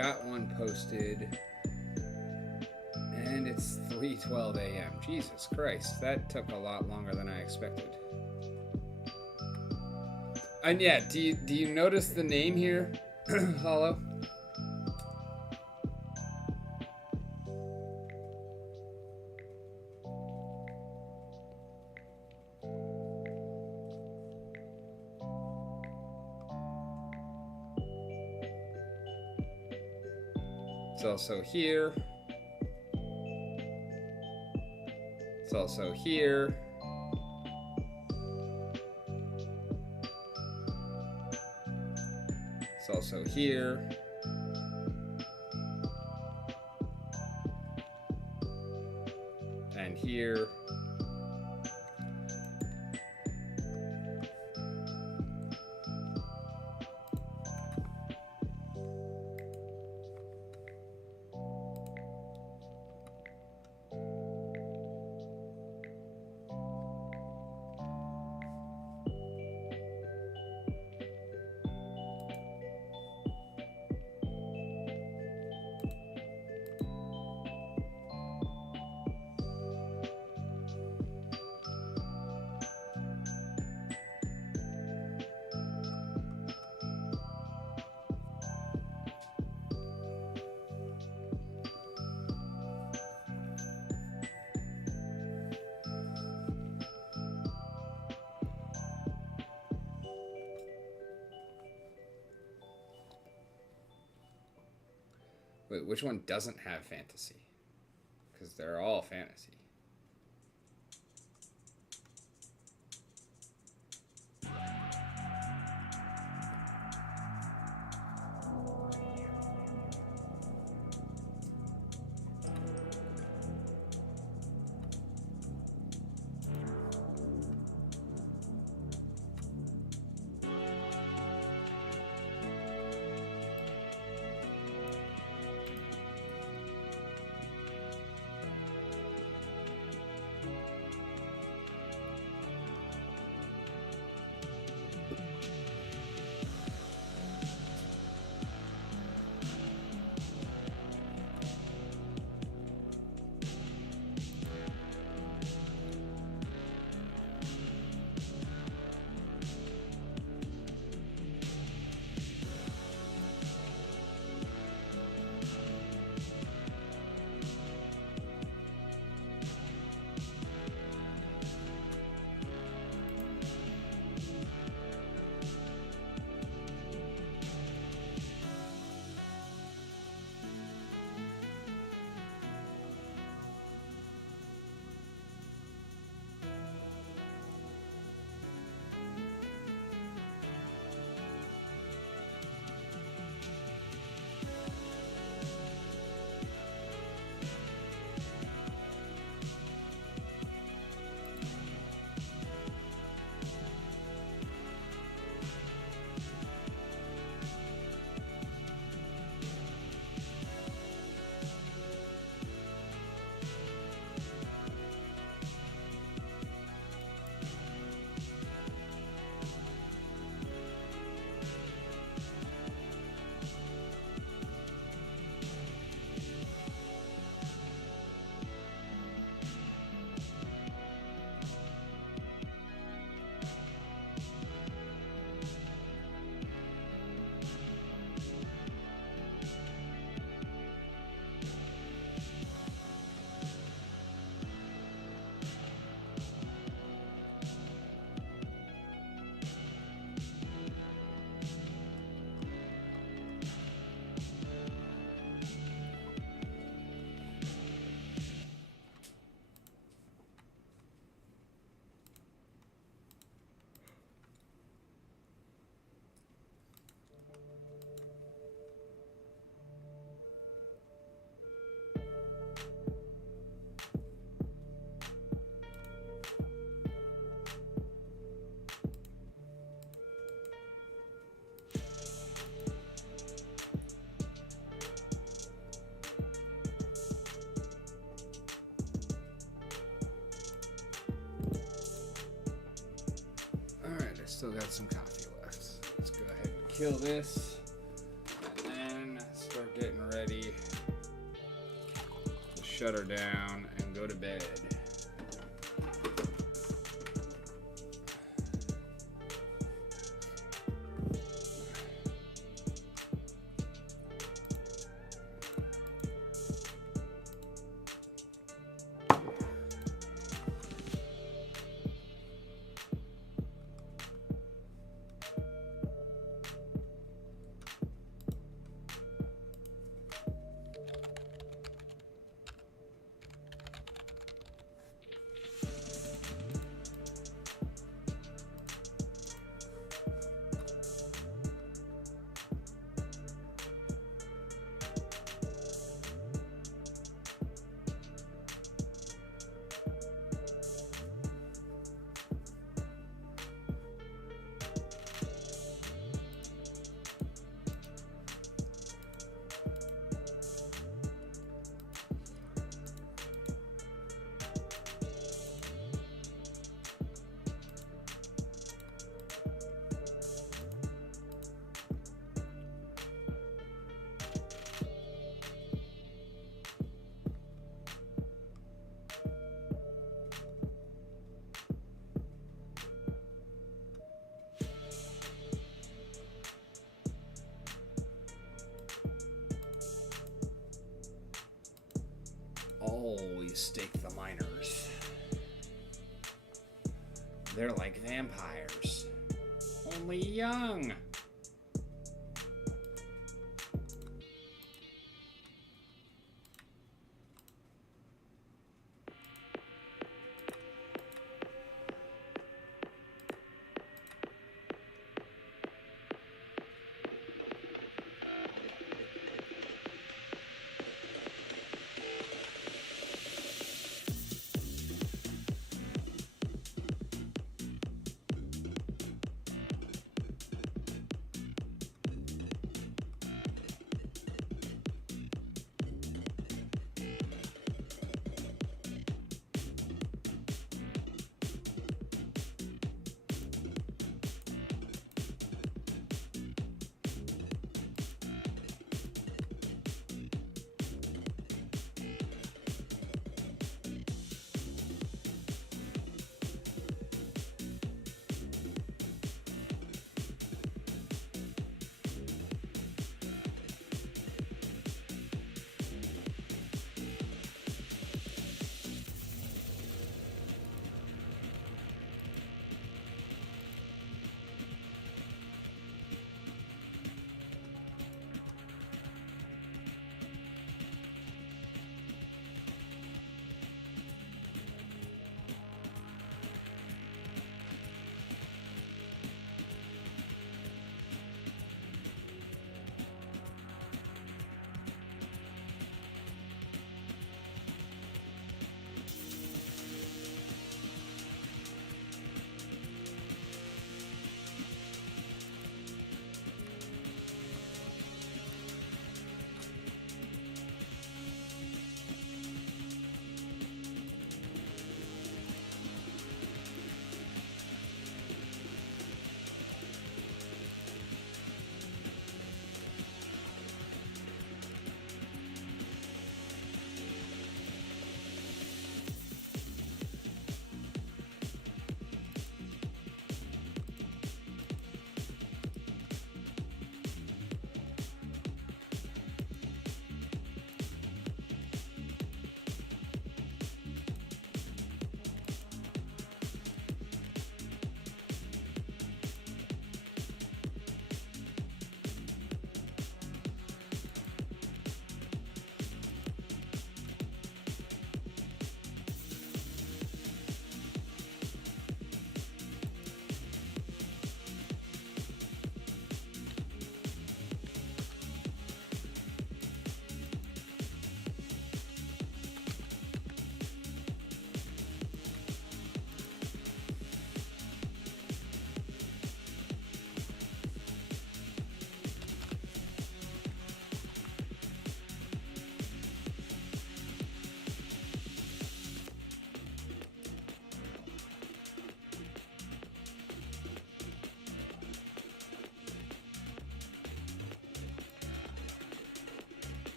got one posted, and it's 3:12 a.m. Jesus Christ, that took a lot longer than I expected. And yeah, do you notice the name here, Hollow? It's also here. It's also here. It's also here. And here. Wait, which one doesn't have fantasy? Because they're all fantasy. Still got some coffee left. Let's go ahead and kill this, and then start getting shut her down and go to bed. Always stake the miners. They're like vampires, only young.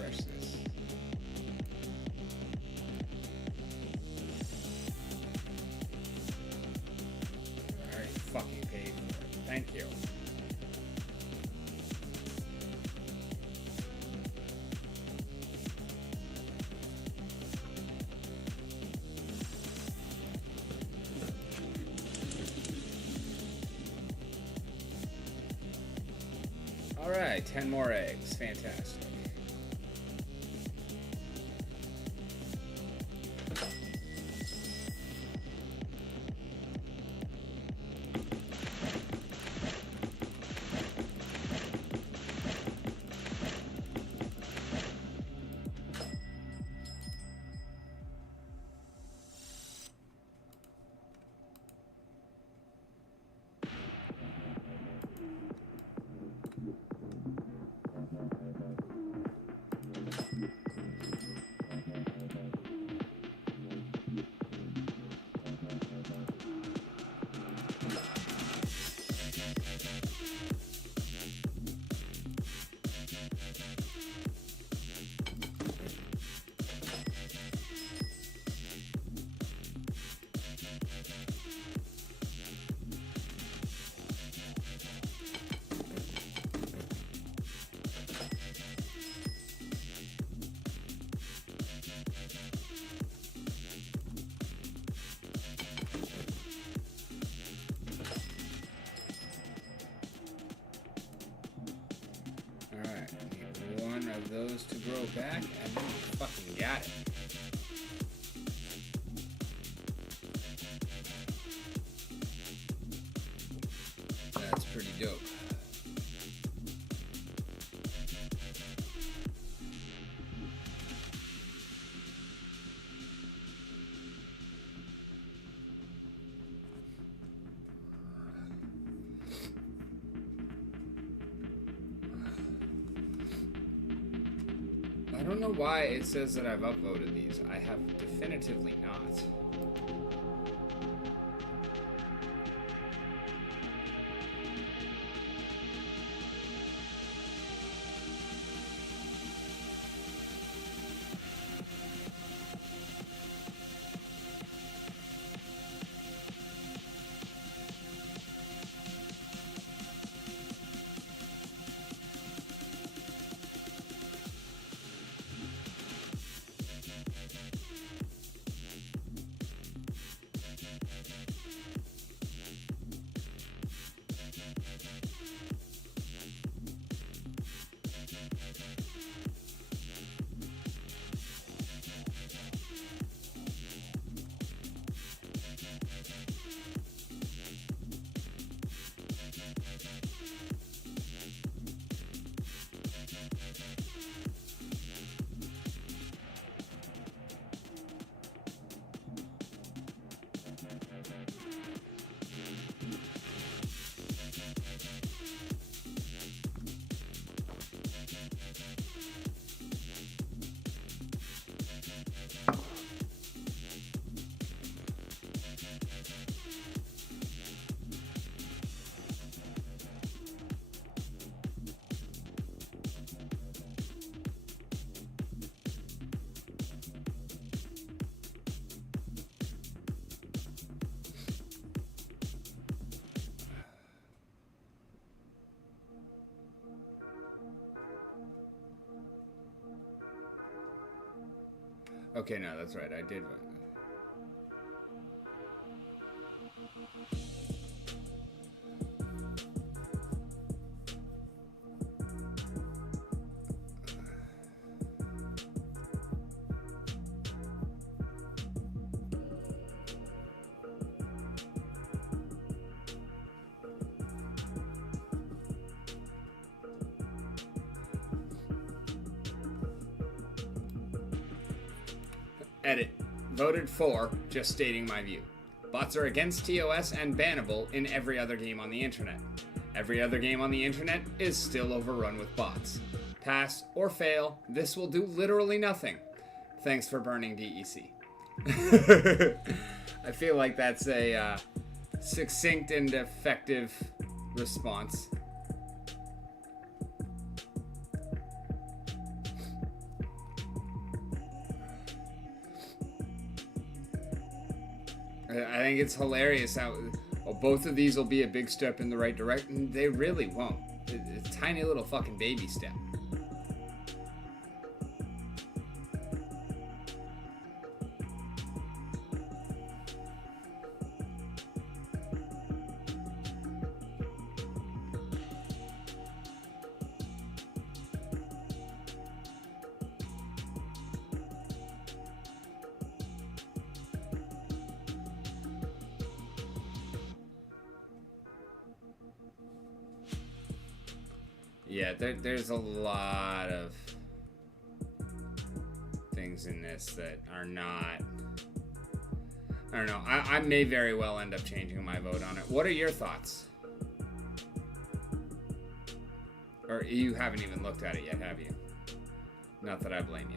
refresh this. I already fucking paid for it. Thank you. Alright, 10 more eggs. Fantastic. Alright, I need one of those to grow back, and then we fucking got it. That's pretty dope. I don't know why it says that I've upvoted these. I have definitively not. Okay, no, that's right. I did vote. Edit. Voted for, just stating my view. Bots are against TOS and bannable in every other game on the internet. Every other game on the internet is still overrun with bots. Pass or fail, this will do literally nothing. Thanks for burning DEC. I feel like that's a succinct and effective response. I think it's hilarious how both of these will be a big step in the right direction. They really won't. It's a tiny little fucking baby step. Yeah, there's a lot of things in this that are not... I don't know. I may very well end up changing my vote on it. What are your thoughts? Or you haven't even looked at it yet, have you? Not that I blame you.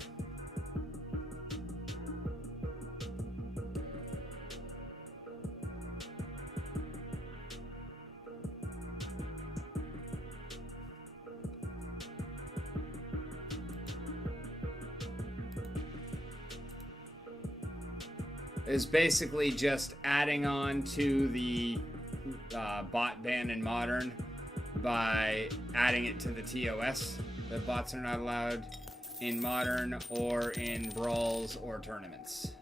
Is basically just adding on to the bot ban in Modern by adding it to the TOS. The bots are not allowed in Modern or in Brawls or tournaments.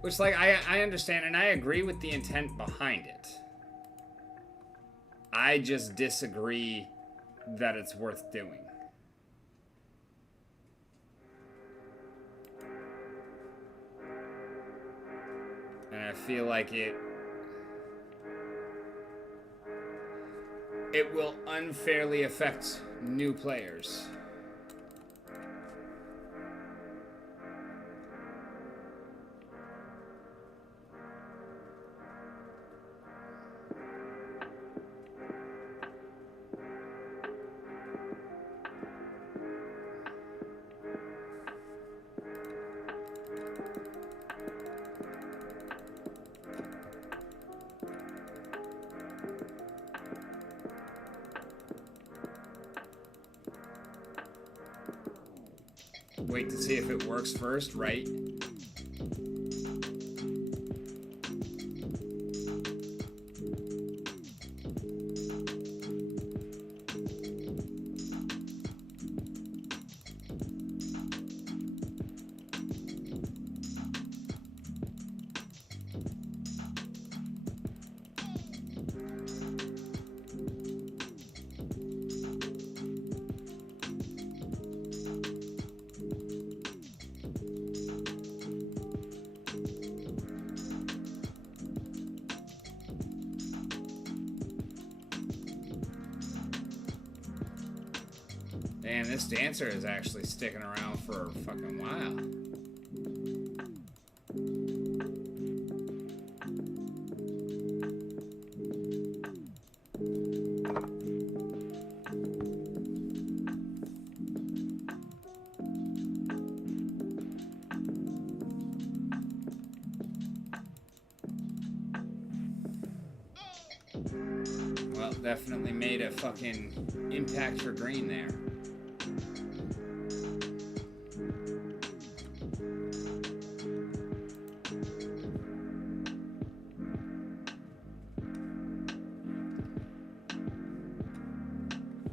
Which, like, I understand and I agree with the intent behind it. I just disagree that it's worth doing. And I feel like it will unfairly affect new players. Wait to see if it works first, right? Damn, this dancer is actually sticking around for a fucking while. Well, definitely made a fucking impact for green there.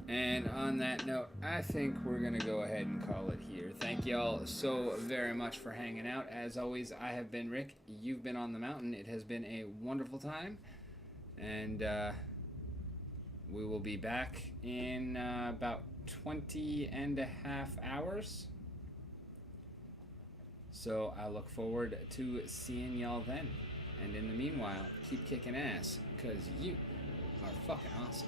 And on that note, I think we're going to go ahead and call it here. Thank y'all so very much for hanging out. As always, I have been Rick. You've been on the mountain. It has been a wonderful time. And we will be back in about 20.5 hours. So I look forward to seeing y'all then. And in the meanwhile, keep kicking ass, because you are fucking awesome.